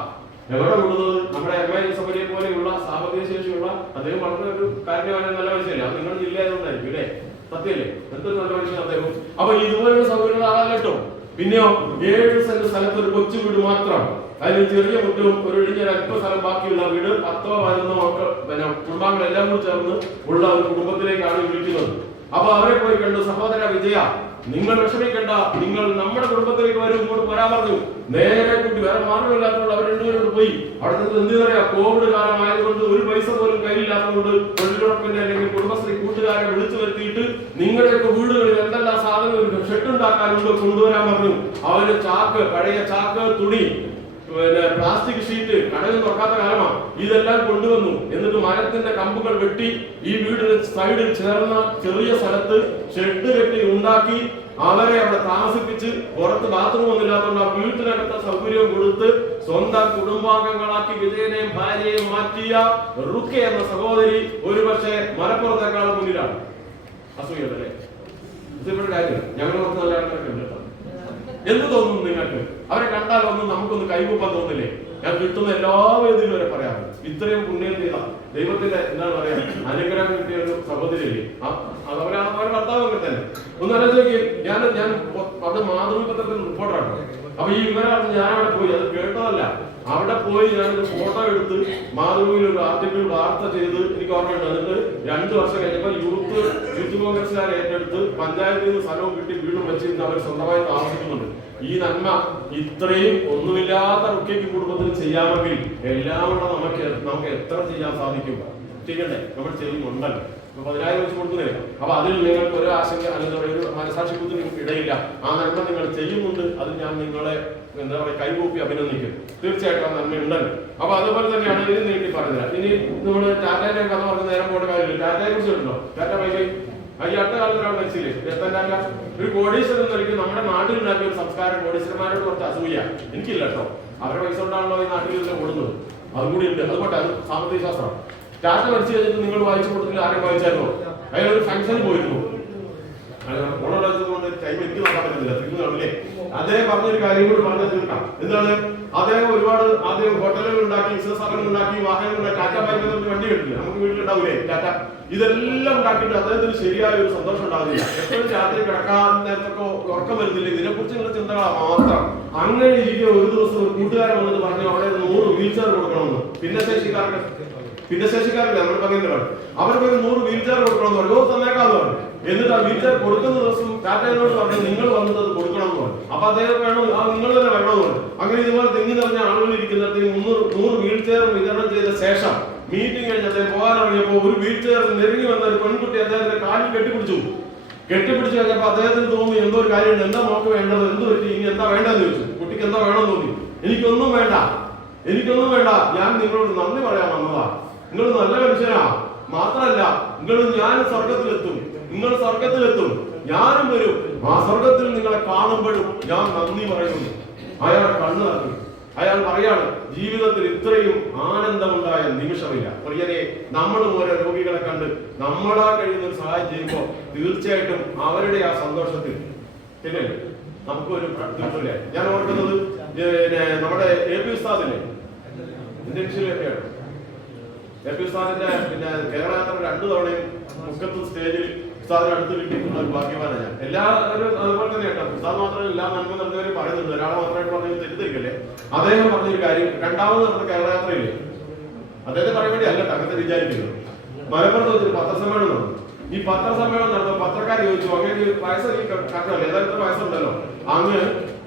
എവിടെ കൂടുന്നത്? നമ്മുടെ MI സഭയെ പോലെയുള്ള സാമ്പത്തിക ശേഷിയുള്ള അദ്ദേഹം വളരെ ഒരു കാര്യമായ നല്ല മനുഷ്യല്ലേ? അത് നിങ്ങളുടെ ജില്ലയായതുകൊണ്ടായിരിക്കും അല്ലേ? സത്യല്ലേ? എന്തൊരു നല്ല മനുഷ്യൻ അദ്ദേഹം. അപ്പൊ ഇതുപോലുള്ള സൗകര്യങ്ങൾ ആകാൻ കേട്ടോ. പിന്നെയോ 7 സെന്റ് സ്ഥലത്ത് ഒരു കൊച്ചു വീട് മാത്രം, അതിന് ചെറിയ മുറ്റവും ഒരു ഒഴിഞ്ഞ അല്പസ്ഥലം ബാക്കിയുള്ള വീട്, 10-11 മക്കൾ കുടുംബാംഗങ്ങളെല്ലാം കൂടി ചേർന്ന് ഉള്ള ഒരു കുടുംബത്തിലേക്കാണ് വിളിക്കുന്നത്. അപ്പൊ അവരെ പോയി കണ്ടു. സഹോദര വിജയ, നിങ്ങൾ വിഷമിക്കണ്ട, നിങ്ങൾ നമ്മുടെ കുടുംബത്തിലേക്ക് വരും, ഇങ്ങോട്ട് വരാൻ പറഞ്ഞു. നേരെ കൂട്ടി വേറെ മാർഗമില്ലാത്തതുകൊണ്ട് അവർ 2 പേരോട് പോയി. അവിടെ എന്ത് പറയാ, കോവിഡ് കാലം ആയതുകൊണ്ട് ഒരു പൈസ പോലും കയ്യിലില്ലാത്തതുകൊണ്ട് തൊഴിലുറപ്പിന്റെ അല്ലെങ്കിൽ കുടുംബശ്രീ കൂട്ടുകാരെ വിളിച്ചു വരുത്തിയിട്ട് നിങ്ങളുടെയൊക്കെ വീടുകളിൽ എന്തെല്ലാം സാധനം ഒരു ഷെഡ് ഉണ്ടാക്കാനുണ്ടോ കൊണ്ടുവരാൻ പറഞ്ഞു. അവര് ചാക്ക്, പഴയ ചാക്ക്, തുണി, പിന്നെ പ്ലാസ്റ്റിക് ഷീറ്റ്, കടയിൽ തുറക്കാത്ത കാലമാണ്, ഇതെല്ലാം കൊണ്ടുവന്നു. എന്നിട്ട് മരത്തിന്റെ കമ്പുകൾ വെട്ടി ഈ വീടിന് സൈഡിൽ ചേർന്ന ചെറിയ സ്ഥലത്ത് ഷെഡ് കെട്ടി ഉണ്ടാക്കി അവരെ അവിടെ താമസിപ്പിച്ച് പുറത്ത് ബാത്റൂം ഒന്നും ഇല്ലാത്തതുകൊണ്ട് ആ വീട്ടിനകത്ത സൗകര്യവും കൊടുത്ത് സ്വന്തം കുടുംബാംഗങ്ങളാക്കി വിജയനെയും ഭാര്യയെയും മാറ്റിയ റുഖ്യ എന്ന സഹോദരി ഒരുപക്ഷെ മലപ്പുറത്തേക്കാൾ മുന്നിലാണ്. അസൂയല്ലേ? ഇതിവിടെ കാര്യം ഞങ്ങൾ കുറച്ച് നല്ല ആൾക്കാരൊക്കെ ഉണ്ട്. എന്ത് തോന്നുന്നു നിങ്ങൾക്ക്? അവരെ കണ്ടാലൊന്നും നമുക്കൊന്ന് കൈകൂപ്പാൻ തോന്നില്ലേ? ഞാൻ കിട്ടുന്ന എല്ലാ വേദിയിലും വരെ പറയാറുണ്ട്, ഇത്രയും പുണ്യം ചെയ്ത ദൈവത്തിന്റെ എന്താണ് പറയാ അനുഗ്രഹം കിട്ടിയ ഒരു സഹോദരിയല്ലേ? അവരെ ഭർത്താവൊക്കെ തന്നെ ഒന്ന് ആലോചിച്ച് നോക്കി. ഞാൻ അവിടെ മാതൃപത്രത്തിൽ റിപ്പോർട്ടറാണ്. അപ്പൊ ഈ വിവരം ഞാൻ അവിടെ പോയി, അത് കേട്ടതല്ല, അവിടെ പോയി ഞാനൊരു ഫോട്ടോ എടുത്ത് മാതൃഭൂമിയിൽ ഒരു ആർട്ടിക്കിൾ വാർത്ത ചെയ്ത് എനിക്ക് ഓർമ്മയുണ്ട്. എന്നിട്ട് 2 വർഷം കഴിഞ്ഞപ്പോൾ യൂത്ത് കോൺഗ്രസ്സുകാരെ ഏറ്റെടുത്ത് പഞ്ചായത്തിൽ നിന്ന് സ്ഥലവും കിട്ടി വീടും വെച്ചിരുന്ന് അവർ സ്വന്തമായി താമസിക്കുന്നുണ്ട്. ഈ നന്മ ഇത്രയും ഒന്നുമില്ലാത്ത റുക്കിക്ക് കുടുംബത്തിൽ ചെയ്യാമെങ്കിൽ എല്ലാം കൂടെ നമുക്ക് എത്ര ചെയ്യാൻ സാധിക്കും? ചെയ്യണ്ടേ? നമ്മൾ ചെയ്യുന്നുണ്ടല്ലോ. 10,000 വെച്ച് കൊടുക്കുന്നില്ല. അപ്പൊ അതിൽ നിങ്ങൾക്ക് ഒരു ആശങ്ക അല്ലെങ്കിൽ ഒരു മനസാക്ഷിക്കുത്തിന് ഇടയില്ല. ആ നന്മ നിങ്ങൾ ചെയ്യുന്നുണ്ട്. അത് ഞാൻ നിങ്ങളെ എന്താ പറയുക കൈകൂപ്പി അഭിനന്ദിക്കും. തീർച്ചയായിട്ടും ആ നന്മ ഉണ്ടല്ലോ. അപ്പൊ അതുപോലെ തന്നെയാണ് ഇതിന് നീട്ടി പറഞ്ഞത്. ഇനി നമ്മൾ ടാറ്റയുടെ കഥ പറഞ്ഞ നേരം പോകേണ്ട കാര്യമില്ല. ടാറ്റയെ കുറിച്ച് ഉണ്ടോ? ടാറ്റ പൈസ ഈ അടുത്ത കാലത്ത് ഒരാൾ മരിച്ചില്ലേ? രത്തൻ ടാറ്റ. ഒരു കോടീശ്വരൻ എന്നൊരിക്കൽ നമ്മുടെ നാട്ടിലുണ്ടാക്കിയ ഒരു സംസ്കാരം കോടീശ്വരന്മാരോട് കുറച്ച് അസൂയ എനിക്കില്ല കേട്ടോ. അവരുടെ പൈസ കൊണ്ടാണല്ലോ ഈ നാട്ടിൽ തന്നെ ഓടുന്നത്. അതും കൂടി ഉണ്ട്. അതുകൊണ്ട് അത് സാമ്പത്തിക ശാസ്ത്രം. ടാറ്റ മരിച്ചു കഴിഞ്ഞിട്ട് നിങ്ങൾ വായിച്ചു കൊടുത്തില്ല, ആരെയും വായിച്ചായിരുന്നോ? അയാളൊരു ഫംഗ്ഷന് പോയിരുന്നു. ഓണോടൊക്കെ ടൈം എനിക്ക് നോക്കാൻ പറ്റുന്നില്ല, തിരിഞ്ഞാണല്ലേ. അദ്ദേഹം പറഞ്ഞൊരു കാര്യം കൂടി പറഞ്ഞു തീർക്കാം. എന്താണ്? അദ്ദേഹം ഒരുപാട് ആദ്യം ഹോട്ടലുകൾ ഉണ്ടാക്കി, ബിസിനസ് ഉണ്ടാക്കി, വാഹനങ്ങൾ ഉണ്ടാക്കി. ടാറ്റ ബൈക്ക് വണ്ടി കിട്ടില്ല, നമുക്ക് വീട്ടിലുണ്ടാവില്ലേ ടാറ്റ? ഇതെല്ലാം ഉണ്ടാക്കിയിട്ട് അദ്ദേഹത്തിന് ശരിയായ ഒരു സന്തോഷം ഉണ്ടാവില്ല. എപ്പോഴും രാത്രി കിടക്കാൻ നേരത്തൊക്കെ ഉറക്കം വരുന്നില്ല. ഇതിനെക്കുറിച്ചുള്ള ചിന്തകളാ മാത്രം. അങ്ങനെ ഇരിക്കുക ഒരു ദിവസം ഒരു കൂട്ടുകാരൻ വന്നിട്ട് പറഞ്ഞു അവിടെ 100 വീൽ ചെയർ കൊടുക്കണമെന്ന്. ഭിന്നശേഷിക്കാരില്ല നമ്മുടെ പകരുന്നവർ. അവർക്ക് 100 വീൽ ചെയർ കൊടുക്കണമെന്ന് പറഞ്ഞു. തന്നേക്കാന്ന് പറഞ്ഞു. എന്നിട്ട് ആ വീൽ ചെയർ കൊടുക്കുന്ന ദിവസം ടാറ്റയോട് പറഞ്ഞു നിങ്ങൾ വന്നിട്ട് അത് കൊടുക്കണം എന്ന് പറഞ്ഞു. അപ്പൊ അദ്ദേഹം വേണം, നിങ്ങൾ തന്നെ വരണമെന്ന് പറഞ്ഞു. അങ്ങനെ ഇതുപോലെ തെങ്ങി നിറഞ്ഞ ആളുകൾ ഇരിക്കുന്നിടത്ത് 100 വീൽ ചെയർ വിതരണം ചെയ്ത ശേഷം മീറ്റിംഗ് കഴിഞ്ഞ് അദ്ദേഹം പോകാനിറങ്ങിയപ്പോൾ ഒരു വീൽ ചെയർ നെരുങ്ങി വന്ന ഒരു പെൺകുട്ടി അദ്ദേഹത്തിന്റെ കാലിൽ കെട്ടിപ്പിടിച്ചു കഴിഞ്ഞപ്പോൾ അദ്ദേഹത്തിന് തോന്നി എന്തോ ഒരു കാര്യമുണ്ട്, എന്താ നമുക്ക് വേണ്ടത്, എന്ത് പറ്റി, ഇനി എന്താ വേണ്ടെന്ന് ചോദിച്ചു. കുട്ടിക്ക് എന്താ വേണമെന്ന് തോന്നി. എനിക്കൊന്നും വേണ്ട, ഞാൻ നിങ്ങളോട് നന്ദി പറയാൻ വന്നതാ. നിങ്ങൾ നല്ല മനുഷ്യനാ. മാത്രല്ല ഞാൻ സ്വർഗത്തിലെത്തും, ഞാനും വരും. ആ സ്വർഗത്തിൽ നിങ്ങളെ കാണുമ്പോഴും ഞാൻ നന്ദി പറയുന്നു. അയാൾ കണ്ണു നിറഞ്ഞു. അയാൾ പറയാണ് ജീവിതത്തിൽ ഇത്രയും ആനന്ദമുണ്ടായ നിമിഷമില്ല. പ്രിയരെ, നമ്മളും ഓരോ രോഗികളെ കണ്ട് നമ്മളാ കഴിയുന്ന ഒരു സഹായം ചെയ്യുമ്പോൾ തീർച്ചയായിട്ടും അവരുടെ ആ സന്തോഷത്തിൽ പിന്നെ നമുക്കൊരു കിട്ടില്ലേ. ഞാൻ ഓർക്കുന്നത് നമ്മുടെ എ പി ഉസ്താദില്ലേ, ഇന്ത്യൻഷിലൊക്കെയാണ്. എ പി ഉസ്താദിന്റെ കേരള യാത്ര 2 തവണയും മുക്കത്ത് സ്റ്റേജിൽ ഉസ്താദിന് അടുത്ത് കിട്ടിയിട്ടുള്ള ഒരു ഭാഗ്യവാനാണ് ഞാൻ. എല്ലാവരും അതുപോലെ തന്നെ കേട്ടോ. ഉസ്താദ് മാത്രമല്ല, എല്ലാ നന്മ നടന്നവരും പറയുന്നുണ്ട്. ഒരാളെ മാത്രമായിട്ട് പറഞ്ഞത് തെറ്റിദ്ധരിക്കല്ലേ. അദ്ദേഹം പറഞ്ഞൊരു കാര്യം, 2ാമത് നടന്ന കേരള യാത്രയില്ലേ, അദ്ദേഹത്തെ പറയാൻ വേണ്ടി അല്ല അങ്ങനത്തെ വിചാരിക്കുന്നത്. മലപ്പുറത്ത് വെച്ചൊരു പത്രസമ്മേളനം നടന്നു. ഈ പത്രസമ്മേളനം നടന്നപ്പോൾ പത്രക്കാർ ചോദിച്ചു, അങ്ങനെ വയസ്സ് കറക്റ്റല്ലേ, ഏതാണ്ട് വയസ്സുണ്ടല്ലോ, അങ്ങ്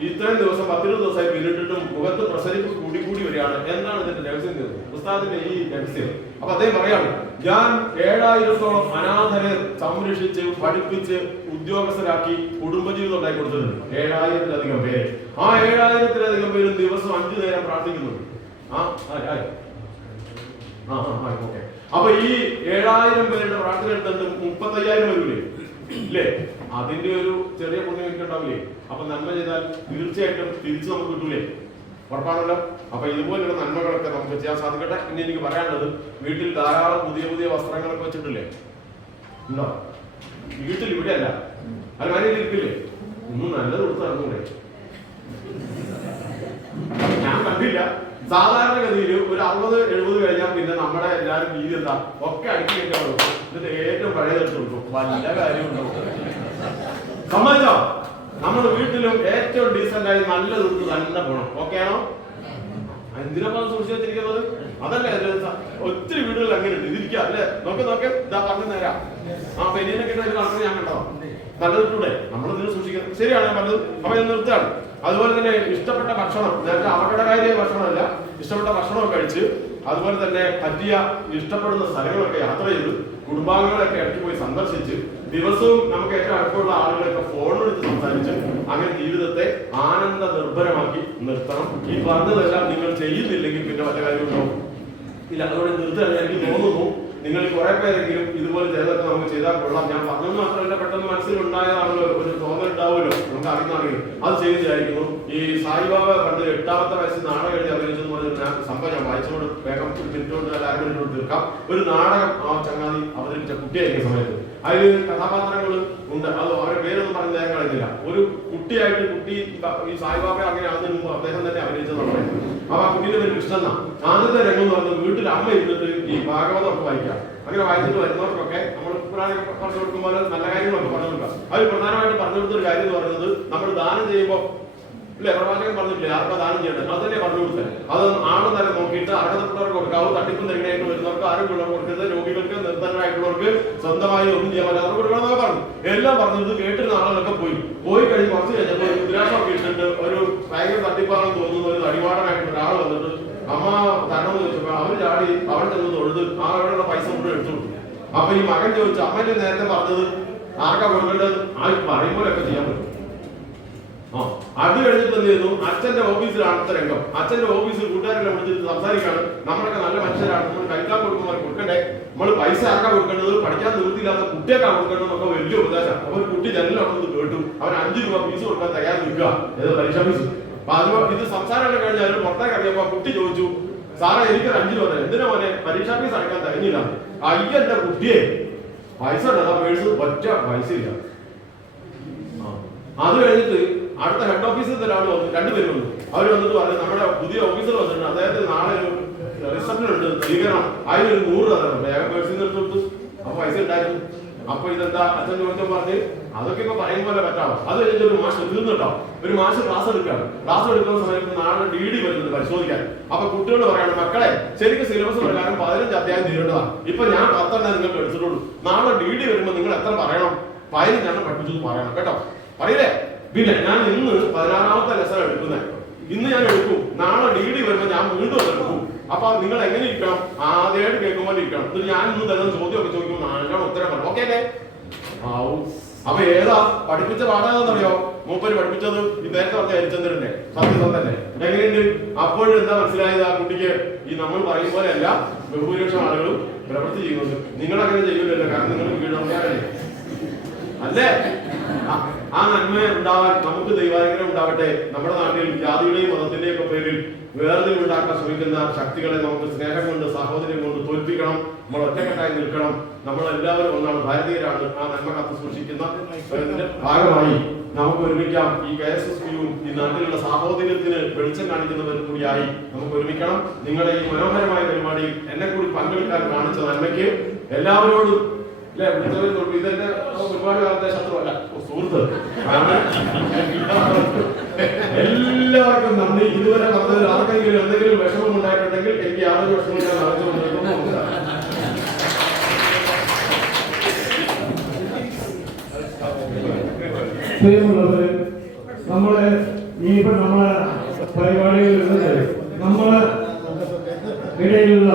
ഇത്രയും ദിവസം 10-20 ദിവസമായി പിന്നിട്ടിട്ടും മുഖത്ത് പ്രസരിപ്പ് കൂടി വരികയാണ്, എന്താണ് ഇതിന്റെ രഹസ്യം? ഉസ്താദിന്റെ ഈ രഹസ്യം. അപ്പൊ അദ്ദേഹം പറയാണ്, ഞാൻ 7000-ഓളം അനാഥരെ സംരക്ഷിച്ച് പഠിപ്പിച്ച് ഉദ്യോഗസ്ഥരാക്കി കുടുംബജീവിതം ഉണ്ടാക്കി കൊടുത്തിട്ടുണ്ട്. 7000-ലധികം പേര്. ആ 7000-ലധികം പേരും ദിവസം 5 നേരം പ്രാർത്ഥിക്കുന്നുണ്ട്. ഓക്കെ. അപ്പൊ ഈ 7000 പേരുടെ പ്രാർത്ഥന എടുത്തിട്ട് 35,000 വരൂലേ ഇല്ലേ? അതിന്റെ ഒരു ചെറിയ പുണ്യം എനിക്ക് ഉണ്ടാവില്ലേ? അപ്പൊ നന്മ ചെയ്താൽ തീർച്ചയായിട്ടും തിരിച്ചു നമുക്ക് കിട്ടൂലേ? ഉറപ്പാണല്ലോ. അപ്പൊ ഇതുപോലുള്ള നന്മകളൊക്കെ നമുക്ക് ചെയ്യാൻ സാധിക്കട്ടെ. ഇനി എനിക്ക് പറയാനുള്ളത്, വീട്ടിൽ ധാരാളം പുതിയ വസ്ത്രങ്ങളൊക്കെ വെച്ചിട്ടില്ലേ? ഉണ്ടോ? വീട്ടിൽ ഇവിടെ അല്ല, അലമാരിയിൽ ഇരിക്കില്ലേ? ഒന്നും നല്ലത് കൊടുത്ത് നടന്നൂടെ? ഞാൻ കണ്ടില്ല. സാധാരണഗതിയിൽ ഒരു 60-70 കഴിഞ്ഞാൽ പിന്നെ നമ്മുടെ എല്ലാവരും രീതി എന്താ, ഒക്കെ അടുക്കി കേൾക്കാറുള്ളൂ. എന്നിട്ട് ഏറ്റവും പഴയതെടുത്ത് കൊടുക്കും. വല്ല കാര്യമുണ്ടോ? സമ്മതിച്ചോ? നമ്മുടെ വീട്ടിലും ഏറ്റവും ഡീസന്റായി നല്ല ദുഃഖം തന്നെ പോകണം. ഓക്കെ ആണോ? എന്തിനാ സൂക്ഷിച്ചു വെച്ചിരിക്കുന്നത്? അതല്ലേ ഒത്തിരി വീടുകൾ അങ്ങനെ ഉണ്ട്. ഇതിരിക്കുക അല്ലെ? നോക്കെ ഇതാ പറഞ്ഞു തരാം. ആ പെരിയനെ കിട്ടുന്ന നടക്കുന്നത് ഞാൻ കണ്ടോ? നല്ലതിലൂടെ നമ്മളിതിനെ സൂക്ഷിക്കുന്നത് ശരിയാണ് നല്ലത്. അപ്പൊ ഞാൻ നിർത്തുകയാണ്. അതുപോലെ തന്നെ ഇഷ്ടപ്പെട്ട ഭക്ഷണം, നേരത്തെ അപകടകാരിയായ ഭക്ഷണമല്ല, ഇഷ്ടപ്പെട്ട ഭക്ഷണമൊക്കെ കഴിച്ച്, അതുപോലെ തന്നെ പറ്റിയ ഇഷ്ടപ്പെടുന്ന സ്ഥലങ്ങളൊക്കെ യാത്ര ചെയ്ത്, കുടുംബാംഗങ്ങളൊക്കെ ഇടയ്ക്ക് പോയി സന്ദർശിച്ച്, ദിവസവും നമുക്ക് ഏറ്റവും അടുപ്പമുള്ള ആളുകളൊക്കെ ഫോണിലെടുത്ത് സംസാരിച്ച് അങ്ങനെ ജീവിതത്തെ ആനന്ദ നിർഭരമാക്കി നിർത്തണം. ഈ പറഞ്ഞതെല്ലാം നിങ്ങൾ ചെയ്യുന്നില്ലെങ്കിൽ പിന്നെ വല്ല കാര്യമുണ്ടോ? ഇല്ല. അതുകൊണ്ട് നിർത്തുകയാണ്. എനിക്ക് തോന്നുന്നു നിങ്ങൾ കുറെ പേരെങ്കിലും ഇതുപോലെ ചെയ്തൊക്കെ നമുക്ക് ചെയ്താൽ കൊള്ളാം. ഞാൻ പറഞ്ഞത് മാത്രമല്ല, പെട്ടെന്ന് മനസ്സിലുണ്ടായതാണല്ലോ, ഒരു തോന്നലുണ്ടാവുമല്ലോ, നമുക്ക് അറിയുന്നതാണെങ്കിൽ അത് ചെയ്ത് വിചാരിക്കുന്നു. ഈ സായിബാബ പണ്ട് 8ാമത്തെ വയസ്സിൽ നാടകം എഴുതി അഭിനയിച്ചെന്ന് പറഞ്ഞ സംഭവം ഞാൻ വായിച്ചുകൊണ്ട് വേഗം 1 മിനിറ്റ് കൊണ്ട് അല്ല 1/2 മിനിറ്റ് കൊണ്ട് തീർക്കാം. ഒരു നാടകം ആ ചങ്ങാതി അവതരിപ്പിച്ച കുട്ടിയായിരിക്കുന്ന സമയത്ത് അതിൽ കഥാപാത്രങ്ങൾ ഉണ്ട്. അത് അവരുടെ പേരൊന്നും പറഞ്ഞ് നേരം കളയുന്നില്ല. ഒരു കുട്ടിയായിട്ട് ഈ സായിബാബ അങ്ങനെ ആകുന്നതിന് മുമ്പ് അദ്ദേഹം തന്നെ അഭിനയിച്ചെന്ന് പറയുന്നത്. അപ്പൊ ആ കുട്ടിയുടെ പേര് കൃഷ്ണ. ആദ്യത്തെ രംഗം എന്ന് പറഞ്ഞാൽ വീട്ടിൽ അമ്മ ഇരുന്നിട്ട് ഈ ഭാഗവതം ഒക്കെ വായിക്കാം. അങ്ങനെ വായിച്ചിട്ട് വരുന്നവർക്കൊക്കെ നമ്മൾ പുരാണൊക്കെ പറഞ്ഞു കൊടുക്കുമ്പോൾ നല്ല കാര്യങ്ങളൊക്കെ പറഞ്ഞു കൊടുക്കുക. അതിൽ പ്രധാനമായിട്ട് പറഞ്ഞു കൊടുത്തൊരു കാര്യം എന്ന് പറയുന്നത്, നമ്മൾ ദാനം ചെയ്യുമ്പോൾ ഇല്ലേ? പ്രവാചകൻ പറഞ്ഞില്ലേ ആർക്കാ ദാനം ചെയ്യേണ്ടത്? അത് തന്നെ പറഞ്ഞു കൊടുത്തത്. അത് ആള് തന്നെ നോക്കിയിട്ട് അർഹതപ്പെട്ടവർക്ക് കൊടുക്കാവൂ, തട്ടിപ്പും തെരഞ്ഞെടുപ്പ് വരുന്നവർക്ക്, ആരോഗ്യമുള്ളവർക്ക് കൊടുക്കരുത്, രോഗികൾക്ക്, നിർദ്ധനരായിട്ടുള്ളവർക്ക്, സ്വന്തമായി ഒന്നും ചെയ്യാൻ പറ്റാതെ കൊടുക്കണമെന്നൊക്കെ പറഞ്ഞു. എല്ലാം പറഞ്ഞത് കേട്ടിരുന്ന ആളുകളൊക്കെ പോയി കഴിഞ്ഞ് കുറച്ച് കഴിഞ്ഞപ്പോൾ മുദ്രാക്ഷമൊക്കെ ഇട്ടിട്ട് ഒരു ഭയങ്കര തട്ടിപ്പാണെന്ന് തോന്നുന്ന ഒരു അടിമാടനായിട്ടുള്ള ഒരാൾ വന്നിട്ട് അമ്മ തരണമെന്ന് ചോദിച്ചപ്പോൾ അവർ ചാടി അവിടെ ചെന്ന് തൊഴുത് ആ അവിടെയുള്ള പൈസ കൊണ്ട് എടുത്തു കൊടുത്തു. അപ്പൊ ഈ മകൻ ചോദിച്ചു, അമ്മേന്റെ നേരത്തെ പറഞ്ഞത് ആർക്കാ കൊടുക്കേണ്ടത്? ആ പറയുമ്പോഴൊക്കെ ചെയ്യാൻ പറ്റും. അത് കഴിഞ്ഞിട്ട് എന്ത് ചെയ്യുന്നു? അച്ഛന്റെ ഓഫീസിലാണ് അടുത്ത രംഗം. അച്ഛന്റെ ഓഫീസിൽ കൂട്ടുകാരെല്ലാം വിളിച്ചിട്ട് സംസാരിക്കാണ്. നമ്മളൊക്കെ നല്ല മനുഷ്യരാണ്, നമ്മൾ കഴിക്കാൻ കൊടുക്കുമ്പോൾ കൊടുക്കണ്ടേ, നമ്മൾ പൈസ ആർക്കാ കൊടുക്കേണ്ടത്, പഠിക്കാൻ നിവൃത്തിയില്ലാത്ത കുട്ടിയൊക്കെ കൊടുക്കേണ്ടതെന്നൊക്കെ വലിയ ഉപദേശം. അപ്പൊ ഒരു കുട്ടി ജനലിലാണെന്ന് കേട്ടു, അവൻ 5 രൂപ ഫീസ് കൊടുക്കാൻ തയ്യാറ് നിൽക്കുക, ഏത് പരീക്ഷാ ഫീസ്. അപ്പൊ അത് ഇത് സംസാരം കഴിഞ്ഞാൽ അതിന് പുറത്തേക്ക് അറിയപ്പോ കുട്ടി ചോദിച്ചു, സാറേ എനിക്കൊരു 5 രൂപ എന്തിനാ മോനെ പരീക്ഷാ ഫീസ് അടയ്ക്കാൻ തയ്ഞ്ഞില്ല? അയ്യ എന്റെ കുട്ടിയെ പൈസ ഉണ്ടോ പേഴ്സ് ഒറ്റ പൈസ ഇല്ല. അത് കഴിഞ്ഞിട്ട് അടുത്ത ഹെഡ് ഓഫീസിൽ ഒരാൾ വന്നു, 2 പേര് വന്നു. അവർ വന്നിട്ട് പറഞ്ഞു, നമ്മുടെ പുതിയ ഓഫീസർ വന്നിട്ടുണ്ട്, അദ്ദേഹത്തിന് നാളെ ഒരു റിസപ്ഷൻ ഉണ്ട്, സ്വീകരണം, അതിനൊരു 100 തരണം. വേഗം പേഴ്സിൽ നിന്ന് എടുത്തു കൊടുത്തു. അപ്പൊ പൈസ ഉണ്ടായിരുന്നു. അപ്പൊ ഇതെന്താ അച്ഛൻ ചോദിച്ചാൽ പറഞ്ഞ് അതൊക്കെ ഇപ്പൊ പറയും പോലെ പറ്റാവും. അത് കഴിഞ്ഞിട്ട് ഒരു മാസം തീർന്നിട്ടാവും. ഒരു മാസം ക്ലാസ് എടുക്കുകയാണ്. ക്ലാസ് എടുക്കുന്ന സമയത്ത് നാളെ DD വരുന്നുണ്ട് പരിശോധിക്കാൻ. അപ്പൊ കുട്ടികൾ പറയാണ്, മക്കളെ ശരിക്കും സിലബസ് പ്രകാരം 15 അധ്യായം തീരേണ്ടതാണ്. ഇപ്പൊ ഞാൻ 10 നിങ്ങൾക്ക് എടുത്തിട്ടുള്ളൂ. നാളെ DD വരുമ്പോൾ നിങ്ങൾ എത്ര പറയണം? 15 പഠിപ്പിച്ചു പറയണം കേട്ടോ, പറയില്ലേ? പിന്നെ ഞാൻ ഇന്ന് 16ാമത്തെ ലെസൺ എടുക്കുന്നത്. ഇന്ന് ഞാൻ എടുക്കും, നാളെ DD വരുമ്പോൾ ഞാൻ വീണ്ടും എടുക്കും. അപ്പൊ നിങ്ങൾ എങ്ങനെ ഇരിക്കണം? ആദ്യമായിട്ട് കേൾക്കുമ്പോൾ ഇരിക്കണം. എന്നിട്ട് ഞാൻ ഇന്ന് തരുന്ന ചോദ്യമൊക്കെ ചോദിക്കുമ്പോൾ 4 ഉത്തരം പറയും. ഓക്കെ അല്ലേ? അപ്പൊ ഏതാ പഠിപ്പിച്ച പാഠാന്നറിയോ? മൂപ്പര് പഠിപ്പിച്ചത് ഈ നേരത്തെ പറഞ്ഞ ഹരിചന്ദ്രന്റെ സത്യസന്ധന്റെ. എങ്ങനെയുണ്ട്? അപ്പോഴും എന്താ മനസ്സിലായത് ആ കുട്ടിക്ക്? ഈ നമ്മൾ പറയും പോലെ അല്ല ബഹുഭൂരിപക്ഷം ആളുകളും പ്രവൃത്തി ചെയ്യുന്നുണ്ട്. നിങ്ങളങ്ങനെ ചെയ്യൂലല്ലോ, കാരണം നിങ്ങൾ വീടാൾക്കാരല്ലേ അല്ലേ? ആ നന്മ ഉണ്ടാവാൻ നമുക്ക് ദൈവാനുഗ്രഹം ഉണ്ടാവട്ടെ. നമ്മുടെ നാട്ടിൽ ജാതിയുടെയും മതത്തിന്റെയും ഒക്കെ പേരിൽ വേർതിരിവുണ്ടാക്കാൻ ശ്രമിക്കുന്ന ശക്തികളെ നമുക്ക് സ്നേഹം കൊണ്ട്, സാഹോദര്യം കൊണ്ട് തോൽപ്പിക്കണം. നമ്മൾ ഒറ്റക്കെട്ടായി നിൽക്കണം. നമ്മളെല്ലാവരും ഒന്നാണ്, ഭാരതീയരാണ്. ആ നന്മ കാത്തു സൂക്ഷിക്കുന്ന ഭാഗമായി നമുക്ക് ഒരുമിക്കാം. ഈ KSSBയും ഈ നാട്ടിലുള്ള സാഹോദര്യത്തിന് വെളിച്ചം കാണിക്കുന്നവരും കൂടിയായി നമുക്ക് ഒരുമിക്കണം. നിങ്ങളുടെ ഈ മനോഹരമായ പരിപാടിയിൽ എന്നെ കൂടി പങ്കെടുക്കാൻ കാണിച്ച നന്മയ്ക്ക് എല്ലാവരോടും ഇതെന്റെ ഒരുപാട് കാലത്തെ ശത്രുവല്ല, സുഹൃത്ത്, എല്ലാവർക്കും നന്ദി. ഇതുവരെ പറഞ്ഞതിൽ ആർക്കെങ്കിലും എന്തെങ്കിലും വിഷമം ഉണ്ടായിട്ടുണ്ടെങ്കിൽ എനിക്ക് യാതൊരു വിഷമവും ഞാൻ അറിയിച്ചുകൊണ്ടിരിക്കുന്നു. നമ്മളെ ഇനിയിപ്പോ നമ്മളെ പരിപാടികളിൽ നമ്മളെ ഇടയിലുള്ള